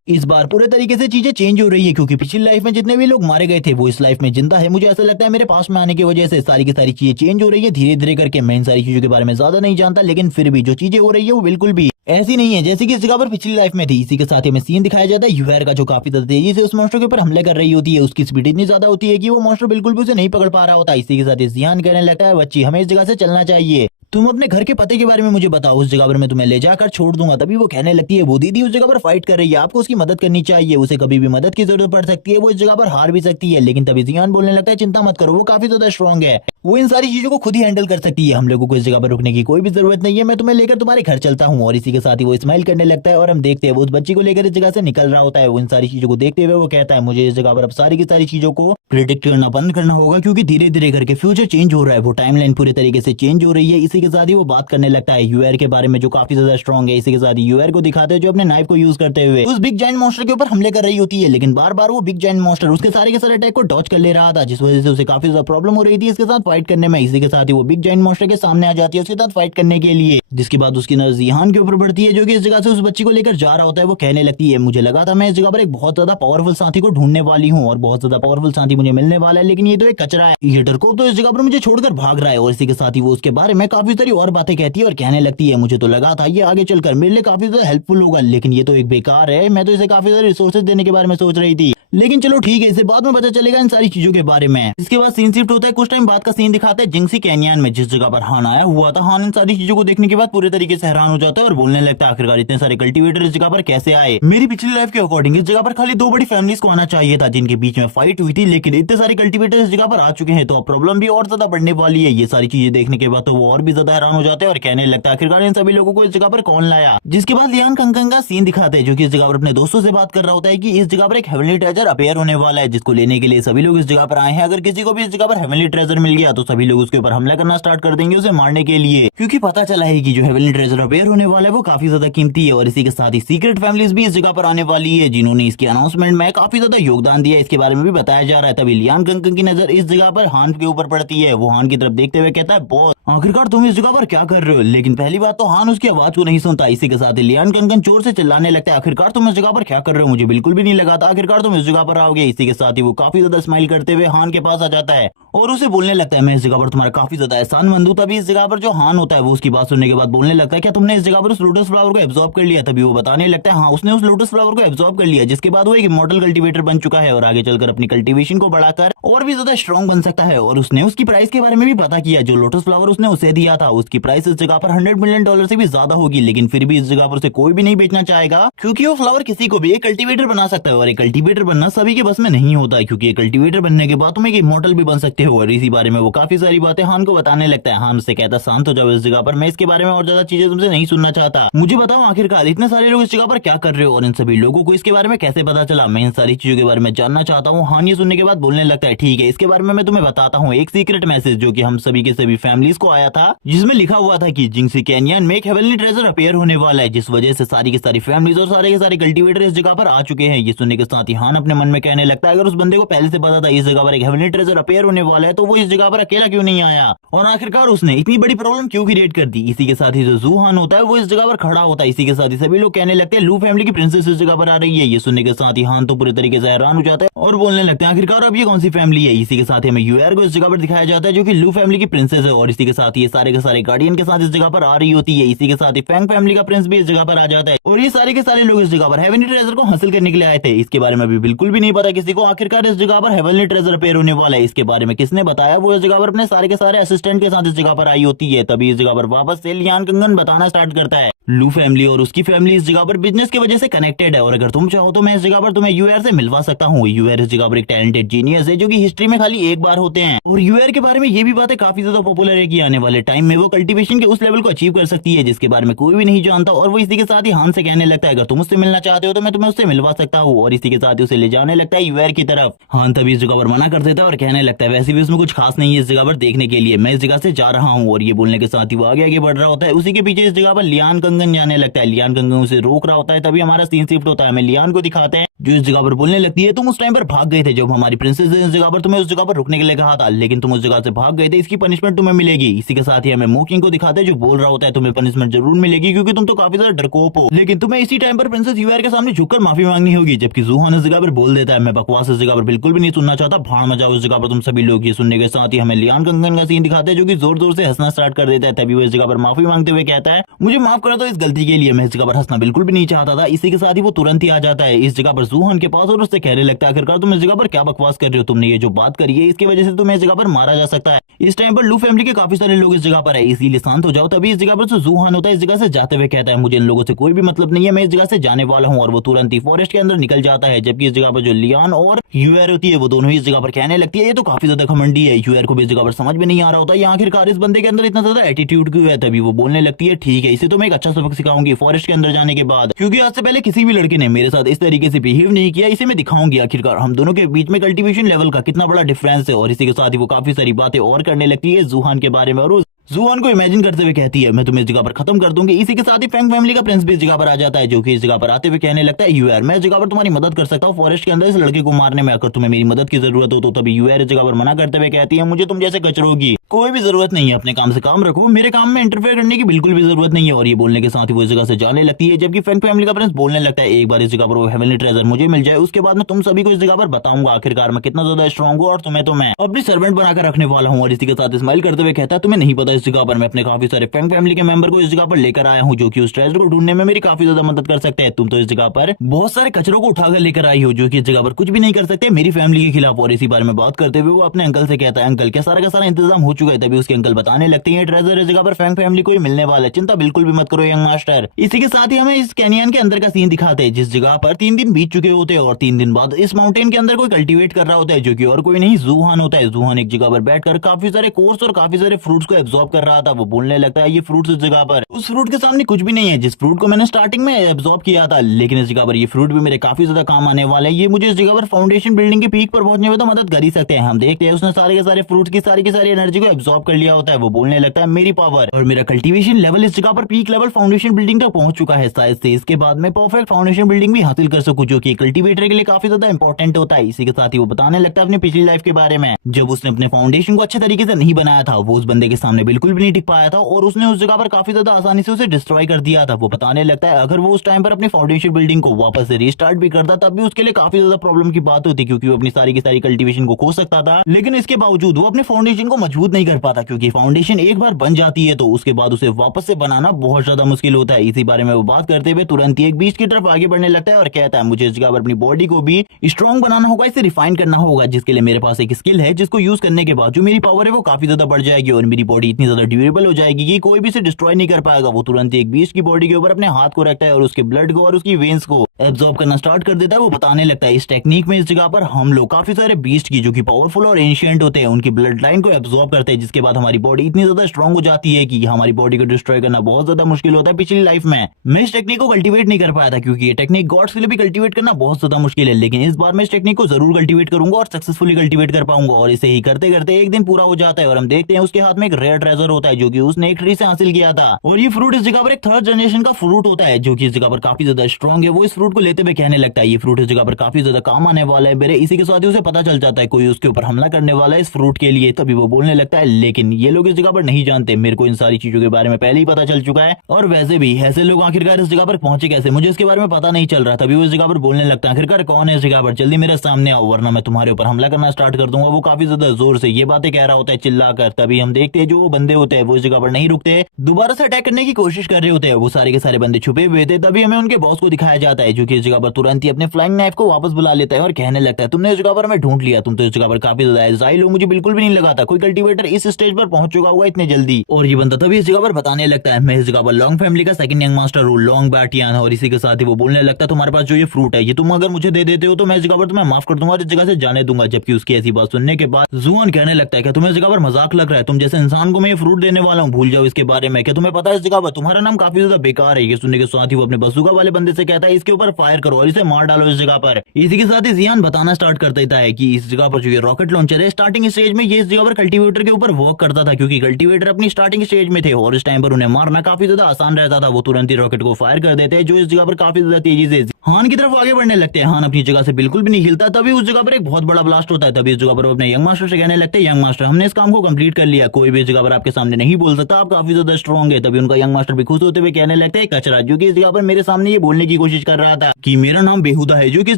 इस बार पूरे तरीके से चीजें चेंज हो रही है, क्योंकि पिछली लाइफ में जितने भी लोग मारे गए थे वो इस लाइफ में जिंदा है। मुझे ऐसा लगता है मेरे पास में आने की वजह से सारी की सारी चीजें चेंज हो रही है धीरे धीरे करके। मैं इन सारी चीजों के बारे में ज्यादा नहीं जानता, लेकिन फिर भी जो चीजें हो रही है वो बिल्कुल भी ऐसी नहीं है जैसे कि इस जगह पर पिछली लाइफ में थी। इसी के साथ ही हमें सीन दिखाया जाता है यूआर का, जो काफी ज्यादा तेजी से उस मॉन्स्टर के ऊपर हमले कर रही होती है। उसकी स्पीड इतनी ज्यादा होती है कि वो मॉन्स्टर बिल्कुल भी उसे नहीं पकड़ पा रहा होता। इसी के साथ ही जिहान कहने लगता है बच्ची हमें इस जगह से चलना चाहिए, तुम अपने घर के पते के बारे में मुझे बताओ, उस जगह पर मैं तुम्हें ले जाकर छोड़ दूंगा। तभी वो कहने लगती है वो दीदी उस जगह पर फाइट कर रही है, आपको उसकी मदद करनी चाहिए, उसे कभी भी मदद की जरूरत पड़ सकती है, वो इस जगह पर हार भी सकती है। लेकिन तभी जिहान बोलने लगता है चिंता मत करो, वो काफी ज्यादा स्ट्रॉन्ग है, वो इन सारी चीजों को खुद ही हैंडल कर सकती है, हम लोगों को इस जगह पर रुकने की कोई भी जरूरत नहीं है, मैं तुम्हें लेकर तुम्हारे घर चलता हूँ। और इसी के साथ ही वो स्माइल करने लगता है और हम देखते हैं वो उस बच्ची को लेकर इस जगह से निकल रहा होता है। वो इन सारी चीजों को देखते हुए वो कहता है मुझे इस जगह पर अब सारी की सारी चीजों को प्रिडिक्ट करना बंद करना होगा, क्योंकि धीरे धीरे करके फ्यूचर चेंज हो रहा है, वो टाइमलाइन पूरे तरीके से चेंज हो रही है। इसी के साथ ही वो बात करने लगता है यूआर के बारे में जो काफी ज्यादा स्ट्रॉन्ग है। इसी के साथ ही यूआर को दिखाते हैं जो अपने नाइफ को यूज करते हुए उस बिग जायंट मॉन्स्टर के ऊपर हमले कर रही होती है, लेकिन बार बार वो बिग जायंट मॉन्स्टर उसके सारे के सारे अटैक को डॉज कर ले रहा था, जिस वजह से उसे काफी ज्यादा प्रॉब्लम हो रही थी इसके साथ फाइट करने में। इसी के साथ ही वो बिग जायंट मॉन्स्टर के सामने आ जाती है उसके साथ फाइट करने के लिए, जिसके बाद उसकी नजर जिहान के ऊपर पड़ती है जो कि इस जगह से उस बच्ची को लेकर जा रहा होता है। वो कहने लगती है मुझे लगा था मैं इस जगह पर एक बहुत ज्यादा पावरफुल साथी को ढूंढने वाली हूँ और बहुत ज्यादा पावरफुल साथी मुझे मिलने वाला है, लेकिन ये तो एक कचरा है, ये डरपोक तो इस जगह पर मुझे छोड़कर भाग रहा है। और इसी के साथ ही वो उसके बारे में काफी सारी और बातें कहती है और कहने लगती है मुझे तो लगा था ये आगे चलकर मेरे लिए काफी ज्यादा हेल्पफुल होगा, लेकिन ये तो एक बेकार है, मैं तो इसे काफी सारे रिसोर्सेज देने के बारे में सोच रही थी, लेकिन चलो ठीक है इसे बाद में पता चलेगा इन सारी चीजों के बारे में। इसके बाद सीन शिफ्ट होता है, कुछ टाइम बाद का सीन दिखाता है जिंगसी कैनियन में, जिस जगह पर हान आया हुआ था। हान इन सारी चीजों को देखने के बाद पूरे तरीके से हैरान हो जाता है और बोलने लगता है आखिरकार इतने सारे कल्टीवेटर इस जगह पर कैसे आए। मेरी पिछली लाइफ के अकॉर्डिंग इस जगह पर खाली 2 बड़ी फैमिलीज को आना चाहिए था जिनके बीच में फाइट हुई थी, लेकिन इतने सारे कल्टीवेटर इस जगह पर आ चुके हैं तो अब प्रॉब्लम भी और ज्यादा बढ़ने वाली है। ये सारी चीजें देखने के बाद तो वो और भी ज्यादा हैरान हो जाते हैं और कहने लगता है आखिरकार इन सभी लोगों को इस जगह पर कौन लाया। जिसके बाद लियान कंकंग का सीन दिखाते हैं जो कि इस जगह पर अपने दोस्तों से बात कर रहा होता है कि इस जगह पर एक हेवनली ट्रेजर अपेयर होने वाला है, जिसको लेने के लिए सभी लोग इस जगह पर आए हैं। अगर किसी को भी इस जगह पर हेवनली ट्रेजर मिल गया तो सभी लोग उसके ऊपर हमला करना स्टार्ट कर देंगे उसे मारने के लिए, क्योंकि पता चला है कि जो हेवनली ट्रेजर अपेयर होने वाला है वो काफी ज्यादा कीमती है। और इसी के साथ ही सीक्रेट फैमिलीज भी इस जगह पर आने वाली है जिन्होंने इसके अनाउंसमेंट में काफी ज्यादा योगदान दिया, इसके बारे में भी बताया जा रहा है। तभी लियान कंकंग की नजर इस जगह पर हान के ऊपर पड़ती है, वो हान की तरफ देखते हुए कहता है बॉस आखिरकार तुम इस जगह पर क्या कर रहे हो। लेकिन पहली बात तो हान उसकी आवाज को नहीं सुनता। इसी के साथ ही लियान कंकंग जोर से चिल्लाने लगता है आखिरकार तुम इस जगह पर क्या कर रहे हो, मुझे बिल्कुल भी नहीं लगा था आखिरकार तुम इस जगह पर आओगे। इसी के साथ ही वो काफी ज्यादा स्माइल करते हुए हान के पास आ जाता है और उसे बोलने लगता है मैं इस जगह पर तुम्हारा काफी ज्यादा एहसानमंद हूं। तभी इस जगह पर जो हान होता है वो उसकी बात सुनने के बाद बोलने लगता है क्या तुमने इस जगह पर उस लोटस फ्लावर को एब्जॉर्ब कर लिया। तभी वो बताने लगता है हाँ उसने उस लोटस फ्लावर को एब्जॉर्ब कर लिया, जिसके बाद वो एक इमॉर्टल कल्टीवेटर बन चुका है और आगे चलकर अपनी कल्टीवेशन को बढ़ाकर और भी ज्यादा स्ट्रॉन्ग बन सकता है। और उसने उसकी प्राइस के बारे में भी पता किया, जो लोटस फ्लावर उसने उसे दिया था उसकी प्राइस इस जगह पर $100 मिलियन से भी ज्यादा होगी, लेकिन फिर भी इस जगह पर उसे कोई भी नहीं बेचना चाहेगा, क्योंकि वो फ्लावर किसी को भी एक कल्टीवेटर बना सकता है और एक कल्टीवेटर बनना सभी के बस में नहीं होता है, क्योंकि एक कल्टीवेटर बनने के बाद तुम एक इमॉर्टल भी बन सकते हो। और इसी बारे में वो काफी सारी बातें हान को बताने लगता है। हान से कहता शांत हो जाओ इस जगह पर, मैं इसके बारे में और ज्यादा चीजें तुमसे नहीं सुनना चाहता, मुझे बताओ आखिरकार इतने सारे लोग इस जगह पर क्या कर रहे हो और इन सभी लोगों को इसके बारे में कैसे पता चला, मैं इन सारी चीजों के बारे में जानना चाहता हूँ। हान ये सुनने के बाद बोलने लगता है ठीक है इसके बारे में मैं तुम्हें बताता हूँ। एक सीक्रेट मैसेज जो कि हम सभी के सभी फैमिलीज को आया था, जिसमें लिखा हुआ था कि जिंगसी कैनियन में एक हेवनली ट्रेजर अपेयर होने वाला है, जिस वजह से सारी की सारी फैमिलीज और सारे के सारे कल्टीवेटर इस जगह पर आ चुके हैं। ये सुनने के साथ ही हान अपने मन में कहने लगता है अगर उस बंदे को पहले से पता था इस जगह पर एक हेवनली ट्रेजर अपेयर होने वाला है तो वो इस जगह पर अकेला क्यों नहीं आया और आखिरकार उसने इतनी बड़ी प्रॉब्लम क्यों क्रिएट कर दी। इसी के साथ ही जो जू हान होता है वो इस जगह पर खड़ा होता है। इसी के साथ ही सभी लोग कहने लगते हैं लू फैमिली की प्रिंसेस इस जगह पर आ रही है। ये सुनने के साथ ही हान तो पूरे तरीके से हैरान हो जाता है और बोलने लगते हैं आखिरकार अब ये कौन सी फैमिली है। इसी के साथ ही हमें यूआर को इस जगह पर दिखाया जाता है जो कि लू फैमिली की प्रिंसेस है और इसी के साथ ही ये सारे के सारे गार्डियन के साथ इस जगह पर आ रही होती है। इसी के साथ ही फैंग फैमिली का प्रिंस भी इस जगह पर आ जाता है और ये सारे के सारे लोग इस जगह पर हेवनली ट्रेजर को हासिल करने के लिए आए थे। इसके बारे में भी बिल्कुल बिल्कुल भी नहीं पता किसी को आखिरकार इस जगह पर हेवनली ट्रेजर रिपेयर होने वाला है। इसके बारे में किसने बताया? वो इस जगह पर अपने सारे के सारे असिस्टेंट के साथ इस जगह पर आई होती है। तभी इस जगह पर वापस से लियान कंगन बताना स्टार्ट करता है लू फैमिली और उसकी फैमिली इस जगह पर बिजनेस की वजह से कनेक्टेड है, और अगर तुम चाहो तो मैं इस जगह पर तुम्हें यूआर से मिलवा सकता हूँ। यूआर इस जगह पर एक टैलेंटेड जीनियस है जो कि हिस्ट्री में खाली एक बार होते हैं, और यूआर के बारे में ये भी बातें काफी ज्यादा पॉपुलर है कि आने वाले टाइम में वो कल्टीवेशन के उस लेवल को अचीव कर सकती है जिसके बारे में कोई भी नहीं जानता। और वो इसी के साथ ही हान से कहने लगता है अगर तुम उससे मिलना चाहते हो तो मैं तुम्हें उससे मिलवा सकता हूँ, और इसी के साथ ही उसे ले जाने लगता है यूआर की तरफ। हान तभी इस जगह पर मना कर देता है और कहने लगता है वैसे भी उसमें कुछ खास नहीं है इस जगह पर देखने के लिए, मैं इस जगह से जा रहा हूँ। और ये बोलने के साथ ही वो आगे आगे बढ़ रहा होता है। उसी के पीछे इस जगह पर लियान कंगन जाने लगता है। लियान कंगन उसे रोक रहा होता है। तभी हमारा सीन शिफ्ट होता है, हमें लियान को दिखाते हैं जो इस जगह पर बोलने लगती है तुम उस टाइम पर भाग गए थे जब हमारी प्रिंसेस ने इस जगह पर तुम्हें उस जगह पर रुकने के लिए कहा था, लेकिन तुम उस जगह से भाग गए थे, इसकी पनिशमेंट तुम्हें मिलेगी। इसी के साथ ही हमें मोकिंग को दिखाते हैं जो बोल रहा होता है तुम्हें पनिशमेंट जरूर मिलेगी क्योंकि तुम तो काफी ज्यादा डरपोक हो, लेकिन तुम्हें इसी टाइम पर प्रिंसेस यूआर के सामने झुककर माफी मांगनी होगी। जबकि जूहान इस जगह पर बोल देता है मैं बकवास इस जगह पर बिल्कुल भी नहीं सुनना चाहता, भाड़ मचाओ इस जगह पर तुम सभी लोग। ये सुनने के साथ ही हमें लियान कंगन का सीन दिखाते हैं जो कि जोर जोर से हंसना स्टार्ट कर देता है। तभी वो इस जगह पर माफी मांगते हुए कहता है मुझे माफ कर दो इस गलती के लिए, मैं इस जगह पर हंसना बिल्कुल भी नहीं चाहता था। इसी के साथ ही वो तुरंत ही आ जाता है इस जगह पर जूहान के पास और उससे कहने लगता है आखिरकार तुम इस जगह पर क्या बकवास कर रहे हो, तुमने ये जो बात करी है इसकी वजह से तुम्हें इस जगह पर मारा जा सकता है। इस टाइम पर लू फैमिली के काफी सारे लोग इस जगह पर है, इसीलिए शांत हो जाओ। तभी इस जगह पर जो जूहान होता है इस जगह से जाते हुए कहता है मुझे इन लोगों से कोई भी मतलब नहीं है, मैं इस जगह से जाने वाला हूँ, और वो तुरंत ही फॉरेस्ट के अंदर निकल जाता है। जबकि इस जगह पर जो लियान और यूआर होती है वो दोनों ही इस जगह पर कहने लगती है ये तो काफी ज्यादा घमंडी है। यूआर को भी इस जगह पर समझ में नहीं आ रहा होता ये आखिरकार इस बंदे के अंदर इतना ज्यादा एटीट्यूड क्यों है। तभी वो बोलने लगती है ठीक है इसे तो मैं एक अच्छा सबक सिखाऊंगी फॉरेस्ट के अंदर जाने के बाद, क्योंकि आज से पहले किसी भी लड़के ने मेरे साथ इस तरीके से बिहेव नहीं किया, इसे मैं दिखाऊंगी आखिरकार हम दोनों के बीच में कल्टीवेशन लेवल का कितना बड़ा डिफरेंस है। और इसी के साथ ही वो काफी सारी बातें और करने लगती है जूहान के बारे में, और जूहान को इमेजिन करते हुए कहती है मैं तुम्हें इस जगह पर खत्म कर दूंगी। इसी के साथ ही फैंग फैमिली का प्रिंस भी इस जगह पर आ जाता है जो कि इस जगह पर आते हुए कहने लगता है यूआर मैं इस जगह पर तुम्हारी मदद कर सकता हूँ फॉरेस्ट के अंदर इस लड़के को मारने में, अगर तुम्हें मेरी मदद की जरूरत हो तो। तभी यूआर इस जगह पर मना करते हुए कहती है मुझे तुम जैसे कचरों की कोई भी जरूरत नहीं है, अपने काम से काम रखो, मेरे काम में इंटरफेयर करने की बिल्कुल भी जरूरत नहीं है। और ये बोलने के साथ ही वो इस जगह से जाने लगती है। जबकि फैंग फैमिली का प्रिंस बोलने लगता है एक बार इस जगह पर वो हेवनली ट्रेजर मुझे मिल जाए उसके बाद मैं तुम सभी को इस जगह पर बताऊंगा आखिरकार मैं कितना ज्यादा स्ट्रांग हूँ और तुम्हें तो मैं अपनी सर्वेंट बनाकर रखने वाला हूँ। और इसी के साथ स्माइल करते हुए कहता है तुम्हें नहीं पता इस जगह पर मैं अपने काफी सारे फैंग फैमिली के मेंबर को इस जगह पर लेकर आया हूँ जो कि उस ट्रेजर को ढूंढने में मेरी काफी ज्यादा मदद कर सकते हैं। तुम तो इस जगह पर बहुत सारे कचरों को उठाकर लेकर आई हो जो कि इस जगह पर कुछ भी नहीं कर सकते मेरी फैमिली के खिलाफ। और इसी बारे में बात करते हुए वो अपने अंकल से कहता है अंकल क्या सारा का सारा इंतजाम हो चुका है। तभी उसके अंकल बताने लगते हैं ट्रेजर इस जगह पर फैंग फैमिली को ही मिलने वाला है, चिंता बिल्कुल भी मत करो यंग मास्टर। इसी के साथ ही हमें इस कैनियन के अंदर का सीन दिखाते हैं जिस जगह पर 3 दिन बीत चुके होते हैं और 3 दिन बाद इस माउंटेन के अंदर कोई कल्टीवेट कर रहा होता है जो कि और कोई नहीं जूहान होता है। जूहान एक जगह पर बैठकर काफी सारे कोर्स और काफी सारे फ्रूट्स को एब्जॉर्ब कर रहा था। वो बोलने लगता है ये फ्रूट्स इस जगह पर उस फ्रूट के सामने कुछ भी नहीं है जिस फ्रूट को मैंने स्टार्टिंग में एब्जॉर्ब किया था, लेकिन इस जगह पर ये फ्रूट भी मेरे काफी ज्यादा काम आने वाले हैं। ये मुझे इस जगह पर फाउंडेशन बिल्डिंग के पीक पर पहुंचने में तो मदद कर ही सकते हैं। हम देखते हैं उसने सारे के सारे फ्रूट की सारी एनर्जी को एब्जॉर्ब कर लिया होता है। वो बोलने लगता है मेरी पावर और मेरा कल्टीवेशन लेवल इस जगह पर पीक लेवल फाउंडेशन बिल्डिंग तक पहुंच चुका है, शायद से इसके बाद मैं परफेक्ट फाउंडेशन बिल्डिंग भी हासिल कर सकूं जो कि कल्टीवेटर के लिए काफी ज्यादा इंपॉर्टेंट होता है। इसी के साथ ही वो बताने लगता है अपनी पिछली लाइफ के बारे में जब उसने अपने फाउंडेशन को अच्छे तरीके से नहीं बनाया था, वो उस बंदे के सामने बिल्कुल भी नहीं टिक पाया था और उसने उस जगह पर काफी ज्यादा आसानी से उसे डिस्ट्रॉय कर दिया था। वो बताने लगता है अगर वो उस टाइम पर अपनी फाउंडेशन बिल्डिंग को वापस से रीस्टार्ट भी करता तब भी उसके लिए काफी ज्यादा प्रॉब्लम की बात होती क्योंकि वो अपनी सारी की सारी कल्टीवेशन को खो सकता था, लेकिन इसके बावजूद वो अपने फाउंडेशन को मजबूत नहीं कर पाता क्योंकि फाउंडेशन एक बार बन जाती है तो उसके बाद उसे वापस से बनाना बहुत ज्यादा मुश्किल होता है। इसी बारे में वो बात करते हुए तुरंत ही एक बीच की तरफ आगे बढ़ने लगता है और कहता है मुझे इस जगह पर अपनी बॉडी को भी स्ट्रॉन्ग बनाना होगा, इसे रिफाइन करना होगा, जिसके लिए मेरे पास एक स्किल है जिसको यूज करने के बाद जो मेरी पावर है वो काफी ज्यादा बढ़ जाएगी और मेरी बॉडी इतनी ज्यादा ड्यूरेबल हो जाएगी कि कोई भी इसे डिस्ट्रॉय नहीं कर पाएगा। वो तुरंत एक बीच की बॉडी के ऊपर अपने हाथ को रखता है और उसके ब्लड को और उसकी वेन्स को एब्जॉर्ब करना स्टार्ट कर देता है। वो बताने लगता है इस टेक्निक में इस जगह पर हम लोग काफी सारे बीस्ट की जो कि पावरफुल और एंशिएंट होते हैं उनकी ब्लड लाइन को एब्जॉर्ब करते हैं, जिसके बाद हमारी बॉडी इतनी ज्यादा स्ट्रांग हो जाती है कि हमारी बॉडी को डिस्ट्रॉय करना बहुत ज्यादा मुश्किल होता है। पिछली लाइफ में मैं इस टेक्निक को कल्टीवेट नहीं कर पाया था क्योंकि ये टेक्निक गॉड्स के लिए भी कल्टीवेट करना बहुत ज्यादा मुश्किल है, लेकिन इस बार मैं इस टेक्निक को जरूर कल्टीवेट करूंगा और सक्सेसफुली कल्टीवेट कर पाऊंगा। और इसे ही करते करते एक दिन पूरा हो जाता है और हम देखते हैं उसके हाथ में एक रेयर ट्रेजर होता है जो कि उसने एक ट्री से हासिल किया था और ये फ्रूट इस जगह पर एक 3rd जनरेशन का फ्रूट होता है जो कि इस जगह पर काफी ज्यादा स्ट्रॉन्ग है। वो इस फ्रूट को लेते हुए कहने लगता है ये फ्रूट इस जगह पर काफी ज्यादा काम आने वाला है मेरे। इसी के साथ ही उसे पता चल जाता है कोई उसके ऊपर हमला करने वाला है इस फ्रूट के लिए। तभी वो बोलने लगता है लेकिन ये लोग इस जगह पर नहीं जानते, मेरे को इन सारी चीजों के बारे में पहले ही पता चल चुका है और वैसे भी ऐसे लोग आखिरकार इस जगह पर पहुंचे कैसे, मुझे इसके बारे में पता नहीं चल रहा। तभी वो इस जगह पर बोलने लगता है आखिरकार कौन है इस जगह पर, जल्दी मेरे सामने आओ वरना मैं तुम्हारे ऊपर हमला करना स्टार्ट कर दूंगा। वो काफी ज्यादा जोर से ये बातें कह रहा होता है चिल्लाकर। तभी हम देखते हैं जो वो बंदे होते हैं वो इस जगह पर नहीं रुकते, दोबारा से अटैक करने की कोशिश कर रहे होते हैं। वो सारे के सारे बंदे छुपे हुए थे। तभी हमें उनके बॉस को दिखाया जाता है जो कि इस जगह पर तुरंत ही अपने फ्लाइंग नाइफ को वापस बुला लेता है और कहने लगता है तुमने इस जगह पर मैं ढूंढ लिया, तुम तो इस जगह पर काफी ज्यादा एजाइल हो, मुझे बिल्कुल भी नहीं लगा था कोई कल्टीवेटर इस स्टेज पर पहुंच चुका होगा इतने जल्दी। और ये बंदा तभी इस जगह पर बताने लगता है मैं इस जगह पर लॉन्ग फैमिली का सेकंड यंग मास्टर हूँ, लॉन्ग बाटियान। और इसी के साथ ही वो बोलने लगता है तुम्हारे पास जो ये फ्रूट है ये तुम अगर मुझे दे देते हो तो मैं इस जगह पर तुम्हें माफ कर दूंगा और इस जगह से जाने दूंगा। जबकि उसकी ऐसी बात सुनने के बाद जुआन कहने लगता है कि तुम्हें इस जगह पर मजाक लग रहा है, तुम जैसे इंसान को मैं ये फ्रूट देने वाला हूँ, भूल जाओ इसके बारे में। क्या तुम्हें पता है इस जगह पर तुम्हारा नाम काफी ज्यादा बेकार है। ये सुनने के साथ ही वो अपने बसूका वाले बंदे से कहता है इसके ऊपर फायर करो और इसे मार डालो इस जगह पर। इसी के साथ ही जियान बताना स्टार्ट कर देता है कि इस जगह पर जो ये रॉकेट लॉन्चर है स्टार्टिंग स्टेज में ये इस जगह पर कल्टीवेटर के ऊपर वर्क करता था, क्योंकि कल्टीवेटर अपनी स्टार्टिंग स्टेज में थे और इस टाइम पर उन्हें मारना काफी ज्यादा आसान रहता था। वो तुरंत ही रॉकेट को फायर कर देते हैं जो इस जगह पर काफी ज्यादा तेजी से हान की तरफ आगे बढ़ने लगते हैं। हान अपनी जगह से बिल्कुल भी नहीं हिलता। तभी उस जगह पर एक बहुत बड़ा ब्लास्ट होता है। तभी इस जगह पर अपने यंग मास्टर से कहने लगते हैं यंग मास्टर हमने इस काम को कंप्लीट कर लिया, कोई भी इस जगह पर आपके सामने नहीं बोल सकता, आप काफी ज्यादा स्ट्रॉन्ग है। तभी उनका यंग मास्टर भी खुश होते हुए कहने लगता है कचरा जो कि इस जगह पर मेरे सामने ये बोलने की कोशिश कर रहा था कि मेरा नाम बेहुदा है, जो कि इस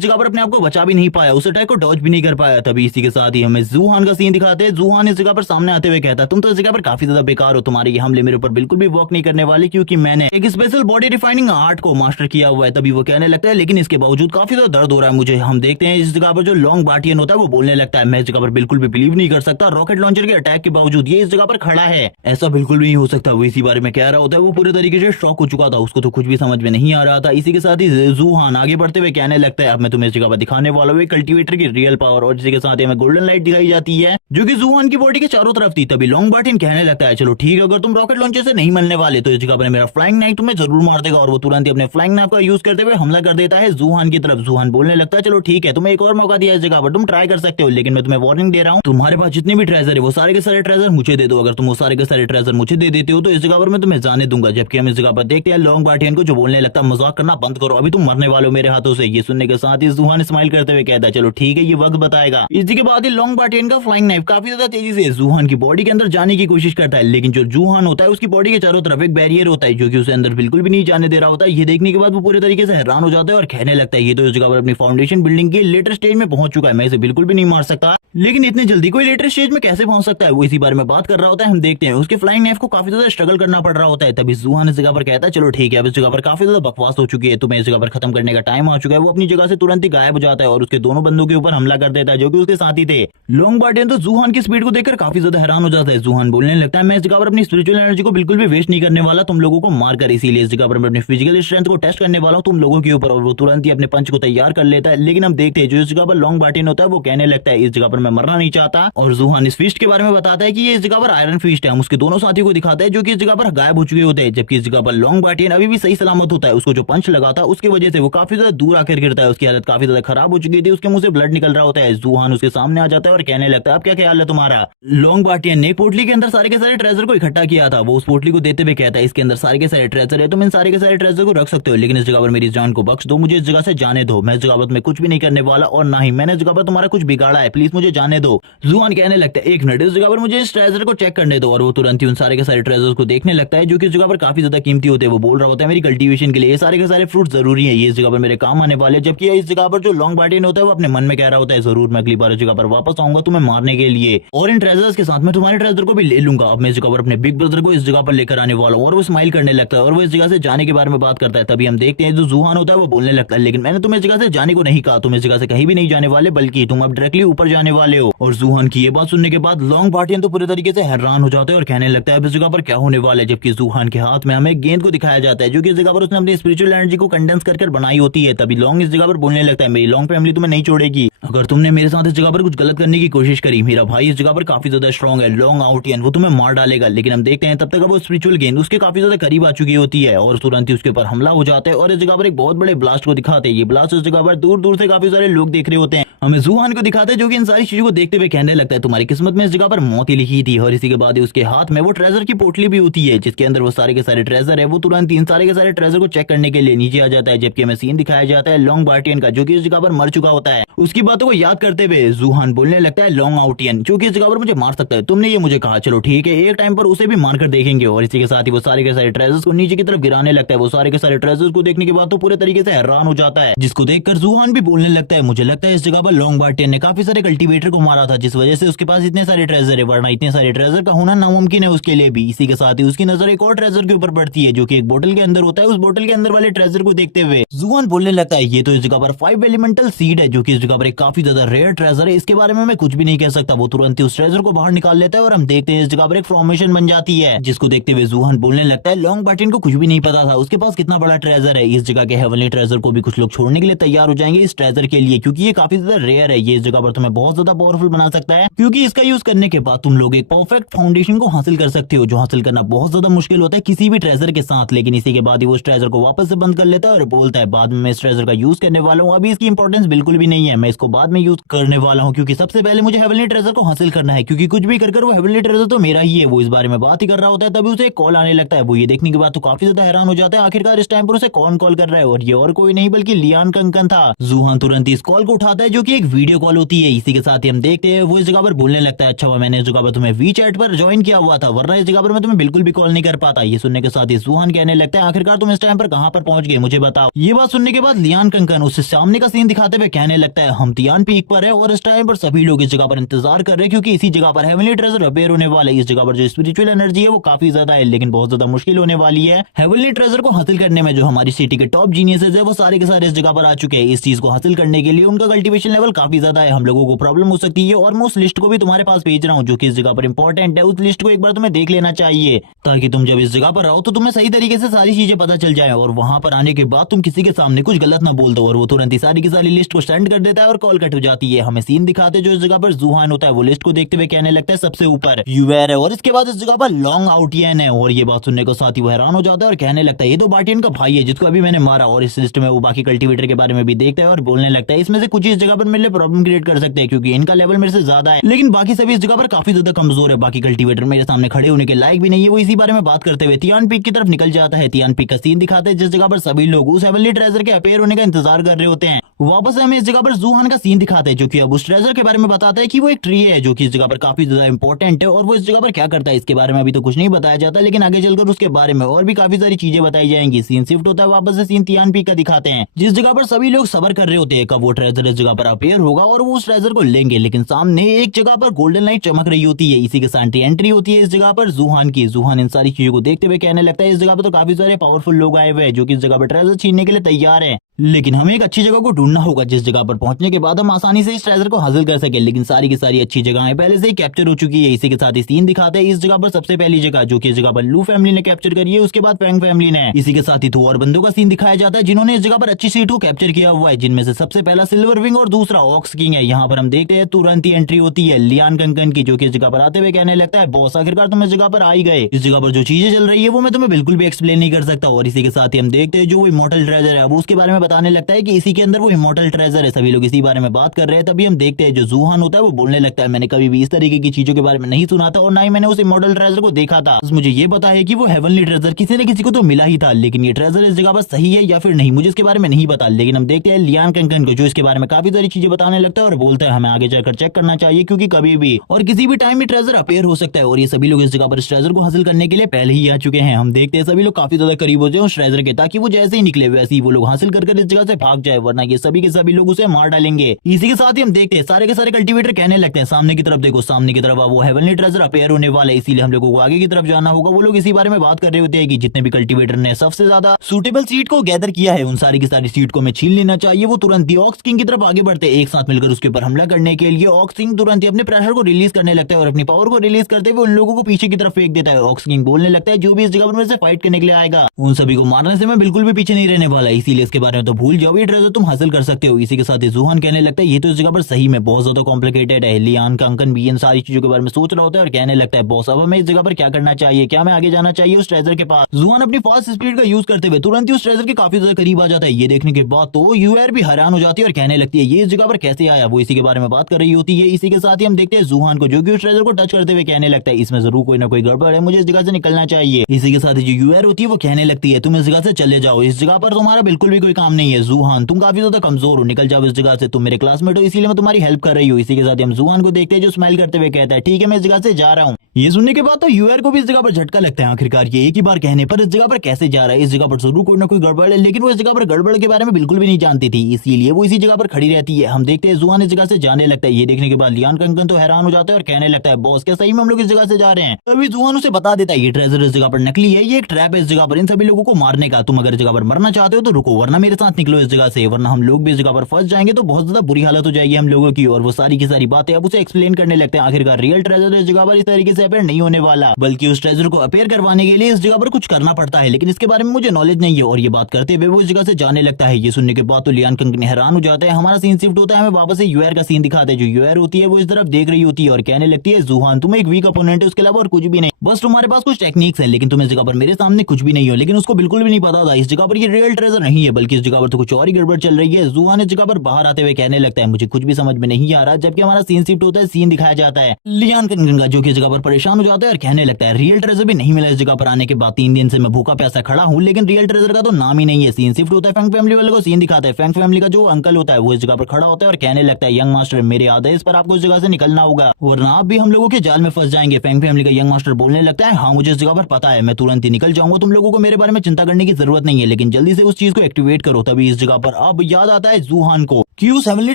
जगह पर अपने आप को बचा भी नहीं पाया, उस अटैक को डॉज भी नहीं कर पाया। तभी इसी के साथ ही हमें जूहान का सीन दिखाते हैं। जूहान इस जगह पर सामने आते हुए कहता है तुम तो इस जगह पर काफी ज्यादा बेकार हो, तुम्हारे ये हमले मेरे ऊपर बिल्कुल भी वर्क नहीं करने वाले क्योंकि मैंने एक स्पेशल बॉडी रिफाइनिंग आर्ट को मास्टर किया हुआ है। तभी वो कहने लगता है लेकिन इसके बावजूद काफी ज्यादा दर्द हो रहा है मुझे। हम देखते हैं इस जगह पर जो लॉन्ग बाटियन होता है वो बोलने लगता है मैं इस जगह पर बिल्कुल भी बिलीव नहीं कर सकता, रॉकेट लॉन्चर के अटैक के बावजूद ये इस जगह पर खड़ा है, ऐसा बिल्कुल भी नहीं हो सकता। वो इसी बारे में कह रहा होता है। वो पूरे तरीके से शॉक हो चुका था, उसको तो कुछ भी समझ में नहीं आ रहा था। इसी के साथ ही जूहान आगे बढ़ते हुए कहने लगता है अब मैं तुम्हें इस जगह पर दिखाने वाला हूँ कल्टीवेटर की रियल पावर। और इसी के साथ ही हमें गोल्डन लाइट दिखाई जाती है जो कि जूहान की बॉडी के चारों तरफ थी। तभी लॉन्ग बाटियन कहने लगता है चलो ठीक है अगर तुम रॉकेट लॉन्चर से नहीं मिलने वाले तो इस जगह पर मेरा फ्लाइंग नाइफ तुम्हें जरूर मार देगा। और वो तुरंत ही अपने फ्लाइंग नाइफ का यूज करते हुए हमला कर देता है जूहान की तरफ। जूहान बोलने लगता है चलो ठीक है तुम्हें एक और मौका दिया इस जगह पर, तुम ट्राई कर सकते हो, लेकिन मैं तुम्हें वार्निंग दे रहा हूँ तुम्हारे पास जितने भी ट्रेजर है वो सारे के सारे ट्रेजर मुझे दे दो। अगर तुम वो सारे के सारे ट्रेजर मुझे दे देते हो तो इस जगह पर मैं तुम्हें जाने दूंगा। जबकि हम इस जगह पर देखते हैं लॉन्ग बाटियन को जो बोलने लगता है मजाक करना बंद करो, अभी तुम मरने वाले हो मेरे हाथों से। ये सुनने के साथ ही जूहान स्माइल करते हुए कहता है चलो ठीक है ये वक्त बताएगा। इसी के बाद ही लॉन्ग बाटियन का फ्लाइंग नाइफ काफी ज्यादा तेजी से जूहान की बॉडी के अंदर जाने की कोशिश करता है, लेकिन जो जूहान होता है उसकी बॉडी के चारों तरफ एक बैरियर होता है जो कि उसे अंदर बिल्कुल भी नहीं जाने दे रहा होता है। ये देखने के बाद वो पूरे तरीके से हैरान हो जाता है और कहने लगता है ये तो इस जगह पर अपनी फाउंडेशन बिल्डिंग के लेटर स्टेज में पहुंच चुका है, मैं इसे बिल्कुल भी नहीं मार सकता, लेकिन इतने जल्दी कोई लेटर स्टेज में कैसे पहुंच सकता है। वो इसी बारे में बात कर रहा होता है। हम देखते हैं उसके फ्लाइंग नाइफ को काफी ज्यादा स्ट्रगल करना पड़ रहा होता है। तभी जूहान इस जगह पर कहता है चलो ठीक है अब इस जगह पर काफी ज्यादा बकवास हो चुकी है, तुम्हें इस जगह पर खत्म करने का टाइम आ चुका है। वो अपनी जगह से तुरंत ही गायब हो जाता है और उसके दोनों बंदों के ऊपर हमला कर देता है जो कि उसके साथी थे। लॉन्ग बाटियन तो जूहान की स्पीड को देखकर काफी ज्यादा हैरान हो जाता है। जूहान बोलने लगता है मैं इस जगह पर अपनी स्पिरिचुअल एनर्जी को बिल्कुल भी वेस्ट नहीं करने वाला तुम लोगों को मारकर, इसीलिए इस जगह पर मैं अपनी फिजिकल स्ट्रेंथ को टेस्ट करने वाला हूँ तुम लोगों के ऊपर। और वो तुरंत ही अपने पंच को तैयार कर लेता है। लेकिन हम देखते हैं जो इस जगह पर लॉन्ग बाटियन होता है वो कहने लगता है इस जगह पर मैं मरना नहीं चाहता। और जूहान इस फिस्ट के बारे में बताता है कि ये इस जगह पर आयरन फिस्ट है। हम उसके दोनों साथियों को दिखाते हैं जो कि इस जगह पर गायब हो चुके होते हैं, जबकि इस जगह पर लॉन्ग बाटियन अभी भी सही सलामत होता है। उसको जो पंच लगा था उसकी वजह से वो काफी ज्यादा दूर आकर गिरता है, उसकी हालत काफी ज्यादा खराब हो चुकी थी, उसके मुंह से ब्लड निकल रहा होता है। जूहान उसके सामने आ जाता है और कहने लगता है अब क्या ख्याल है तुम्हारा। लॉन्ग बाटियन ने पोटली के अंदर सारे के सारे ट्रेजर को इकट्ठा किया था। वो उस पोटली को देते हुए कहता है इसके अंदर सारे के सारे ट्रेजर है, तुम इन सारे के सारे ट्रेजर को रख सकते हो, लेकिन इस जगह पर मेरी जान को बख्श दो, मुझे इस जगह से जाने दो। मैं इस जगह पर कुछ भी नहीं करने वाला और ना ही मैंने इस जगह पर तुम्हारा कुछ बिगाड़ा है, प्लीज मुझे जाने दो। जूहान कहने लगता है एक मिनट इस जगह पर मुझे इस ट्रेजर को चेक करने दो। और वो तुरंत ही उन सारे के सारे ट्रेजर्स को देखने लगता है जो कि इस जगह पर काफी ज्यादा कीमती होते हैं। वो बोल रहा होता है मेरी कल्टीवेशन के लिए ये सारे के सारे फ्रूट जरूरी है, ये इस जगह पर मेरे काम आने वाले। जबकि इस जगह पर जो लॉन्ग बाटियन होता है वो अपने मन में कह रहा होता है जरूर मैं अगली बार इस जगह पर वापस आऊंगा तुम्हें मारने के लिए और इन ट्रेजर्स के साथ मैं तुम्हारे ट्रेजर को भी ले लूंगा। अब मैं इस जगह पर अपने बिग ब्रदर को इस जगह पर लेकर आने वाला हूँ। और वो स्माइल करने लगता है और वो इस जगह से जाने के बारे में बात करता है। तभी हम देखते हैं जो जूहान होता है वो बोलने लगता है लेकिन मैंने तुम्हें इस जगह से जाने को नहीं कहा, तुम इस जगह से कहीं भी नहीं जाने वाले बल्कि तुम अब डायरेक्टली ऊपर जाने वाले हो। और जूहान की ये बात सुनने के बाद लॉन्ग बाटियन तो पूरे तरीके से हैरान हो जाता है और कहने लगता है अब इस जगह पर क्या होने वाला है। जबकि जूहान के हाथ में हमें एक गेंद को दिखाया जाता है जो कि इस जगह पर उसने अपनी स्पिरिचुअल एनर्जी को कंडेंस कर बनाई होती है। तभी लॉन्ग इस जगह पर बोलने लगता है मेरी लॉन्ग फैमिली तुम्हें नहीं छोड़ेगी, अगर तुमने मेरे साथ इस जगह पर कुछ गलत करने की कोशिश करी, मेरा भाई इस जगह पर काफी ज्यादा स्ट्रॉन्ग है लॉन्ग आउटियन, वो तुम्हें मार डालेगा। लेकिन हम देखते हैं तब तक वो स्पिरिचुअल गेंद उसके काफी ज्यादा करीब आ चुकी होती है और तुरंत ही उसके ऊपर हमला हो जाता है और इस जगह पर एक बहुत बड़े ब्लास्ट को दिखाते हैं। ये ब्लास्ट इस जगह पर दूर दूर से काफी सारे लोग देख रहे होते हैं। हमें जूहान को दिखाते हैं जो कि इन सारी चीजों को देखते हुए कहने लगता है तुम्हारी किस्मत में इस जगह पर मौत ही लिखी थी। और इसी के बाद उसके हाथ में वो ट्रेजर की पोटली भी होती है जिसके अंदर वो सारे के सारे ट्रेजर है। वो तुरंत इन सारे के सारे ट्रेजर को चेक करने के लिए नीचे आ जाता है। जबकि हमें सीन दिखाया जाता है लॉन्ग बाटियन का जो कि इस जगह पर मर चुका होता है। उसकी बातों को याद करते हुए जूहान बोलने लगता है लॉन्ग आउटियन, क्योंकि इस जगह पर मुझे मार सकता है, तुमने ये मुझे कहा, चलो ठीक है, एक टाइम पर उसे भी मार कर देखेंगे। और इसी के साथ ही वो सारे के सारे ट्रेजर्स को नीचे की तरफ गिराने लगता है। वो सारे के सारे ट्रेजर्स को देखने के बाद तो पूरे तरीके से हैरान हो जाता है, जिसको देखकर जूहान भी बोलने लगता है मुझे लगता है इस जगह पर लॉन्ग बार्टियन ने काफी सारे कल्टीवेटर को मारा था, जिस वजह से उसके पास इतने सारे ट्रेजर है, वरना इतने सारे ट्रेजर का होना नामुमकिन है उसके लिए भी। इसी के साथ ही उसकी नजर एक और ट्रेजर के ऊपर पड़ती है जो कि एक बोतल के अंदर होता है। उस बोतल के अंदर वाले ट्रेजर को देखते हुए जूहान बोलने लगता है ये तो इस जगह पर 5 एलिमेंटल सीड है, जो कि इस जगह पर एक काफी ज्यादा रेयर ट्रेजर है, इसके बारे में मैं कुछ भी नहीं कह सकता। वो तुरंत ही उस ट्रेजर को बाहर निकाल लेता है और हम देखते हैं इस जगह पर एक फॉर्मेशन बन जाती है, जिसको देखते हुए जूहान बोलने लगता है लॉन्ग बार्टिन को कुछ भी नहीं पता था उसके पास कितना बड़ा ट्रेजर है। इस जगह के हेवनली ट्रेजर को भी कुछ लोग छोड़ने के लिए तैयार हो जाएंगे इस ट्रेजर के लिए, क्योंकि ये काफी ज्यादा रेयर है। ये इस जगह पर तुम्हें बहुत ज्यादा पावरफुल बना सकता है, क्योंकि इसका यूज करने के बाद तुम लोग एक परफेक्ट फाउंडेशन को हासिल कर सकते हो, जो हासिल करना बहुत ज्यादा मुश्किल होता है किसी भी ट्रेजर के साथ। लेकिन इसी के बाद ही वो उस ट्रेजर को वापस से बंद कर लेता है और बोलता है बाद में मैं इस ट्रेजर का यूज करने वाला हूँ, अभी इसकी इंपॉर्टेंस बिल्कुल भी नहीं है, मैं इसको बाद में यूज करने वाला हूँ, क्योंकि सबसे पहले मुझे हेवनली ट्रेजर को हासिल करना है, क्योंकि कुछ भी कर वो हेवनली ट्रेजर तो मेरा ही है। वो इस बारे में बात ही कर रहा होता है, तभी उसे एक कॉल आने लगता है। वो ये देखने के बाद तो काफी ज्यादा हैरान हो जाता है, आखिरकार इस टाइम पर उसे कौन कॉल कर रहा है, और ये और कोई नहीं बल्कि लियान कंकन था। जूहान तुरंत इस कॉल को उठाता है जो कि एक वीडियो कॉल होती है। इसी के साथ ही हम देखते हैं वो इस जगह पर बोलने लगता है अच्छा मैंने इस जगह पर तुम्हें वी चैट पर ज्वाइन किया हुआ था, वरना इस जगह पर मैं तुम्हें बिल्कुल भी कॉल नहीं कर पाता। ये सुनने के साथ ही जूहान कहने लगता है आखिरकार तुम इस टाइम पर कहां पर पहुंच गए मुझे बताओ। ये बात सुनने के बाद लियान कंकन उससे सामने का सीन दिखाते हुए कहने लगता है हम तियान पीक पर है और इस टाइम पर सभी लोग इस जगह पर इंतजार कर रहे हैं, क्योंकि इसी जगह पर हेवनली ट्रेजर अपेयर होने वाला है। इस जगह पर जो स्पिरिचुअल एनर्जी है वो काफी ज्यादा है, लेकिन बहुत ज्यादा मुश्किल होने वाली है। हेवनली ट्रेजर को हासिल करने में जो हमारी सिटी के टॉप जीनियसेस है वो सारे के सारे इस जगह पर आ चुके हैं। इस चीज को हासिल करने के लिए उनका कल्टीवेशन लेवल काफी ज्यादा है, हम लोगों को प्रॉब्लम हो सकती है। और मैं उस लिस्ट को भी तुम्हारे पास भेज रहा हूँ जो कि इस जगह पर इंपॉर्टेंट है, उस लिस्ट को एक बार तुम्हें देख लेना चाहिए, ताकि तुम जब इस जगह पर आओ तो तुम्हें सही तरीके से सारी चीजें पता चल जाए, और वहां पर आने के बाद तुम किसी के सामने कुछ गलत ना बोल दो। और वो तुरंत ही सारी की सारी लिस्ट को सेंड कर देता है और कॉल कट हो जाती है। हमें सीन दिखाते जो इस जगह पर जूहान होता है वो लिस्ट को देखते हुए कहने लगता है सबसे ऊपर यूवेर है, और इसके बाद इस जगह पर लॉन्ग आउटियन है। और ये बात सुनने को साथ ही वो हैरान हो जाता है और कहने लगता है ये तो बार्टियन का भाई है जिसको अभी मैंने मारा। और इस लिस्ट में वो बाकी कल्टीवेटर के बारे में भी देखता है और बोलने लगता है इसमें से कुछ इस जगह पर मेरे लिए प्रॉब्लम क्रिएट कर सकते हैं, क्योंकि इनका लेवल मेरे से ज्यादा है, लेकिन बाकी सभी इस जगह पर काफी ज्यादा कमजोर है, बाकी कल्टीवेटर मेरे सामने खड़े होने के लायक भी नहीं है। वो इसी बारे में बात करते हुए तियान पीक की तरफ निकल जाता है। तियान पीक का सीन दिखाते हैं जिस जगह पर सभी लोग उस हेवनली ट्रेजर के अपेयर होने का इंतजार कर रहे होते हैं। वापस से हमें इस जगह पर जूहान का सीन दिखाते हैं जो कि अब उस ट्रेजर के बारे में बताता है कि वो एक ट्री है जो कि इस जगह पर काफी ज्यादा इंपॉर्टेंट है, और वो इस जगह पर क्या करता है इसके बारे में अभी तो कुछ नहीं बताया जाता, लेकिन आगे चलकर उसके बारे में और भी काफी सारी चीजें बताई जाएंगी। सीन शिफ्ट होता है, वापस से सीन तियान पीक का दिखाते हैं जिस जगह पर सभी लोग सबर कर रहे होते हैं कब वो ट्रेजर इस जगह पर अपेयर होगा और वो उस ट्रेजर को लेंगे, लेकिन सामने एक जगह पर गोल्डन लाइट चमक रही होती है। इसी के साथ एंट्री होती है इस जगह पर जूहान की। जूहान इन सारी चीजों को देखते हुए कहने लगता है इस जगह पर तो काफी सारे पावरफुल लोग आए हुए हैं जो कि इस जगह पर ट्रेजर छीनने के लिए तैयार है, लेकिन हमें एक अच्छी जगह को ढूंढना होगा जिस जगह पर पहुंचने के बाद हम आसानी से इस ट्रेजर को हासिल कर सके। लेकिन सारी की सारी अच्छी जगहें पहले से ही कैप्चर हो चुकी है। इसी के साथ ही सीन दिखाते हैं इस जगह पर सबसे पहली जगह जो कि इस जगह पर लू फैमिली ने कैप्चर करी है, उसके बाद फैंग फैमिली ने। इसी के साथ ही दो और बंदों का सीन दिखाया जाता है जिन्होंने इस जगह पर अच्छी सीट को कैप्चर किया हुआ है, जिनमें से सबसे पहला सिल्वर विंग और दूसरा ऑक्स किंग है। यहाँ पर हम देखते हैं तुरंत ही एंट्री होती है लियान कंकन की, जो कि इस जगह पर आते हुए कहने लगता है बॉस आखिरकार तुम इस जगह पर आ ही गए। इस जगह पर जो चीजें चल रही है वो मैं तुम्हें बिल्कुल भी एक्सप्लेन नहीं कर सकता। और इसी के साथ ही हम देखते हैं जो वो इमॉर्टल ट्रेजर है वो उसके बारे में बताने लगता है कि इसी के अंदर वो इमॉर्टल ट्रेजर है। सभी लोग इसी बारे में बात कर रहे हैं, तभी हम देखते हैं जो जूहान होता है वो बोलने लगता है मैंने कभी भी इस तरीके की चीजों के बारे में नहीं सुना था और ना ही मैंने उस इमॉर्टल ट्रेजर को देखा था। मुझे ये पता है कि वो हेवनली ट्रेजर किसी न किसी को तो मिला ही था, लेकिन ये ट्रेजर इस जगह पर सही है या फिर नहीं मुझे इसके बारे में नहीं पता। लेकिन हम देखते हैं लियान कंकन को जो इसके बारे में काफी सारी चीजें बताने लगता है और बोलता है हमें आगे जाकर चेक करना चाहिए, क्योंकि कभी भी और किसी भी टाइम में ट्रेजर अपेयर हो सकता है। और ये सभी लोग इस जगह पर इस ट्रेजर को हासिल करने के लिए पहले ही आ चुके हैं। हम देखते हैं सभी लोग काफी ज्यादा करीब हो जाए उस ट्रेजर के, ताकि वो जैसे ही निकले वैसे ही वो लोग हासिल कर इस जगह से भाग जाए, वरना ये सभी के सभी लोग उसे मार डालेंगे। इसी के साथ ही हम देखते हैं सारे के सारे कल्टीवेटर कहने लगते हैं सामने की तरफ देखो, सामने की तरफ वो हेवनली ट्रेजर अपेयर होने वाला है, इसीलिए हम लोगों को आगे की तरफ जाना होगा। वो लोग इसी बारे में बात कर रहे होते हैं कि जितने भी कल्टीवेटर ने सबसे ज्यादा सूटेबल सीट को गैदर किया है उन सारी की सारी सीट को हमें छीन लेना चाहिए। वो तुरंत ही ऑक्स किंग की तरफ आगे बढ़ते हैं एक साथ मिलकर उसके ऊपर हमला करने के लिए। ऑक्स किंग तुरंत ही अपने प्रेशर को रिलीज करने लगता है और अपनी पावर को रिलीज करते हुए उन लोगों को पीछे की तरफ फेंक देता है। ऑक्स किंग बोलने लगता है जो भी इस जगह पर मेरे से फाइट करने के लिए आएगा उन सभी को मारने से मैं बिल्कुल भी पीछे नहीं रहने वाला, इसीलिए इसके बारे में तो भूल जाओ, ये ट्रेजर तुम हासिल कर सकते हो। इसी के साथ ही जूहान कहने लगता है ये तो इस जगह पर सही में बहुत ज्यादा कॉम्प्लिकेटेड है। लियान कंकन भी इन सारी चीजों के बारे में सोच रहा होता है और कहने लगता है बॉस अब हमें इस जगह पर क्या करना चाहिए, क्या मैं आगे जाना चाहिए उस ट्रेजर के पास। जूहान अपनी फास्ट स्पीड का यूज करते हुए तुरंत ही उस ट्रेजर के काफी ज्यादा करीब आ जाता है। ये देखने के बाद तो यूआर भी हैरान हो जाती है और कहने लगती है ये इस जगह पर कैसे आया, वो इसी के बारे में बात कर रही होती है। इसी के साथ ही हम देखते हैं जूहान को जो कि उस ट्रेजर को टच करते हुए कहने लगता है इसमें जरूर कोई ना कोई गड़बड़ है, मुझे इस जगह से निकलना चाहिए। इसी के साथ ही जो यूआर होती है वो कहने लगती है तुम इस जगह से चले जाओ, इस जगह पर तुम्हारा बिल्कुल भी कोई काम नाम नहीं है जूहान, तुम काफी ज्यादा कमजोर हो, निकल जाओ इस जगह से, तुम मेरे क्लासमेट हो इसीलिए मैं तुम्हारी हेल्प कर रही हूँ। इसी के साथ हम जूहान को देखते हैं जो स्माइल करते हुए कहता है ठीक है मैं इस जगह से जा रहा हूँ। ये सुनने के बाद तो यूआर को भी इस जगह पर झटका लगता है, आखिरकार ये एक ही बार कहने पर इस जगह पर कैसे जा रहा है, इस जगह पर जरूर कोई ना कोई गड़बड़ है, लेकिन वो इस जगह पर गड़बड़ के बारे में बिल्कुल भी नहीं जानती थी, इसीलिए वो इसी जगह पर खड़ी रहती है। हम देखते हैं जूहान इस जगह से जाने लगता है। ये देखने के बाद लियान कंगन तो हैरान हो जाता है और कहने लगता है बॉस क्या सही में हम लोग इस जगह से जा रहे हैं। तभी जूहान उसे बता देता है ये ट्रेजर इस जगह पर नकली है, ये एक ट्रैप है इस जगह पर इन सभी लोगों को मारने का, तुम अगर इस जगह पर मरना चाहते हो तो रुको वरना मेरे साथ निकलो इस जगह से, वरना हम लोग भी इस जगह पर फंस जाएंगे तो बहुत ज्यादा बुरी हालत हो जाएगी हम लोगों की। और वो सारी की सारी बातें अब उसे एक्सप्लेन करने लगते हैं। आखिरकार रियल ट्रेजर इस जगह पर इस तरीके से अपेयर नहीं होने वाला, बल्कि उस ट्रेजर को अपेयर करवाने के लिए इस जगह पर कुछ करना पड़ता है, लेकिन इसके बारे में मुझे नॉलेज नहीं है। और ये बात करते हुए वो इस जगह से जाने लगता है। ये सुनने के बाद तो लियान कंगन हैरान हो जाता है। हमारा सीन शिफ्ट होता है, हमें वापस से यूआर का सीन दिखाते हैं। जो यूआर होती है वो इस तरफ देख रही होती है और कहने लगती है जूहान तुम एक वीक अपोनेंट है, उसके अलावा और कुछ भी नहीं, बस तुम्हारे पास कुछ टेक्निक्स है, लेकिन तुम इस जगह पर मेरे सामने कुछ भी नहीं हो। लेकिन उसको बिल्कुल भी नहीं पता था इस जगह पर ये रियल ट्रेजर नहीं है, बल्कि इस जगह पर तो कुछ और ही गड़बड़ चल रही है। जूहान इस जगह पर बाहर आते हुए कहने लगता है मुझे कुछ भी समझ में नहीं आ रहा, जबकि हमारा सीन शिफ्ट होता है, सीन दिखाया जाता है लियान कंगन का जो कि इस जगह पर परेशान हो जाता है और कहने लगता है रियल ट्रेजर भी नहीं मिला इस जगह पर आने के बाद, 3 दिन से मैं भूखा प्यासा खड़ा हूँ, लेकिन रियल ट्रेजर का तो नाम ही नहीं है। सीन शिफ्ट होता है, फैंग फैमिली वाले को सीन दिखाता है। फैंग फैमिली का जो अंकल होता है वो इस जगह पर खड़ा होता है और कहने लगता है यंग मास्टर मेरे आदेश पर आपको इस जगह से निकलना होगा वरना आप भी हम लोगों के जाल में फंस जाएंगे। फैंग फैमिली का यंग मास्टर बोलने लगता है हाँ मुझे इस जगह पर पता है, मैं तुरंत ही निकल जाऊंगा, तुम लोगों को मेरे बारे में चिंता करने की जरूरत नहीं है, लेकिन जल्दी से उस चीज को एक्टिवेट करो। तभी इस जगह पर अब याद आता है जूहान को कि उस हेवनली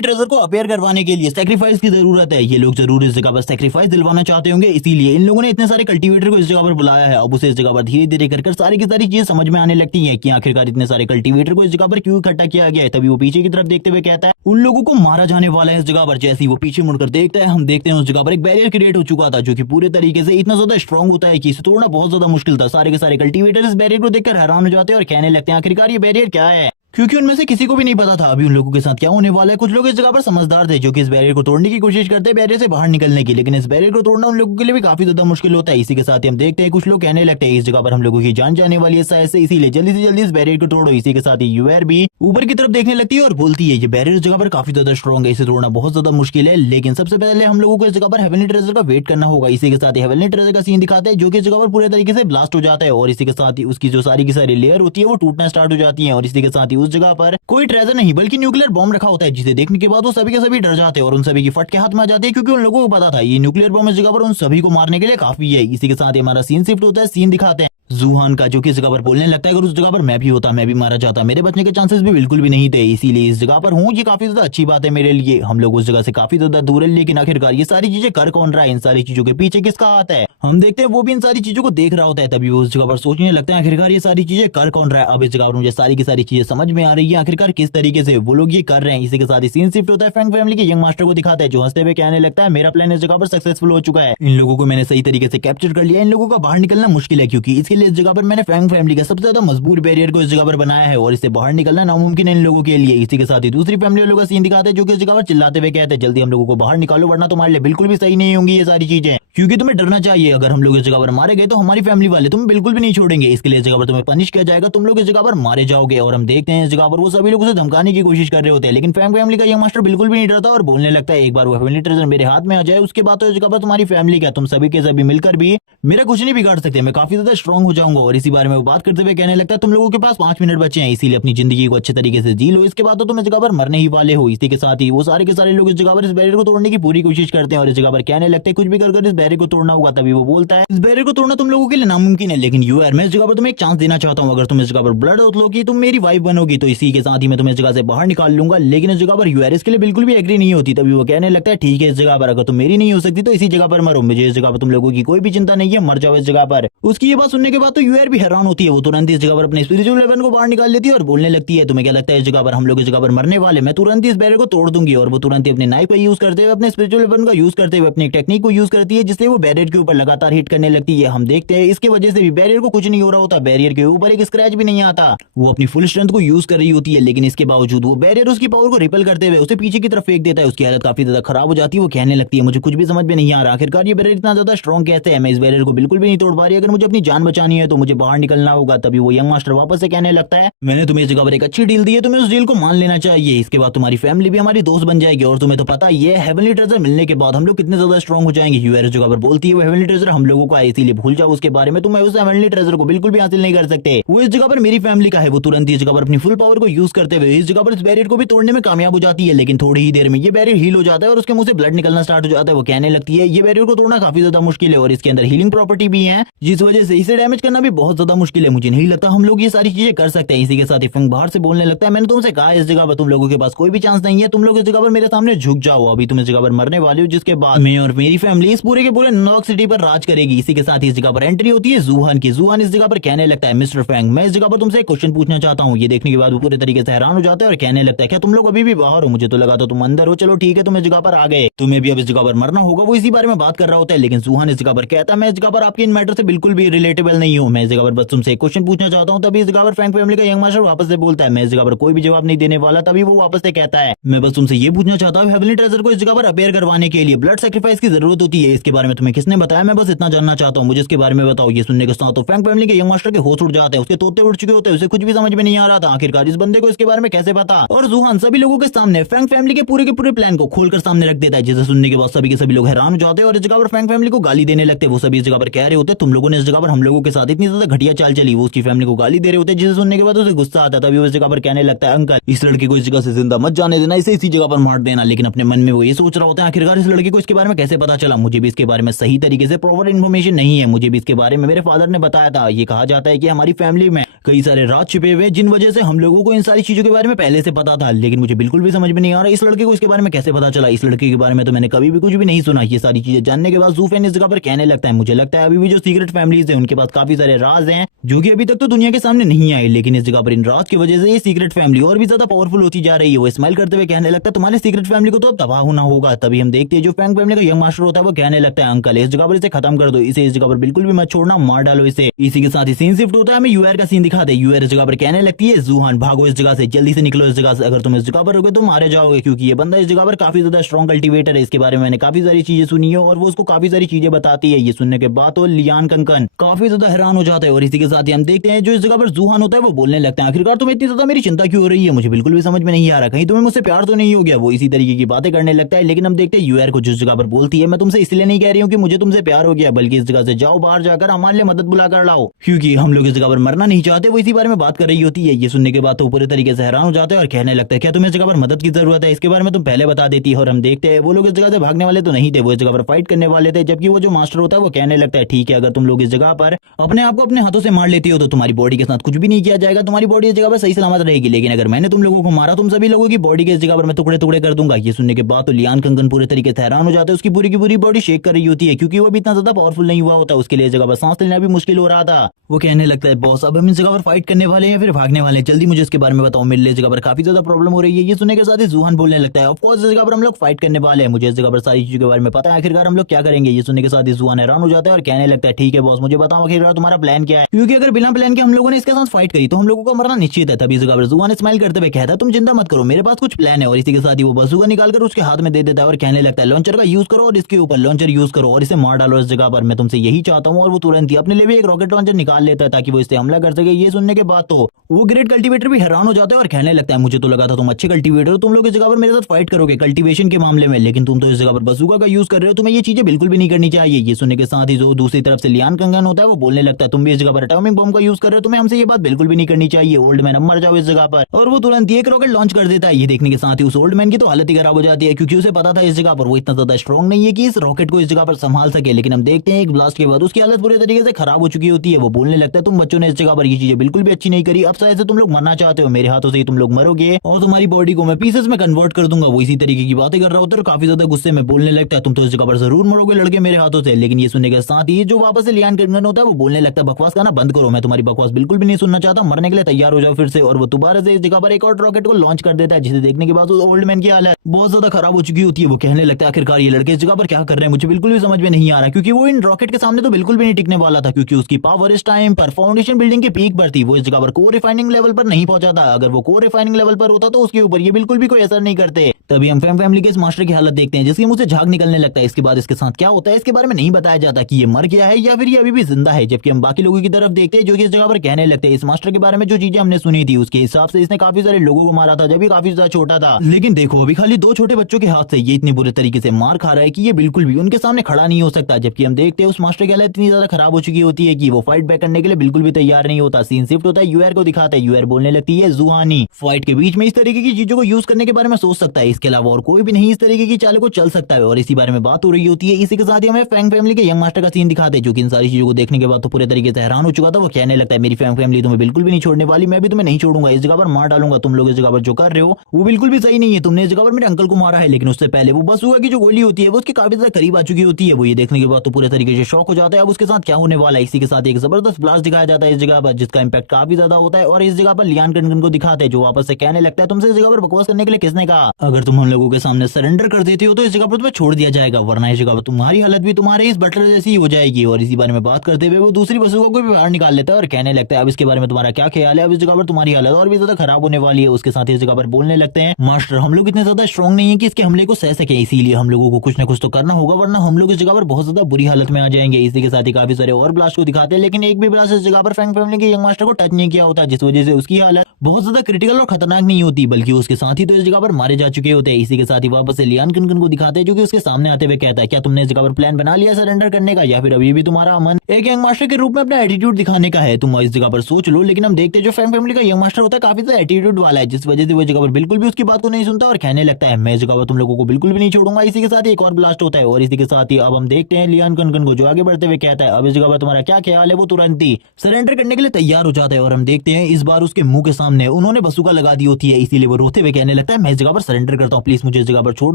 ट्रेजर को अपेयर करवाने के लिए सैक्रिफाइस की जरूरत है। ये लोग जरूर इस जगह पर सैक्रिफाइस दिलवाना चाहते होंगे, इसीलिए इन लोगों ने इतने सारे कल्टीवेटर को इस जगह पर बुलाया है। अब उसे इस जगह पर धीरे धीरे कर सारी की सारी चीजें समझ में आने लगती है कि आखिरकार इतने सारे कल्टीवेटर को इस जगह पर क्यों इकट्ठा किया गया है। तभी वो पीछे की तरफ देखते हुए कहता है उन लोगों को मारा जाने वाला है इस जगह पर। जैसे ही वो पीछे मुड़कर देखता है हम देखते हैं उस जगह पर एक बैरियर क्रिएट हो चुका था जो कि पूरे तरीके से इतना ज्यादा स्ट्रॉन्ग होता है कि इसे तोड़ना बहुत ज्यादा मुश्किल था। सारे के सारे कल्टीवेटर इस बैरियर को देखकर हैरान हो जाते हैं और कहने लगते हैं आखिरकार ये बैरियर क्या है, क्योंकि उनमें से किसी को भी नहीं पता था अभी उन लोगों के साथ क्या होने वाला है। कुछ लोग इस जगह पर समझदार थे जो कि इस बैरियर को तोड़ने की कोशिश करते हैं बैरियर से बाहर निकलने की, लेकिन इस बैरियर को तोड़ना उन लोगों के लिए भी काफी ज्यादा मुश्किल होता है। इसी के साथ ही हम देखते हैं कुछ लोग कहने लगते हैं इस जगह पर हम लोगों की जान जाने वाली है शायद से, इसीलिए जल्दी से जल्दी इस बैरियर को तोड़ो। इसी के साथ ही यूआर भी ऊपर की तरफ देखने लगती है और बोलती है ये बैरियर इस जगह पर काफी ज्यादा स्ट्रॉन्ग है, इसे तोड़ना बहुत ज्यादा मुश्किल है, लेकिन सबसे पहले हम लोगों को इस जगह पर हेवनली ट्रेजर का वेट करना होगा। इसी के साथ ही हेवनली ट्रेजर का सीन दिखाते हैं जो कि इस जगह पर पूरे तरीके से ब्लास्ट हो जाता है और इसी के साथ ही उसकी जो सारी की सारी लेयर होती है वो टूटना स्टार्ट हो जाती है। और इसी के साथ ही उस जगह पर कोई ट्रेजर नहीं बल्कि न्यूक्लियर बॉम्ब रखा होता है, जिसे देखने के बाद वो सभी के सभी डर जाते हैं और उन सभी की फट के हाथ में आ जाती है, क्योंकि उन लोगों को पता था ये न्यूक्लियर बॉम्ब इस जगह पर उन सभी को मारने के लिए काफी है। इसी के साथ ही हमारा सीन शिफ्ट होता है, सीन दिखाते हैं जूहान का जो कि इस जगह पर बोलने लगता है अगर उस जगह पर मैं भी होता मैं भी मारा जाता, मेरे बचने के चांसेस भी बिल्कुल भी नहीं थे, इसीलिए इस जगह पर हूँ, ये काफी ज्यादा अच्छी बात है मेरे लिए। हम लोग उस जगह से काफी ज्यादा दूर है, लेकिन आखिरकार ये सारी चीजें कर कौन रहा है, इन सारी चीजों के पीछे किसका हाथ है। हम देखते हैं वो भी इन सारी चीजों को देख रहा होता है। तभी वो उस जगह पर सोचने लगता है आखिरकार ये सारी चीजें कर कौन रहा है। अब इस जगह पर मुझे सारी की सारी चीजें समझ में आ रही है आखिरकार किस तरीके से वो लोग ये कर रहे हैं। इसी के साथ ही सीन शिफ्ट होता है, फैंग फैमिली के यंग मास्टर को दिखाता है जो हंसते हुए कहने लगता है मेरा प्लान इस जगह पर सक्सेसफुल हो चुका है, इन लोगों को मैंने सही तरीके से कैप्चर कर लिया, इन लोगों का बाहर निकलना मुश्किल है, क्योंकि इसके लिए इस जगह पर मैंने फैंग फैमिली का सबसे ज्यादा मजबूत बैरियर को इस जगह पर बनाया है और इससे बाहर निकलना नामुमकिन है इन लोगों के लिए। इसी के साथ ही दूसरी फैमिली वालों का सीन दिखाते हैं जो कि इस जगह पर चिल्लाते हुए कहते हैं जल्दी हम लोगों को बाहर निकालो वरना तुम्हारे लिए बिल्कुल भी सही नहीं होंगी ये सारी चीजें, क्योंकि तुम्हें डरना चाहिए, अगर हम लोग इस जगह पर मारे गए तो हमारी फैमिली वाले तुम्हें बिल्कुल भी नहीं छोड़ेंगे, इसके लिए इस जगह पर तुम्हें पनिश किया जाएगा, तुम लोग इस जगह पर मारे जाओगे। और हम देखते हैं इस जगह पर वो सभी लोग उसे धमकाने की कोशिश कर रहे होते हैं, लेकिन फैंग फैमिली का यंग मास्टर बिल्कुल भी नहीं डरता और बोलने लगता है एक बार वो हेवनली ट्रेजर मेरे हाथ में आ जाए उसके बाद तो इस जगह पर तुम्हारी फैमिली क्या तुम सभी के सभी मिलकर भी मेरा कुछ नहीं बिगाड़ सकते, मैं काफी ज्यादा स्ट्रॉन्ग हो जाऊंगा। और इसी बारे में वो बात करते हुए कहने लगता है तुम लोगों के पास 5 मिनट बचे हैं, इसीलिए अपनी जिंदगी को अच्छे तरीके से जी लो, इसके बाद तो तुम इस जगह पर मरने ही वाले हो। इसी के साथ ही वो सारे के सारे लोग इस जगह पर इस बैरियर को तोड़ने की पूरी कोशिश करते हैं और इस जगह पर कहने लगते हैं कुछ भी कर इस बैरियर को तोड़ना होगा। तभी वो बोलता है इस बैरियर को तोड़ना तुम लोगों के लिए नामुमकिन है, लेकिन यूआर मैं इस जगह पर तुम्हें एक चांस देना चाहता हूँ, अगर तुम इस जगह पर ब्लड लोगी तुम मेरी वाइफ बनोगी, तो इसी के साथ ही मैं तुम्हें इस जगह से बाहर निकाल लूंगा। लेकिन इस जगह पर यूआर इसके लिए बिल्कुल भी एग्री नहीं होती। तभी वो कहने लगता है ठीक है इस जगह पर अगर तुम मेरी नहीं हो सकती तो इसी जगह पर मरो, मुझे इस जगह पर तुम लोगों की कोई भी चिंता नहीं है, मर जाओ इस जगह पर। उसकी ये बात सुनने के बाद तो यूआर भी हैरान होती है, वो तुरंत इस जगह पर अपने स्पिरिचुअल वेपन को बाहर निकाल लेती है और बोलने लगती है तुम्हें क्या लगता है इस जगह पर हम लोग इस जगह पर मरने वाले, मैं तुरंत इस बैरियर को तोड़ दूंगी। और वो तुरंत ही अपने नाइफ का यूज करते हुए अपने स्पिरिचुअल वेपन का यूज करते हुए अपनी टेक्निक को यूज करती है जिससे वो बैरियर के ऊपर लगातार हिट करने लगती है। हम देखते हैं इसकी वजह से भी बैरियर को कुछ नहीं हो रहा होता, बैरियर के ऊपर एक स्क्रैच भी नहीं आता, वो अपनी फुल स्ट्रेंथ को यूज कर रही होती है, लेकिन इसके बावजूद वो बैरियर उसकी पावर को रिपेल करते हुए उसे पीछे की तरफ फेंक देता है। उसकी हालत काफी ज्यादा खराब हो जाती है, वो कहने लगती है मुझे कुछ भी समझ में नहीं आ रहा आखिरकार ये बैरियर इतना ज्यादा स्ट्रॉन्ग कैसे है, मैं इस बैरियर को बिल्कुल भी नहीं तोड़ पा रही, अगर मुझे अपनी जान बचानी है तो मुझे बाहर निकलना होगा। तभी वो यंग मास्टर वापस से कहने लगता है मैंने तुम्हें इस जगह पर एक अच्छी डील दी है, तुम्हें उस डील को मान लेना चाहिए, इसके बाद तुम्हारी फैमिली भी हमारी दोस्त बन जाएगी और तुम्हें तो पता ही है हेवनली ट्रेजर मिलने के बाद हम लोग कितने ज्यादा स्ट्रॉन्ग हो जाएंगे। यूआर इस जगह पर बोलती है वो हेवनली ट्रेजर हम लोगों को है, इसीलिए भूल जाओ उसके बारे में। तुम उस हेवनली ट्रेजर को बिल्कुल भी हासिल नहीं कर सकते। वो इस जगह पर मेरी फैमिली का है। वो तुरंत इस जगह पर अपनी फुल पावर को यूज करते हुए इस जगह पर इस बैरियर को भी तोड़ने में कामयाब हो जाती है, लेकिन थोड़ी ही देर में ये बैरियर हील हो जाता है और उसके मुंह से ब्लड निकलना स्टार्ट हो जाता है। वो कहने लगती है ये बैरियर को तोड़ना काफी ज्यादा मुश्किल है और इसके अंदर हीलिंग प्रॉपर्टी भी है, जिस वजह से इसे डैमेज करना भी बहुत ज्यादा मुश्किल है। मुझे नहीं लगता हम लोग ये सारी चीजें कर सकते हैं। इसी के साथ ही फंग बाहर से बोलने लगता है मैंने तुमसे कहा इस जगह पर तुम लोगों के पास कोई भी चांस नहीं है, तुम लोग इस जगह पर मेरे सामने झुक जाओ, अभी तुम इस जगह पर मरने वाले हो, जिसके बाद मैं और मेरी फैमिली इस पूरे के पूरे नॉर्क सिटी पर राज करेगी। इसी के साथ ही इस जगह पर एंट्री होती है जूहान की। जूहान इस जगह पर कहने लगता है मिस्टर फैंग मैं इस जगह पर तुमसे एक क्वेश्चन पूछना चाहता हूँ। ये देखने के बाद वो पूरे तरीके से हैरान हो जाता है और कहने लगता है क्या तुम लोग अभी भी बाहर हो? मुझे तो लगा था तुम अंदर हो। चलो ठीक है तुम इस जगह पर आ गए, तुम्हें भी अब इस जगह पर मरना होगा। वो इसी बारे में बात कर रहा होता है, लेकिन जूहान इस जगह पर कहता है मैं इस जगह पर आपके इन मैटर से बिल्कुल भी रिलेटेबल नहीं हूँ, मैं इस जगह पर बस तुमसे एक क्वेश्चन पूछना चाहता हूँ। तभी इस जगह पर फैंग फैमिली का यंग मास्टर वापस से बोलता है मैं इस जगह पर कोई भी जवाब नहीं देने वाला। तभी वो वापस से कहता है मैं बस तुमसे ये पूछना चाहता हूँ हेवनली ट्रेजर को इस जगह पर अपेयर करवाने के लिए ब्लड सैक्रिफाइस की जरूरत होती है, इसके बारे में तुम्हें किसने बताया? मैं बस इतना जानना चाहता हूँ, मुझे इसके बारे में बताओ। ये सुनने के साथ तो फैंग फैमिली के यंग मास्टर के होश उड़ जाते हैं, उसके तोते उड़ चुके होते हैं, उसे कुछ भी समझ में नहीं आ रहा था आखिरकार इस बंदे को इसके बारे में कैसे पता। और जूहान सभी लोगों के सामने फैंग फैमिली के पूरे प्लान को खोलकर सामने रख देता है, जिसे सुनने के बाद सभी के सभी लोग हैरान हो जाते हैं और इस जगह पर फैंग फैमिली को गाली देने लगते हैं। वो सभी इस जगह पर कह रहे होते तुम लोगों ने इस जगह पर हम लोगों के साथ इतनी ज्यादा घटिया चाल चली। वो उसकी फैमिली को गाली दे रहे होते, जिसे सुनने के बाद उसे गुस्सा आता है। तभी वो इस जगह पर कहने लगता है अंकल इस लड़के को इस जगह से जिंदा मत जाने देना, इसे इसी जगह पर मार देना। लेकिन अपने मन में वो ये सोच रहा होता है आखिरकार इस लड़के को इसके बारे में कैसे पता चला, मुझे भी इसके बारे में सही तरीके से प्रॉपर इन्फॉर्मेशन नहीं है, मुझे भी इसके बारे में मेरे फादर ने बताया था। ये कहा जाता है कि हमारी फैमिली में कई सारे राज छिपे हुए जिन वजह से हम लोगों को इन सारी चीजों के बारे में पहले से पता था, लेकिन मुझे बिल्कुल भी समझ में नहीं आ रहा इस लड़के को इसके बारे में कैसे पता चला। इस लड़के के बारे में तो मैंने कभी भी कुछ भी नहीं सुना। ये सारी चीजें जानने के बाद जूफेन इस जगह पर कहने लगता है मुझे लगता है अभी भी जो सीक्रेट फैमिलीज है उनके पास काफी सारे राज हैं जो कि अभी तक तो दुनिया के सामने नहीं आए, लेकिन इस जगह पर इन राज की वजह से ये सीक्रेट फैमिली और भी ज्यादा पावरफुल होती जा रही है। वो स्माइल करते हुए कहने लगता है तुम्हारी सीक्रेट फैमिली को तो अब तबाह होना होगा। तभी हम देखते हैं जो फैंग फैमिली का यंग मास्टर होता है वो कहने लगता है अंकल इस जगह पर इसे खत्म कर दो, इसे इस जगह पर बिल्कुल भी मत छोड़ना, मार डालो इसे। इसी के साथ ही सीन शिफ्ट होता है, हमें यूआर का सीन दिखाते हैं। यूआर इस जगह पर कहने लगती है जूहान भागो इस जगह से, जल्दी से निकलो इस जगह से, अगर तुम इस जगह पर रहोगे तो मारे जाओगे, क्योंकि ये बंदा इस जगह पर काफी ज्यादा स्ट्रॉन्ग कल्टीवेटर है। इसके बारे में मैंने काफी सारी चीजें सुनी है और वो उसको काफी सारी चीजें बताती है। ये सुनने के बाद तो लियान कंकन काफी ज्यादा हैरान हो जाता है और इसी के साथ ही हम देखते हैं जो इस जगह पर जूहान होता है वो बोलने लगता है आखिरकार तुम्हें इतनी ज्यादा मेरी चिंता क्यों हो रही है, मुझे बिल्कुल भी समझ में नहीं आ रहा, कहीं तुम्हें मुझसे प्यार तो नहीं हो गया। वो इसी तरीके की बातें करने लगता है, लेकिन हम देखते हैं यूआर को जिस जगह पर बोलती है मैं तुमसे इसलिए नहीं कह रही हूँ कि मुझे तुमसे प्यार हो गया, बल्कि इस जगह से जाओ बाहर जाकर हमारे लिए मदद बुला कर लाओ, क्योंकि हम लोग इस जगह पर मरना नहीं चाहते। वो इसी बारे में बात कर रही होती है। ये सुनने के बाद तो पूरे तरीके से हैरान हो जाते हैं और कहने लगता है क्या तुम्हें इस जगह पर मदद की जरूरत है, इसके बारे में तुम पहले बता देती है। और हम देखते हैं वो लोग इस जगह से भागने वाले तो नहीं थे, वो इस जगह पर फाइट करने वाले थे। जबकि वो जो मास्टर होता है वो कहने लगता है ठीक है अगर तुम लोग इस जगह पर अपने आप को अपने हाथों से मार लेती हो तो तुम्हारी बॉडी के साथ कुछ भी नहीं किया जाएगा, तुम्हारी बॉडी इस जगह पर सही सलामत रहेगी, लेकिन अगर मैंने तुम लोगों को मारा तुम सभी लोगों की बॉडी के इस जगह पर मैं टुकड़े टुकड़े कर दूंगा। ये सुनने के बाद तो लियान कंगन पूरे तरीके से हैरान हो जाते हैं, उसकी पूरी की पूरी बॉडी शेक कर रही होती है क्योंकि वो भी इतना ज्यादा पावरफुल नहीं हुआ होता, उसके लिए इस जगह पर सांस लेना भी मुश्किल हो रहा था। वो कहने लगता है बॉस अब हम इस जगह पर फाइट करने वाले हैं फिर भागने वाले हैं, जल्दी मुझे इसके बारे में बताओ, मेरे लिए इस जगह पर काफी ज्यादा प्रॉब्लम हो रही है। ये सुनने के साथ ही जूहान बोलने लगता है ऑफ कोर्स इस जगह पर हम लोग फाइट करने वाले हैं, मुझे इस जगह पर सारी चीजों के बारे में पता है, आखिरकार हम लोग क्या करेंगे। ये सुनने के साथ ही जूहान हैरान हो जाता है और कहने लगता है ठीक है बॉस मुझे बताओ आखिरकार तुम्हारा प्लान क्या है, क्योंकि अगर बिना प्लान के हम लोगों ने इसके साथ फाइट करी तो हम लोगों को मरना निश्चित है। तभी इस जगह पर जूहान स्माइल करते हुए कहता है तुम चिंता मत करो मेरे पास कुछ प्लान है। और इसी के साथ ही वो बंदूक निकालकर उसके हाथ में दे देता है और कहने लगता है लॉन्चर का यूज करो और इसके ऊपर लॉन्चर यूज करो और इसे मार डालो इस जगह पर, मैं तुमसे यही चाहता हूँ। और वो तुरंत ही अपने लिए भी एक रॉकेट लॉन्चर निकाल लेता है ताकि वो इससे हमला कर सके। ये सुनने के बाद तो वो ग्रेट कल्टीवेटर भी हैरान हो जाता है और कहने लगता है मुझे तो लगा था तुम अच्छे कल्टीवेटर हो, तुम लोग इस जगह पर मेरे साथ फाइट करोगे कल्टीवेशन के मामले में, लेकिन तुम तो इस जगह पर बंदूक का यूज कर रहे हो, तुम्हें ये चीजें बिल्कुल भी नहीं करनी चाहिए। ये सुनने के साथ ही जो दूसरी तरफ से लियान कंगन होता है वो बोलने लगता है तुम भी इस जगह पर एटॉमिक बम का यूज कर रहे हो, तुम्हें हमसे ये बात बिल्कुल भी नहीं करनी चाहिए, ओल्ड मैन अब मर जाओ इस जगह पर। और वो तुरंत एक रॉकेट लॉन्च कर देता है। ये देखने के साथ ही उस ओल्ड मैन की तो हालत ही खराब हो जाती है क्योंकि उसे पता था इस जगह पर वो इतना ज्यादा स्ट्रॉन्ग नहीं है कि इस रॉकेट को इस जगह पर संभाल सके। लेकिन हम देखते हैं एक ब्लास्ट के बाद उसकी हालत पूरे तरीके से खराब हो चुकी होती है। वो बोलने लगता है तुम बच्चों ने इस जगह पर ये चीजें बिल्कुल भी अच्छी नहीं करी, अब शायद से तुम लोग मरना चाहते हो, मेरे हाथों से ही तुम लोग मरोगे और तुम्हारी बॉडी को मैं पीसेस में कन्वर्ट कर दूंगा। वो इसी तरीके की बातें कर रहा होता है और काफी ज्यादा गुस्से में बोलने लगता है तुम तो इस जगह पर जरूर मरोगे लड़के मेरे हाथों से। लेकिन ये सुनने के साथ ही जो वापस से लियान कंगन होता है वो बोलने लगता है बकवास करना बंद करो, मैं तुम्हारी बकवास बिल्कुल भी नहीं सुनना चाहता, मरने के लिए तैयार हो जाओ फिर से। और वो दोबारा से इस जगह पर एक और रॉकेट को लॉन्च कर देता है जिसे देखने के बाद ओल्ड मैन की हालत बहुत ज्यादा खराब हो चुकी होती है। वो कहने लगता है आखिरकार ये लड़के इस जगह पर क्या कर रहे हैं, मुझे बिल्कुल भी समझ में नहीं आ रहा, क्योंकि वो इन रॉकेट के सामने तो बिल्कुल भी नहीं टिकने वाला था, क्योंकि उसकी पावर इस टाइम पर फाउंडेशन बिल्डिंग के पीक पर थी। वो इस जगह पर कोर रिफाइनिंग लेवल पर नहीं पहुंचा था, अगर वो कोर रिफाइनिंग लेवल पर होता तो उसके ऊपर ये बिल्कुल भी कोई असर नहीं करते। तभी हम फैमिली के इस मास्टर की हालत देखते हैं जिसके मुंह से झाग निकलने लगता है। इसके बाद इसके साथ क्या होता है इसके बारे में नहीं बताया जाता कि ये मर गया है या फिर ये अभी भी जिंदा है। जबकि हम बाकी लोगों की तरफ देखते हैं जो कि इस जगह पर कहने लगते हैं इस मास्टर के बारे में जो चीजें हमने सुनी थी उसके हिसाब से इसने काफी सारे लोगों को मारा था जब ये काफी ज्यादा छोटा था। लेकिन देखो अभी खाली 2 छोटे बच्चों के हाथ से ये इतने बुरे तरीके से मार खा रहा है कि ये बिल्कुल भी उनके सामने खड़ा नहीं हो सकता, जबकि हम देखते हैं उस मास्टर की हालत इतनी ज्यादा खराब हो चुकी होती है कि वो फाइट बैक करने के लिए बिल्कुल भी तैयार नहीं होता। सीन शिफ्ट होता है, यूआर को दिखाता है, यूआर बोलने लगती है जुहानी फाइट के बीच में इस तरीके की चीजों को यूज करने के बारे में सोच सकता है, इसके अलावा और कोई भी नहीं इस तरीके की चालों को चल सकता है। और इसी बारे में बात हो रही होती है। इसी के साथ ही हमें फैंग फैमिली के यंग मास्टर का सीन दिखाते हैं, जो कि इन सारी चीजों को देखने के बाद तो पूरे तरीके से हैरान हो चुका था। वो कहने लगता है मेरी फैंग फैमिली तुम्हें बिल्कुल भी नहीं छोड़ने वाली, मैं भी तुम्हें नहीं छोड़ूंगा, इस जगह पर मार डालूंगा। तुम लोग इस जगह पर जो कर रहे हो वो बिल्कुल भी सही नहीं है, तुमने इस जगह पर मेरे अंकल को मारा है। लेकिन उससे पहले वो बस हुआ कि जो गोली होती है वो उसके काफी ज्यादा करीब आ चुकी होती है। वो ये देखने के बाद तो पूरे तरीके से शॉक हो जाता है अब उसके साथ क्या होने वाला है। इसी के साथ एक जबरदस्त ब्लास्ट दिखाया जाता है इस जगह पर, जिसका इंपैक्ट काफी ज्यादा होता है। और इस जगह पर लियान कनकन को दिखाते हैं, जो वापस से कहने लगता है तुमसे इस जगह पर बकवास करने के लिए किसने कहा, अगर तुम हम लोगों के सामने सरेंडर कर देते हो तो इस जगह पर तुम्हें छोड़ दिया जाएगा, वरना इस जगह पर तुम्हारी हालत भी तुम्हारे इस बटलर जैसी ही हो जाएगी। और इसी बारे में बात करते हुए वो दूसरी बसों को भी बाहर निकाल लेता है और कहने लगता है अब इसके बारे में तुम्हारा क्या ख्याल है, अब इस जगह पर तुम्हारी हालत और भी ज्यादा खराब होने वाली है। उसके साथ इस जगह पर बोलने लगते हैं मास्टर हम लोग इतने ज्यादा स्ट्रॉन्ग नहीं है कि इसके हमले को सह सके, इसीलिए हम लोगों को कुछ ना कुछ तो करना होगा, वरना हम लोग इस जगह पर बहुत ज्यादा बुरी हालत में आ जाएंगे। इसी के साथ ही काफी सारे और ब्लास्ट को दिखाते हैं, लेकिन एक भी ब्लास्ट इस जगह पर फैंग फैमिली के यंग मास्टर को टच नहीं किया होता, जिस वजह से उसकी हालत बहुत ज्यादा क्रिटिकल और खतरनाक नहीं होती, बल्कि उसके साथ ही तो इस जगह पर मारे जा चुके होते हैं। इसी के साथ ही वापस से लियान कनकन को दिखाते हैं, जो कि उसके सामने आते हुए कहता है क्या तुमने इस जगह पर प्लान बना लिया सरेंडर करने का, या फिर अभी भी तुम्हारा मन एक यंग मास्टर के रूप में अपना एटीट्यूड दिखाने का है, तुम इस जगह पर सोच लो। लेकिन हम देखते हैं जो फैंग फैमिली का यंग मास्टर होता है काफी ज्यादा एटीट्यूड वाला है, जिस वजह से वो जगह पर बिल्कुल भी उसकी बात को नहीं सुनता और कहने लगता है मैं इस जगह पर तुम लोगों को बिल्कुल भी नहीं छोड़ूंगा। इसी के साथ ही एक और ब्लास्ट होता है और इसी के साथ ही अब हम देखते हैं लियान कनकन को, जो आगे बढ़ते हुए कहता है अब इस जगह पर तुम्हारा क्या ख्याल है। वो तुरंत ही सरेंडर करने के लिए तैयार हो जाता है और हम देखते हैं इस बार उसके मुंह के सामने उन्होंने बसूका लगा दी होती है, इसीलिए वो रोते हुए कहने लगता है मैं इस जगह पर सरेंडर करता हूँ, प्लीज मुझे इस जगह पर छोड़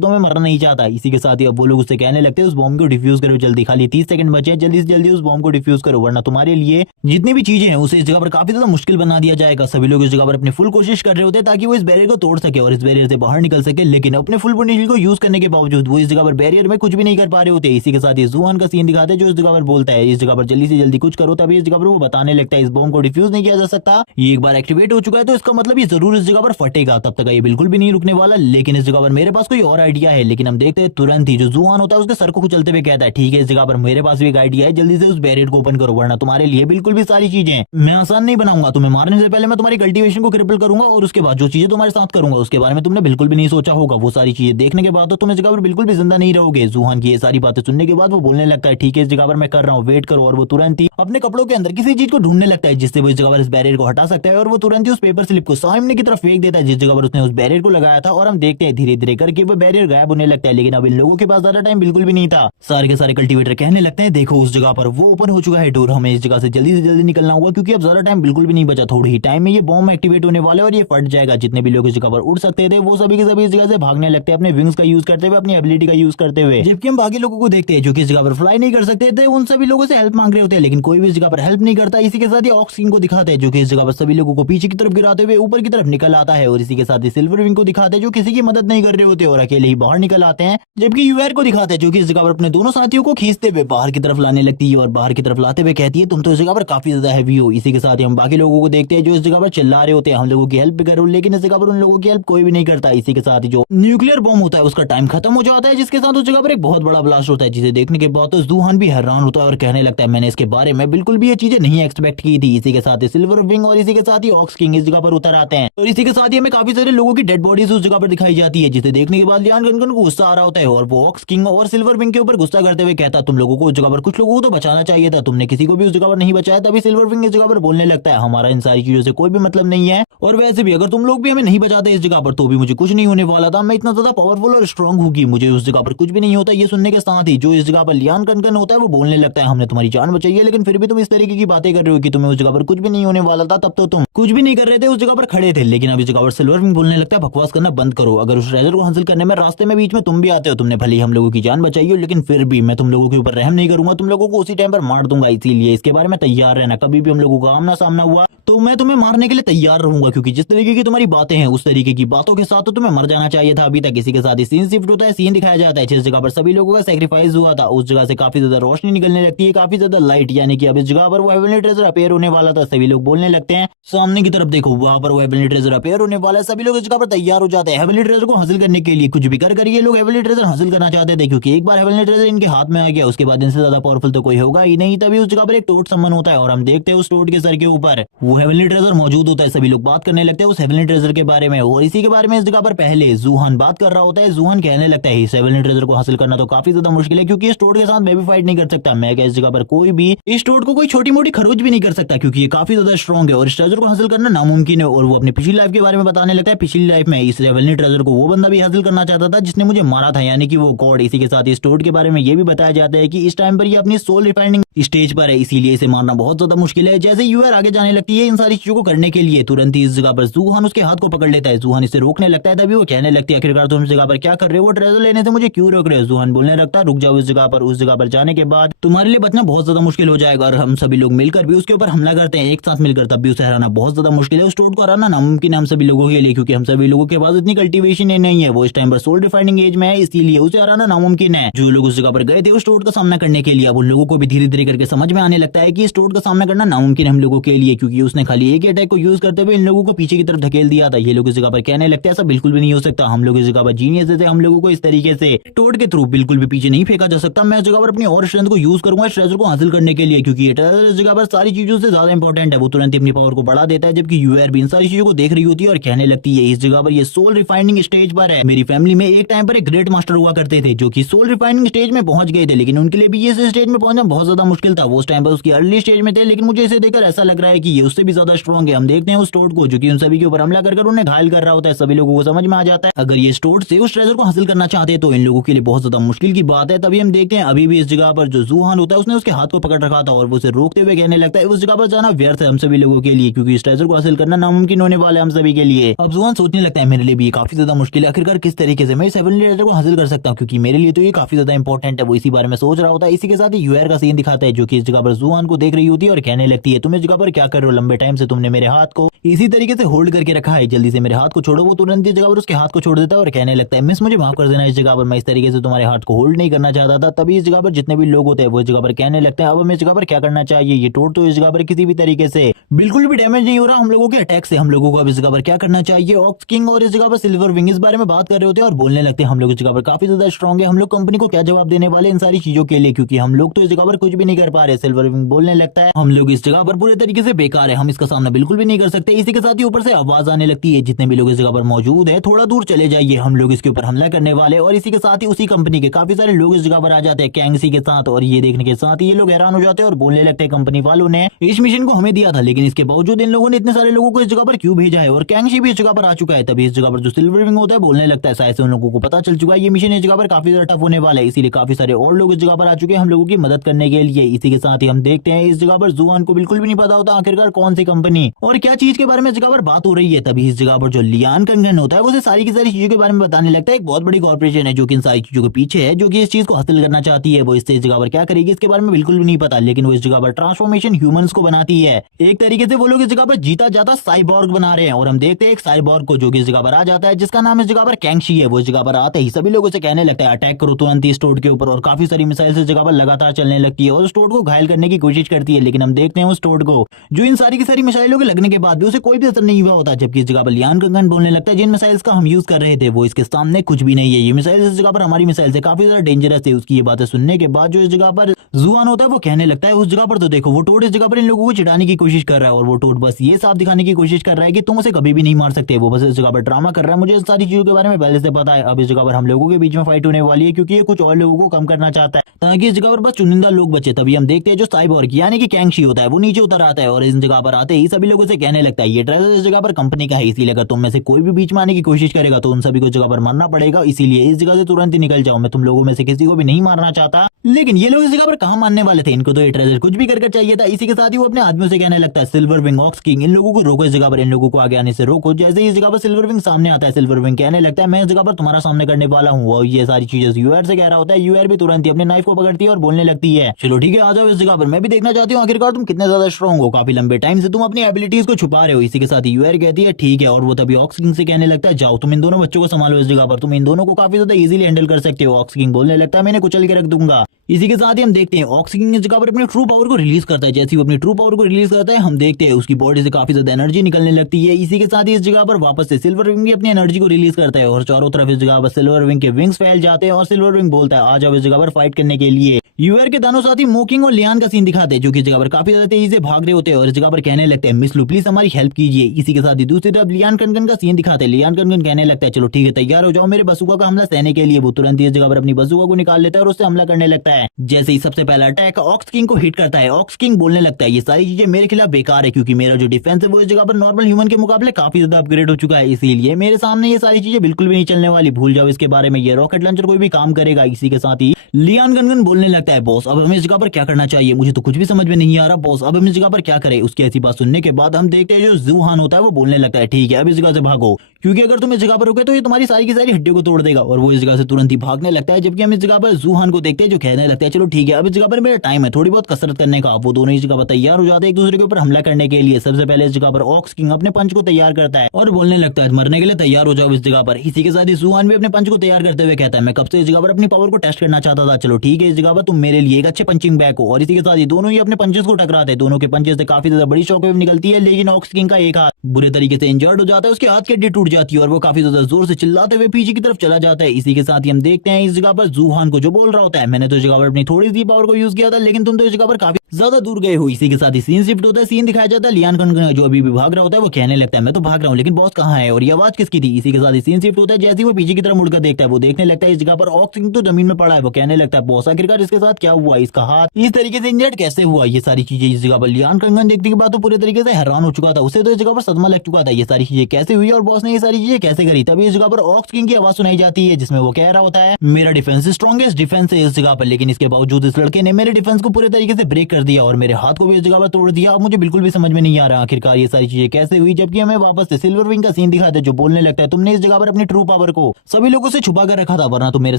दो, मैं मरना नहीं चाहता। इसी के साथ ही अब वो लोग उससे कहने लगते हैं उस बॉम्ब को डिफ्यूज करो जल्दी, खाली 30 सेकंड बचे हैं, जल्दी से जल्दी उस बॉम्ब को डिफ्यूज करो, वरना तुम्हारे लिए जितनी भी चीजें हैं उसे इस जगह पर काफी ज्यादा मुश्किल बना दिया जाएगा। सभी लोग इस जगह पर अपनी फुल कोशिश कर रहे होते हैं ताकि वो इस बैरियर को तोड़ सके और इस बैरियर से बाहर निकल सके, लेकिन अपने फुल पोटेंशियल को यूज करने के बावजूद वो इस जगह पर बैरियर में कुछ भी नहीं कर पा रहे होते। इसी के साथ ही जुहान का सीन दिखाते हैं, जो इस जगह पर बोलता है इस जगह पर जल्दी से जल्दी कुछ करो, तभी इस जगह पर वो बताने लगता है इस बॉम्ब को डिफ्यूज नहीं किया जा सकता, ये एक बार एक्टिवेट हो चुका है तो इसका मतलब ये जरूर इस जगह पर फटेगा, तब तक ये बिल्कुल भी नहीं रुकने वाला। लेकिन इस जगह पर मेरे पास कोई और आइडिया है। लेकिन हम देखते हैं तुरंत ही जो जुहान होता है उसके सर को कुचलते हुए कहता है ठीक है इस जगह पर मेरे पास भी एक आइडिया है, जल्दी से उस बैरियर को ओपन करो, वरना तुम्हारे लिए बिल्कुल भी सारी चीजें मैं आसान नहीं बनाऊंगा, तुम्हें मारने से पहले मैं तुम्हारी कल्टीवेशन को क्रिपल करूंगा और उसके बाद जो चीजें तुम्हारे साथ करूंगा उसके बारे में तुमने बिल्कुल भी नहीं सोचा होगा, वो सारी चीजें देखने के बाद तो तुम इस जगह पर बिल्कुल भी जिंदा नहीं रहोगे। जुहान की ये सारी बातें सुनने के बाद वो बोलने लगता है ठीक है इस जगह पर मैं कर रहा हूँ, वेट करो। और वो तुरंत ही अपने कपड़ों के अंदर किसी चीज को ढूंढने लगता है जिससे वो इस जगह पर इस बैरियर को हटा सकता है और वो तुरंत ही उस पेपर स्लिप को सामने की तरफ फेंक देता है जिस जगह पर उसने उस बैरियर को लगाया था। और हम देखते हैं धीरे धीरे करके वो बैरियर गायब होने लगता है, लेकिन अब इन लोगों के पास ज्यादा टाइम बिल्कुल भी नहीं था। सारे के सारे कल्टीवेटर कहने लगते हैं देखो उस जगह पर वो ओपन हो चुका है डोर, हमें इस जगह से जल्दी निकलना होगा क्योंकि अब ज्यादा टाइम बिल्कुल भी नहीं बचा, थोड़ी ही टाइम में ये बॉम्ब एक्टिवेट होने वाला है और ये फट जाएगा। जितने भी लोग इस जगह पर उड़ सकते थे वो सभी के सभी इस जगह से भागने लगते हैं अपने विंग्स का यूज करते हुए, अपनी एबिलिटी का यूज करते हुए। जबकि हम बाकी लोगों को देखते हैं जो कि इस जगह पर फ्लाई नहीं कर सकते थे, उन सभी लोगों से हेल्प मांग रहे होते हैं, लेकिन कोई भी इस जगह पर हेल्प नहीं करता। इसी के साथ ही ऑक्स किंग को दिखाते हैं जो कि इस जगह पर सभी लोगों को पीछे की तरफ गिराते हुए ऊपर की तरफ निकल आता है। और इसी के साथ ही सिल्वर विंग को दिखाते हैं जो किसी की मदद नहीं कर रहे होते और अकेले ही बाहर निकल आते हैं। जबकि यूआर को दिखाते हैं जो कि इस जगह पर अपने दोनों साथियों को खींचते हुए बाहर की तरफ लाने लगती है और बाहर की तरफ लाते हुए कहती है तुम तो इस जगह पर काफी ज्यादा हैवी हो। इसी के साथ ही हम बाकी लोगों को देखते हैं जो इस जगह पर चिल्ला रहे होते हैं हम लोगों की हेल्प करो, लेकिन इस जगह पर उन लोगों की हेल्प कोई भी नहीं करता। इसी के साथ ही जो न्यूक्लियर बॉम्ब होता है उसका टाइम खत्म हो जाता है, जिसके साथ उस जगह पर एक बहुत बड़ा ब्लास्ट होता है, जिसे देखने के बाद तो जुहान भी हैरान होता है और कहने लगता है मैंने इसके बारे में बिल्कुल भी ये चीजें नहीं एक्सपेक्ट की थी। इसी के साथ ही सिल्वर विंग और इसी के साथ ही ऑक्स किंग इस जगह पर उतर आते हैं और इसी के साथ ही हमें काफी सारे लोगों की डेड बॉडीज उस जगह पर दिखाई जाती है, जिसे देखने के बाद लियान कनकन को गुस्सा आ रहा होता है और वो ऑक्स किंग और सिल्वर विंग के ऊपर गुस्सा करते हुए कहता तुम लोगों को उस जगह पर कुछ लोगों को तो बचाना चाहिए था, तुमने किसी को भी उस जगह पर नहीं बचाया। तभी सिल्वर विंग इस जगह पर बोलने लगता है हमारा इन सारी चीजों से कोई भी मतलब नहीं है और वैसे भी अगर तुम लोग भी हमें नहीं बचाते इस जगह पर तो भी मुझे कुछ नहीं होने वाला था, मैं इतना ज्यादा पावरफुल और स्ट्रांग हूँ कि मुझे उस जगह पर कुछ भी नहीं होता। ये सुनने के साथ ही जो इस जगह पर लियान कनकन होता है वो बोलने लगता है हमने तुम्हारी जान बचाई है, लेकिन फिर भी तुम इस तरीके की बातें कर रहे हो कि तुम्हें उस जगह पर कुछ भी नहीं होने वाला था, तब तो तुम कुछ भी नहीं कर रहे थे, उस जगह पर खड़े थे। लेकिन अब इस जगह पर सिल्वर विंग बोलने लगता है बकवास करना बंद करो, अगर उस ट्रेजर को हासिल करने में रास्ते में बीच में तुम भी आते हो, तुमने भले ही हम लोगों की जान बचाई हो, लेकिन फिर भी मैं तुम लोगों के ऊपर रहम नहीं करूंगा, तुम लोगों को उसी टाइम पर मार दूंगा। इसीलिए इसके बारे में तैयार रहना, कभी भी हम लोगों का आमना सामना हुआ तो मैं तुम्हें मारने के लिए तैयार रहूंगा, क्योंकि जिस तरीके की तुम्हारी बातें हैं उस तरीके की बातों के साथ तो तुम्हें मर जाना चाहिए था अभी तक। इसी के साथ ही सीन शिफ्ट होता है, सीन दिखाया जाता है जिस जगह पर सभी लोगों का सैक्रिफाइस हुआ था उस जगह से काफी ज्यादा रोशनी निकलने लगती है, काफी ज्यादा लाइट, यानी कि अब इस जगह पर वो हेवनली ट्रेजर अपीयर होने वाला था। सभी लोग बोलने लगते हैं सामने की तरफ देखो वहां पर वो हेवनली ट्रेजर अपीयर होने वाला है, सभी लोग इस जगह पर तैयार हो जाते हैं हेवनली ट्रेजर को हासिल करने के लिए। कुछ भी कर ये लोग हेवनली ट्रेजर हासिल करना चाहते थे, क्योंकि एक बार हेवनली ट्रेजर इनके हाथ में आ गया उसके बाद इनसे ज्यादा पावरफुल तो कोई होगा ही नहीं। तभी उस जगह पर एक टोट सम्मन होता है और हम देखते हैं उस टोट के सर के ऊपर वो हेवनली ट्रेजर मौजूद होता है। सभी लोग बात करने लगते हैं उस हेवनली ट्रेजर के बारे में और इसी के बारे में इस जगह पर पहले जुहान बात कर रहा होता है। जुहान कहने लगता है इस हेवनली ट्रेजर को हासिल करना तो काफी ज्यादा मुश्किल है, क्योंकि इस टोट टोड के साथ मैं भी फाइट नहीं कर सकता। मैं क्या इस जगह पर कोई भी इस टोड को कोई छोटी मोटी खरोच भी नहीं कर सकता, क्योंकि ये काफी ज्यादा स्ट्रॉन्ग है और इस ट्रेजर को हासिल करना नामुमकिन है। और वो अपनी पिछली लाइफ के बारे में बताने लगता है। पिछली लाइफ में इस रेवलनी ट्रेजर को वो बंदा भी हासिल करना चाहता था जिसने मुझे मारा था, यानी कि वो गॉड। इसी के साथ इस टोड के बारे में ये भी बताया जाता है कि इस टाइम पर ये अपनी सोल रिफाइनिंग स्टेज पर है, इसीलिए इसे मारना बहुत ज्यादा मुश्किल है। जैसे यूआर आगे जाने लगती है इन सारी चीजों को करने के लिए, तुरंत ही इस जगह पर जूहान उसके हाथ को पकड़ लेता है। जूहान इसे रोकने लगता है, तभी वो कहने लगती है आखिरकार तुम इस जगह पर क्या कर रहे हो, वो ट्रेजर लेने से मुझे क्यों रोक रहे हो। जूहान बोलने लगता है रुक जाओ इस जगह पर, उस जगह पर जाने के बाद तुम्हारे लिए बचना बहुत ज्यादा मुश्किल हो जाएगा और हम सभी लोग मिलकर भी उसके ऊपर हमला करते हैं एक साथ मिलकर, तब भी उसे हराना बहुत ज्यादा मुश्किल है। उस टोड को हराना नामुमकिन है हम सभी लोगों के लिए, क्योंकि हम सभी लोगों के पास इतनी कल्टीवेशन नहीं है। वो इस टाइम पर सोल रिफाइनिंग एज में है, इसीलिए उसे हराना नामुमकिन है। जो लोग उस जगह पर गए थे उस टोड का सामना करने के लिए, अब उन लोगों को भी धीरे धीरे करके समझ में आने लगता है कि इस टोड का सामना करना नामुमकिन है हम लोगों के लिए, क्योंकि उसने खाली एक अटैक को यूज करते हुए इन लोगों को पीछे की तरफ धकेल दिया था। ये लोग इस जगह पर कहने लगते हैं ऐसा बिल्कुल भी नहीं हो सकता, हम लोग इस जगह पर जीनियस थे, हम लोगों को इस तरीके से टोड के थ्रू बिल्कुल भी पीछे नहीं फेंका जा सकता। मैं इस जगह पर अपनी और स्ट्रेंथ को यूज करूंगा इस ट्रेजर को हासिल करने के लिए, क्योंकि ये ट्रेजर इस जगह पर सारी चीजों से ज्यादा इंपॉर्टेंट है। वो तुरंत ही अपनी पावर को बढ़ा देता है, जबकि यूआर भी इन सारी चीजों को देख रही होती है और कहने लगती है इस जगह पर ये सोल रिफाइनिंग स्टेज पर है। मेरी फैमिली में एक टाइम पर एक ग्रेट मास्टर हुआ करते थे जो कि सोल रिफाइनिंग स्टेज में पहुंच गए थे, लेकिन उनके लिए भी ये स्टेज में पहुंचना बहुत ज्यादा मुश्किल था। वो उस टाइम पर उसकी अर्ली स्टेज में थे, लेकिन मुझे इसे देखकर ऐसा लग रहा है कि ये उससे भी ज्यादा स्ट्रॉन्ग है। हम देखते हैं उस टोड को जो कि उन सभी के ऊपर हमला कर उन्हें घायल कर रहा होता है। सभी लोगों को समझ में आ जाता है अगर ये टोड से उस ट्रेजर को हासिल करना चाहते हैं तो इन लोगों के लिए बहुत ज्यादा मुश्किल की बात है। तभी हम देखते हैं अभी भी इस जगह पर जो जूहान होता है उसने उसके हाथ को पकड़ रखा था और वो उसे रोकते हुए कहने लगता है उस जगह पर जाना व्यर्थ है हम सभी लोगों के लिए, क्योंकि इस ट्रेजर को हासिल करना नामुमकिन होने वाला है हम सभी के लिए। अब जूहान सोचने लगता है मेरे लिए भी ये काफी ज्यादा मुश्किल है, आखिरकार किस तरीके से मैं इस हेवनली ट्रेजर को हासिल कर सकता हूँ, क्योंकि मेरे लिए तो ये काफी ज्यादा इंपॉर्टेंट है। वो इसी बारे में सोच रहा होता है। इसी के साथ ही यूआर का सीन दिखाता है जो कि इस जगह पर जूहान को देख रही होती है और कहने लगती है तुम इस जगह पर क्या कर रहे हो, लंबे टाइम से तुमने मेरे हाथ को इसी तरीके से होल्ड करके रखा है, जल्दी से मेरे हाथ को छोड़ो। वो तुरंत इस जगह पर उसके हाथ को छोड़ देता है और कहने लगता है मिस मुझे माफ कर देना, इस जगह पर मैं इस तरीके से तुम्हारे हाथ को होल्ड नहीं करना चाहता था। तभी इस जगह पर जितने भी लोग होते हैं वो इस जगह पर कहने लगते हैं अब हमें इस जगह पर क्या करना चाहिए। ये टोड तो इस जगह पर किसी भी तरीके से बिल्कुल भी डैमेज नहीं हो रहा हम लोगों के अटैक से, हम लोगों को अब इस जगह पर क्या करना चाहिए। ऑक्स किंग और इस जगह पर सिल्वर विंग इस बारे में बात कर रहे होते हैं और बोलने लगते हैं हम लोग इस जगह पर काफी ज्यादा स्ट्रॉन्ग है, हम लोग कंपनी को क्या जवाब देने वाले इन सारी चीजों के लिए, क्योंकि हम लोग तो इस जगह पर कुछ भी नहीं कर पा रहे। सिल्वर विंग बोलने लगता है हम लोग इस जगह पर पूरे तरीके से बेकार है, हम इसका सामना बिल्कुल भी नहीं कर सकते। इसी के साथ ही ऊपर से आवाज आने लगती है जितने भी लोग इस जगह पर मौजूद है थोड़ा दूर चले जाइए, हम लोग इसके ऊपर हमला करने वाले। और इसी के साथ ही उसी कंपनी के काफी सारे लोग इस जगह पर आ जाते हैं कैंगसी के साथ, और ये देखने के साथ ही ये लोग हैरान हो जाते हैं और बोलने लगते हैं कंपनी वालों ने इस मिशन को हमें दिया था, लेकिन इसके बावजूद इन लोगों ने इतने सारे लोगों को इस जगह पर क्यों भेजा है। और कैंगसी भी इस जगह पर आ चुका है। तभी इस जगह पर जो सिल्वर विंग होता है बोलने लगता है शायद से उन लोगों को पता चल चुका है ये मिशन इस जगह पर काफी ज्यादा टफ होने वाला है, इसीलिए काफी सारे और लोग इस जगह पर आ चुके हैं हम लोगों की मदद करने के लिए। इसी के साथ ही हम देखते हैं इस जगह पर जूहान को बिल्कुल भी नहीं पता होता आखिरकार कौन सी कंपनी और क्या चीज के बारे में इस जगह पर बात हो रही है। तभी इस जगह पर जो लियान कंगन होता है वो सारी की सारी चीजों के बारे में बताने लगता है। एक बहुत बड़ी कॉर्पोरेशन है जो कि इन सारी चीजों के पीछे है, जो कि इस चीज को हासिल करना चाहती है। वो इस जगह पर क्या करेगी इसके बारे में बिल्कुल भी नहीं पता, लेकिन वो इस जगह पर ट्रांसफॉर्मेशन ह्यूमंस को बनाती है। एक तरीके से वो लोग इस जगह पर जीता जाता साइबॉर्ग बना रहे हैं और हम देखते हैं एक साइबॉर्ग को जो कि इस जगह पर आ जाता है जिसका नाम इस जगह पर कैंगशी है। वो इस जगह पर आते ही सभी लोगों से कहने लगता है अटैक करो तुरंत इस टोड के ऊपर, और काफी सारी मिसाइल इस जगह पर लगातार चलने लगती है और उस टोड को घायल करने की कोशिश करती है। लेकिन हम देखते हैं उस टोड को जो इन सारी की सारी मिसाइलों के लगने के बाद भी उसे कोई भी असर नहीं हुआ होता, जबकि इस जगह पर लियान कंगन बोलने लगता है जिन मिसाइल्स का हम यूज कर रहे थे वो इसके सामने कुछ भी नहीं है, ये मिसाइल इस जगह पर हमारी मिसाइल से काफी ज्यादा डेंजरस है। उसकी ये बातें सुनने के बाद जो इस जगह पर जूहान होता है वो कहने लगता है उस जगह पर तो देखो वो टोड इस जगह पर इन लोगों को चिढ़ाने की कोशिश कर रहा है और वो टोड बस ये साफ दिखाने की कोशिश कर रहा है कि तुम उसे कभी भी नहीं मार सकते। वो बस इस जगह पर ड्रामा कर रहा है, मुझे इस सारी चीजों के बारे में पहले से पता है। अब इस जगह पर हम लोगों के बीच में फाइट होने वाली है क्योंकि ये कुछ और लोगों को कम करना चाहता है ताकि इस जगह पर बस चुनिंदा लोग बचे। तभी हम देखते हैं जो साइबॉर्ग यानी कि कैंगशी होता है वो नीचे उतर आता है और इस जगह पर आते ही सभी लोगों से कहने लगता है ये ट्रेजर इस जगह पर कंपनी का है, इसीलिए अगर तुम में से कोई भी बीच में आने की कोशिश करेगा तो उन सभी को जगह पर मरना पड़ेगा, इसीलिए इस जगह से तुरंत ही निकल जाओ। मैं तुम लोगों में से किसी को भी नहीं मारना चाहता। लेकिन ये लोग इस जगह पर कहां मानने वाले थे, इनको तो ये ट्रेजर कुछ भी करके चाहिए था। इसी के साथ ही वो अपने आदमियों से कहने लगता है सिल्वर विंग ऑक्स किंग इन लोगों को रोको, इस जगह पर इन लोगों को आगे आने से रोको। जैसे ही इस जगह पर सिल्वर विंग सामने आता है सिल्वर विंग कहने लगता है मैं इस जगह पर तुम्हारा सामना करने वाला हूँ। और ये सारी चीजें यूआर से कह रहा होता है। यूआर भी तुरंत ही अपने नाइफ को पकड़ती है और बोलने लगती है चलो ठीक है आ जाओ इस जगह पर, मैं भी देखना चाहती हूँ आखिरकार तुम कितने ज्यादा स्ट्रॉन्ग हो, काफी लंबे टाइम से तुम अपनी एबिलिटीज को छुपा रहे हो। इसी के साथ ही यूआर कहती है ठीक है, और वो तभी ऑक्स किंग से कहने लगता है जाओ तुम इन दोनों बच्चों को संभालो, इस जगह पर तुम इन दोनों को काफी ज्यादा इजीली हैंडल कर सकते हो। ऑक्स किंग बोलने लगता है मैंने कुचल के रख दूंगा। इसी के साथ ही हम देखते हैं ऑक्स किंग इस जगह पर अपनी ट्रू पावर को रिलीज करता है। जैसे वो अपनी ट्रू पावर को रिलीज करता है हम देखते हैं उसकी बॉडी से काफी ज्यादा एनर्जी निकलने लगती है। इसी के साथ ही इस जगह पर वापस से सिल्वर विंग भी अपनी एनर्जी को रिलीज करता है और चारों तरफ इस जगह पर सिल्वर विंग के विंग्स फैल जाते हैं और सिल्वर विंग बोलता है आ जाओ इस जगह पर फाइट करने के लिए। यूआर के दानों साथ ही मोकिंग और लियान का सीन दिखाते हैं जो कि जगह पर काफी ज्यादा तेजी से भाग रहे होते हैं और इस जगह पर कहने लगते हैं मिस लू प्लीज हमारी हेल्प कीजिए। इसी के साथ ही दूसरी तरफ लियान कनकन का सीन दिखाते हैं। लियान कनकन कहने लगता है चलो ठीक है तैयार हो जाओ मेरे बसूका का हमला सहने के लिए। वो तुरंत ही इस जगह पर अपनी बसूका को निकाल लेता है और उससे हमला करने लगता है। है। जैसे ही सबसे पहला अटैक ऑक्स किंग को हिट करता है, ऑक्स किंग बोलने लगता है ये सारी चीजें मेरे खिलाफ बेकार है, क्योंकि मेरा जो डिफेंस है वो इस जगह पर नॉर्मल ह्यूमन के मुकाबले काफी ज्यादा अपग्रेड हो चुका है, इसीलिए मेरे सामने ये सारी चीजें बिल्कुल भी नहीं चलने वाली, भूल जाओ इसके बारे में, ये रॉकेट लॉन्चर कोई भी काम करेगा। इसी के साथ ही लियान गनगन बोलने लगता है बॉस अब हमें इस जगह पर क्या करना चाहिए, मुझे तो कुछ भी समझ में नहीं आ रहा बॉस, अब हम इस जगह पर क्या करें। उसकी ऐसी बात सुनने के बाद हम देखते हैं जो जूहान होता है वो बोलने लगता है ठीक है अब इस जगह से भागो, क्योंकि अगर तुम इस जगह पर रुके तो ये तुम्हारी सारी की सारी हड्डियों को तोड़ देगा, और वो इस जगह से तुरंत ही भागने लगता है। जबकि हम इस जगह पर जूहान को देखते हैं जो कहने लगता है चलो ठीक है अब इस जगह पर मेरा टाइम है थोड़ी बहुत कसरत करने का। वो दोनों इस जगह पर तैयार हो जाते हैं एक दूसरे के ऊपर हमला करने के लिए। सबसे पहले इस जगह पर ऑक्स किंग अपने पंच को तैयार करता है और बोलने लगता है मरने के लिए तैयार हो जाओ इस जगह पर। इसी के साथ ही जूहान भी अपने पंच को तैयार करते हुए कहता है मैं कब से इस जगह पर अपनी पावर को टेस्ट करना चाहता था, चलो ठीक है इस जगह पर तुम मेरे लिए एक अच्छे पंचिंग बैग हो। और इसी के साथ ही दोनों ही अपने पंचेस को टकराते हैं, दोनों के पंचेस से काफी ज्यादा बड़ी शॉकवेव निकलती है, लेकिन ऑक्स किंग का एक हाथ बुरे तरीके से इंजर्ड हो जाता है, उसके हाथ की हड्डी टूट जाती है और वो काफी ज्यादा जोर से चिल्लाते हुए पीछे की तरफ चला जाता है। इसी के साथ ही हम देखते हैं इस जगह पर जूहान को जो बोल रहा होता है मैंने तो इस जगह पर अपनी थोड़ी सी पावर को यूज किया था, लेकिन तुम तो इस जगह पर काफी ज्यादा दूर गए हो। इसी के साथ ही सीन शिफ्ट होता है, सीन दिखाया जाता है लियान गनगन जो अभी भी भाग रहा होता है वो कहने लगता है मैं तो भाग रहा हूँ लेकिन बॉस कहाँ है और ये आवाज किसकी थी। इसी के साथ ही सीन शिफ्ट होता है, जैसे ही वो पीछे की तरफ मुड़कर देखता है वो देखने लगता है इस जगह पर ऑक्स किंग तो जमीन में पड़ा है, वो कहने लगता है बॉस आखिरकार इसके साथ क्या हुआ, इसका हाथ इस तरीके से इंजर्ड कैसे हुआ। ये सारी चीजें इस जगह पर लियान गनगन देखने के बाद तो पूरे तरीके से हैरान हो चुका था, उसे तो इस जगह पर सदमा लग चुका था ये सारी चीजें कैसे हुई और बॉस ने ये सारी चीजें कैसे करी। तभी इस जगह पर ऑक्स किंग की आवाज सुनाई जाती है जिसमें वो कह रहा होता है मेरा डिफेंस स्ट्रॉन्गेस्ट डिफेंस है इस जगह पर, लेकिन इसके बावजूद इस लड़के ने मेरे डिफेंस को पूरे तरीके से ब्रेक कर दिया और मेरे हाथ को भी इस जगह पर तोड़ दिया। अब मुझे बिल्कुल भी समझ में नहीं आ रहा आखिरकार ये सारी चीजें कैसे हुई। जबकि हमें वापस से सिल्वर विंग का सीन दिखाते जो बोलने लगता है तुमने इस जगह पर अपनी ट्रू पावर को सभी लोगों से छुपा कर रखा था, वरना तो मेरे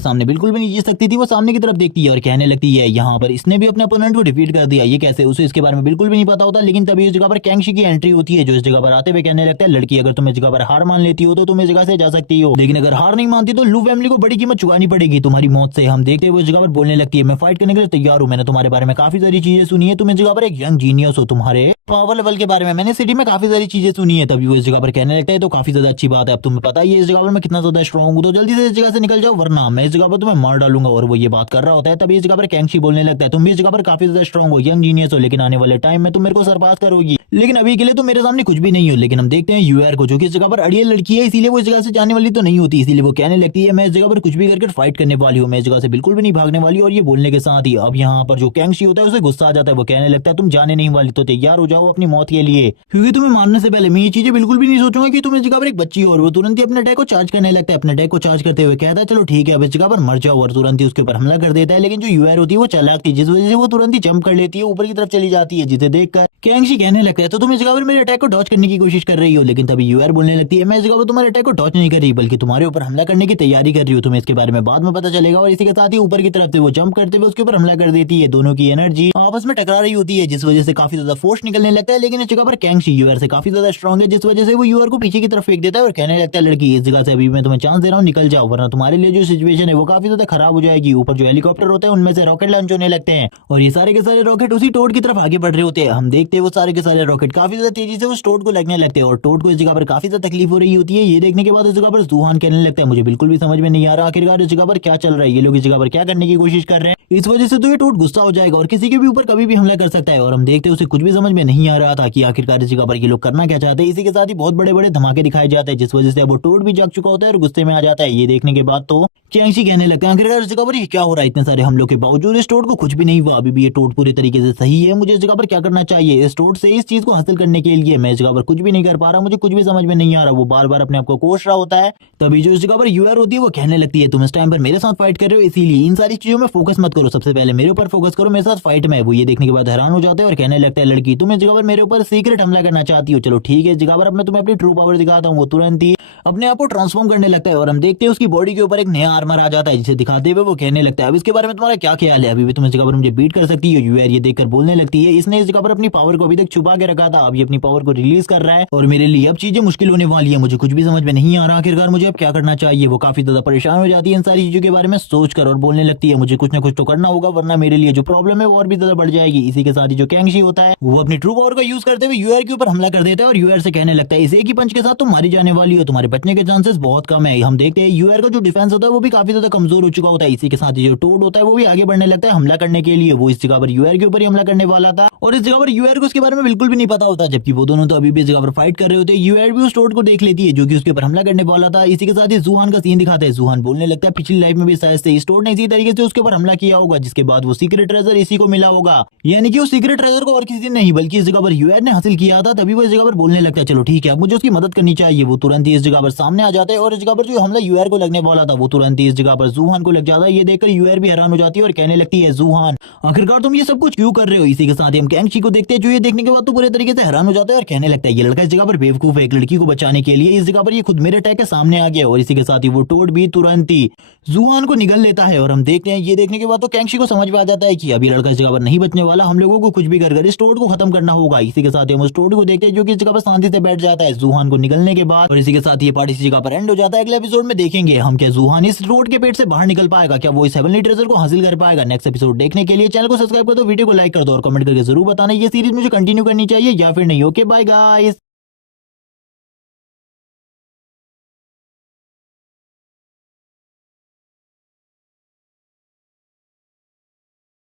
सामने बिल्कुल भी नहीं जीत सकती थी। वो सामने की तरफ देखती है और कहने लगती है यहाँ पर इसने भी अपने अपोनेंट को डिफीट कर दिया, ये कैसे, उसे इसके बारे में बिल्कुल भी नहीं पता होता। लेकिन तभी इस जगह पर कैंगशी की एंट्री होती है जो इस जगह पर आते हुए कहने लगता है लड़की अगर तुम इस जगह पर हार मान लेती हो तो तुम इस जगह से जा सकती हो, लेकिन अगर हार नहीं मानती तो लू फैमिली को बड़ी कीमत चुकानी पड़ेगी तुम्हारी मौत से। हम देखते हुए इस जगह पर बोलने लगती है मैं फाइट करने के लिए तैयार हूँ, मैंने तुम्हारे बारे में काफी सारी चीजें सुनी है, तुम इस जगह पर एक यंग जीनियस हो, तुम्हारे पावर लेवल के बारे में मैंने सिटी में काफी सारी चीजें सुनी है। तभी वो इस जगह पर कहने लगता है तो काफी ज्यादा अच्छी बात है, अब तुम्हें पता ही है इस जगह पर मैं कितना ज्यादा स्ट्रॉन्ग हूँ, तो जल्दी से इस जगह से निकल जाओ वरना मैं इस जगह पर तुम्हें मार डालूंगा। और वो ये बात कर रहा होता है तभी इस जगह पर कैंगशी बोलने लगता है तुम भी इस जगह पर काफी ज्यादा स्ट्रॉन्ग हो, यंग जीनियस हो, लेकिन आने वाले टाइम में तुम मेरे को सरपास करोगी, लेकिन अभी के लिए तो मेरे सामने कुछ भी नहीं हो। लेकिन हम देखते हैं यूआर को जो कि इस जगह पर अड़ियल लड़की है, इसीलिए वो इस जगह से जाने वाली तो नहीं होती, इसीलिए वो कहने लगती है मैं इस जगह पर कुछ भी करके फाइट करने वाली हूँ, मैं इस जगह से बिल्कुल भी नहीं भागने वाली। और ये बोलने के साथ ही अब यहाँ पर जो कैंगशी होता है उसे गुस्सा आ जाता है, वो कहने लगता है तुम जाने नहीं वाली तो तैयार हो जाओ अपनी मौत के लिए, क्योंकि तुम्हें मारने से पहले मैं ये चीजें बिल्कुल भी नहीं सोचूंगा कि तुम इस जगह पर एक बच्ची हो। और वो तुरंत ही अपने अटैक को चार्ज करने लगता है, अपने अटैक को चार्ज करते हुए कहता है चलो ठीक है अब इस जगह पर मर जाओ, और तुरंत ही उसके ऊपर हमला कर देता है। लेकिन जो यूआर होती है वो चालाक थी जिस वजह से वो तुरंत ही जंप कर लेती है, ऊपर की तरफ चली जाती है, जिसे देखकर कैंगशी कहने लगता है तो तुम इस जगह पर मेरे अटैक को डॉच करने की कोशिश कर रही हो। लेकिन तभी यूआर बोलने लगती है मैं इस जगह पर तुम्हारे अटैक को डॉच नहीं कर रही बल्कि तुम्हारे ऊपर हमला करने की तैयारी कर रही हूँ, तुम्हें इसके बारे में बाद में पता चलेगा। और इसी के साथ ही ऊपर की तरफ से वो जंप करते हुए उसके ऊपर हमला कर देती है, दोनों की एनर्जी आपस में टकरा रही होती है जिस वजह से काफी ज्यादा फोर्स निकलने लगता है। लेकिन इस जगह पर कैंगशी यूआर से काफी ज्यादा स्ट्रॉन्ग है जिस वजह से वो यूआर को पीछे की तरफ फेंक देता है और कहने लगता है लड़की इस जगह से अभी मैं तुम्हें चांस दे रहा हूँ निकल जाओ, वरना तुम्हारे लिए जो सिचुएशन है वो काफी ज्यादा खराब हो जाएगी। ऊपर जो हेलीकॉप्टर होते हैं उनमें से रॉकेट लॉन्च होने लगते हैं और ये सारे के सारे रॉकेट उसी टोड की तरफ आगे बढ़ रहे होते हैं। हम देखते हैं वो सारे के सारे रॉकेट काफी ज्यादा तेजी से उस टोड को लगने लगते हैं और टोड को इस जगह पर काफी ज्यादा तकलीफ हो रही होती है। ये देखने के बाद इस जगह पर जूहान कहने लगता है मुझे बिल्कुल भी समझ में नहीं आ रहा आखिरकार इस जगह पर क्या चल रहा है, ये लोग इस जगह पर क्या करने की कोशिश कर रहे हैं, इस वजह से तो ये टोड गुस्सा हो जाएगा और किसी के भी ऊपर कभी भी हमला कर सकता है। और हम देखते हैं उसे कुछ भी समझ में नहीं आ रहा था कि आखिरकार इस जगह पर ये लोग करना क्या चाहते हैं। इसी के साथ ही बहुत बड़े बड़े धमाके दिखाए जाते हैं जिस वजह से वो टोड भी जाग चुका होता है और गुस्से में आ जाता है। ये देखने के बाद तो कैंगशी कहने लगता है आखिरकार इस जगह पर ये क्या हो रहा है, इतने सारे हमलों के बावजूद इस टोड को कुछ भी नहीं हुआ, अभी भी ये टोड पूरी तरीके से सही है, मुझे इस जगह पर क्या करना चाहिए इस टोड से इस चीज को हासिल करने के लिए, मैं इस जगह पर कुछ भी नहीं कर पा रहा, मुझे कुछ भी समझ में नहीं आ रहा। वो बार बार अपने आप को कोस रहा होता है। तभी जो इस जगह पर यूआर होती है वो कहने लगती है तुम इस टाइम पर मेरे साथ फाइट कर रहे हो, इसीलिए इन सारी चीजों में फोकस मत करो, सबसे पहले मेरे ऊपर फोकस करो, मेरे साथ फाइट में। वो ये देखने के बाद हैरान हो जाते हैं और कहने लगता है लड़की तुम इस जगह पर मेरे ऊपर सीक्रेट हमला करना चाहती हो, चलो ठीक है इस जगह पर अब मैं तुम्हें अपनी ट्रू पावर दिखाता हूँ। वो तुरंत ही अपने आप को ट्रांसफॉर्म करने लगता है और हम देखते हैं उसकी बॉडी के ऊपर एक नया आर्मर आ जाता है जिसे दिखाते हुए वो कहने लगता है अब इसके बारे में तुम्हारा क्या ख्याल है, अभी भी तुम इस जगह पर मुझे बीट कर सकती हो। यूआर ये देखकर बोलने लगती है इसने इस जगह पर अपनी पावर को अभी तक छुपा के रखा था, अब ये अपनी पावर को रिलीज कर रहा है और मेरे लिए अब चीजें मुश्किल होने वाली है, मुझे कुछ भी समझ में नहीं आ रहा आखिरकार मुझे अब क्या करना चाहिए। वो काफी ज्यादा परेशान हो जाती है इन सारी चीजों के बारे में सोचकर और बोलने लगती है मुझे कुछ ना कुछ तो करना होगा वरना मेरे लिए जो प्रॉब्लम है वो और भी ज्यादा बढ़ जाएगी। इसी के साथ ही जो कैंगशी होता है वो अपनी ट्रू पावर का यूज करते हुए यूआर के ऊपर हमला कर देता है और यूआर से कहने लगता है इस एक ही पंच के साथ तुम मारी जाने वाली हो, तुम्हारे बचने के चांसेस बहुत कम है। हम देखते हैं यूआर का जो डिफेंस होता है वो भी काफी ज्यादा कमजोर हो चुका होता है। इसी के साथ ही जो टोड होता है वो भी आगे बढ़ने लगता है हमला करने के लिए। वो इस जगह पर यूआर के ऊपर ही हमला करने वाला था और इस जगह पर यूआर को उसके बारे में बिल्कुल भी नहीं पता होता, जबकि वो दोनों तो अभी भी इस जगह पर फाइट कर रहे होते हैं। यूआर भी उस टोड को देख लेती है जो कि उसके ऊपर हमला करने वाला था। इसी के साथ ही जूहान का सीन दिखाता है। जूहान बोलने लगता है पिछली लाइफ में भी शायद से इस टोड ने इसी तरीके से उसके ऊपर हमला किया होगा, जिसके बाद वो सीक्रेट ट्रेजर इसी को मिला होगा। यानी कि उस सीक्रेट ट्रेजर को और किसी ने नहीं बल्कि इस जगह पर यूआर ने हासिल किया था। तभी वो इस जगह पर बोलने लगता है चलो ठीक है अब मुझे उसकी मदद करनी चाहिए। वो तुरंत ही इस जगह पर सामने आ जाता है और इस जगह पर जो हमला यूआर को लगने वाला था वो तुरंत ही इस जगह पर जूहान को लग जाता है। ये देखकर यूआर भी हैरान हो जाती है और कहने लगती है जूहान आखिरकार तुम ये सब कुछ क्यों कर रहे हो। इसी के साथ ही हम कैंगशी को देखते हैं जो ये देखने के बाद तो पूरे तरीके से हैरान हो जाता है और कहने लगता है ये लड़का इस जगह पर बेवकूफ है। एक लड़की को बचाने के लिए इस जगह पर ये खुद मेरे अटैक के सामने आ गया और इसी के साथ ही वो टोड भी तुरंत ही जूहान को निगल लेता है। और हम देखते हैं ये देखने के बाद तो कैंगशी को समझ में आ जाता है कि अभी लड़का इस जगह पर नहीं बचने वाला, हम लोगों को कुछ भी कर इस टोड को खत्म करना होगा। इसी के साथ ही हम उस टोड को देखते हैं जो कि इस जगह पर शांति से बैठ जाता है जूहान को निगलने के बाद। और इसी के साथ ये पार्ट इसी जगह पर एंड हो जाता है। अगले एपिसोड में देखेंगे हम क्या जूहान इस टोड के पेट से बाहर निकल पाएगा, क्या वो इस हेवनली ट्रेजर को हासिल कर पाएगा। नेक्स्ट एपिसोड देखने के लिए चैनल को सब्सक्राइब कर दो, वीडियो को लाइक कर दो और कमेंट करके जरूर बताना ये सीरीज मुझे कंटिन्यू करनी चाहिए या फिर नहीं। Okay bye guys.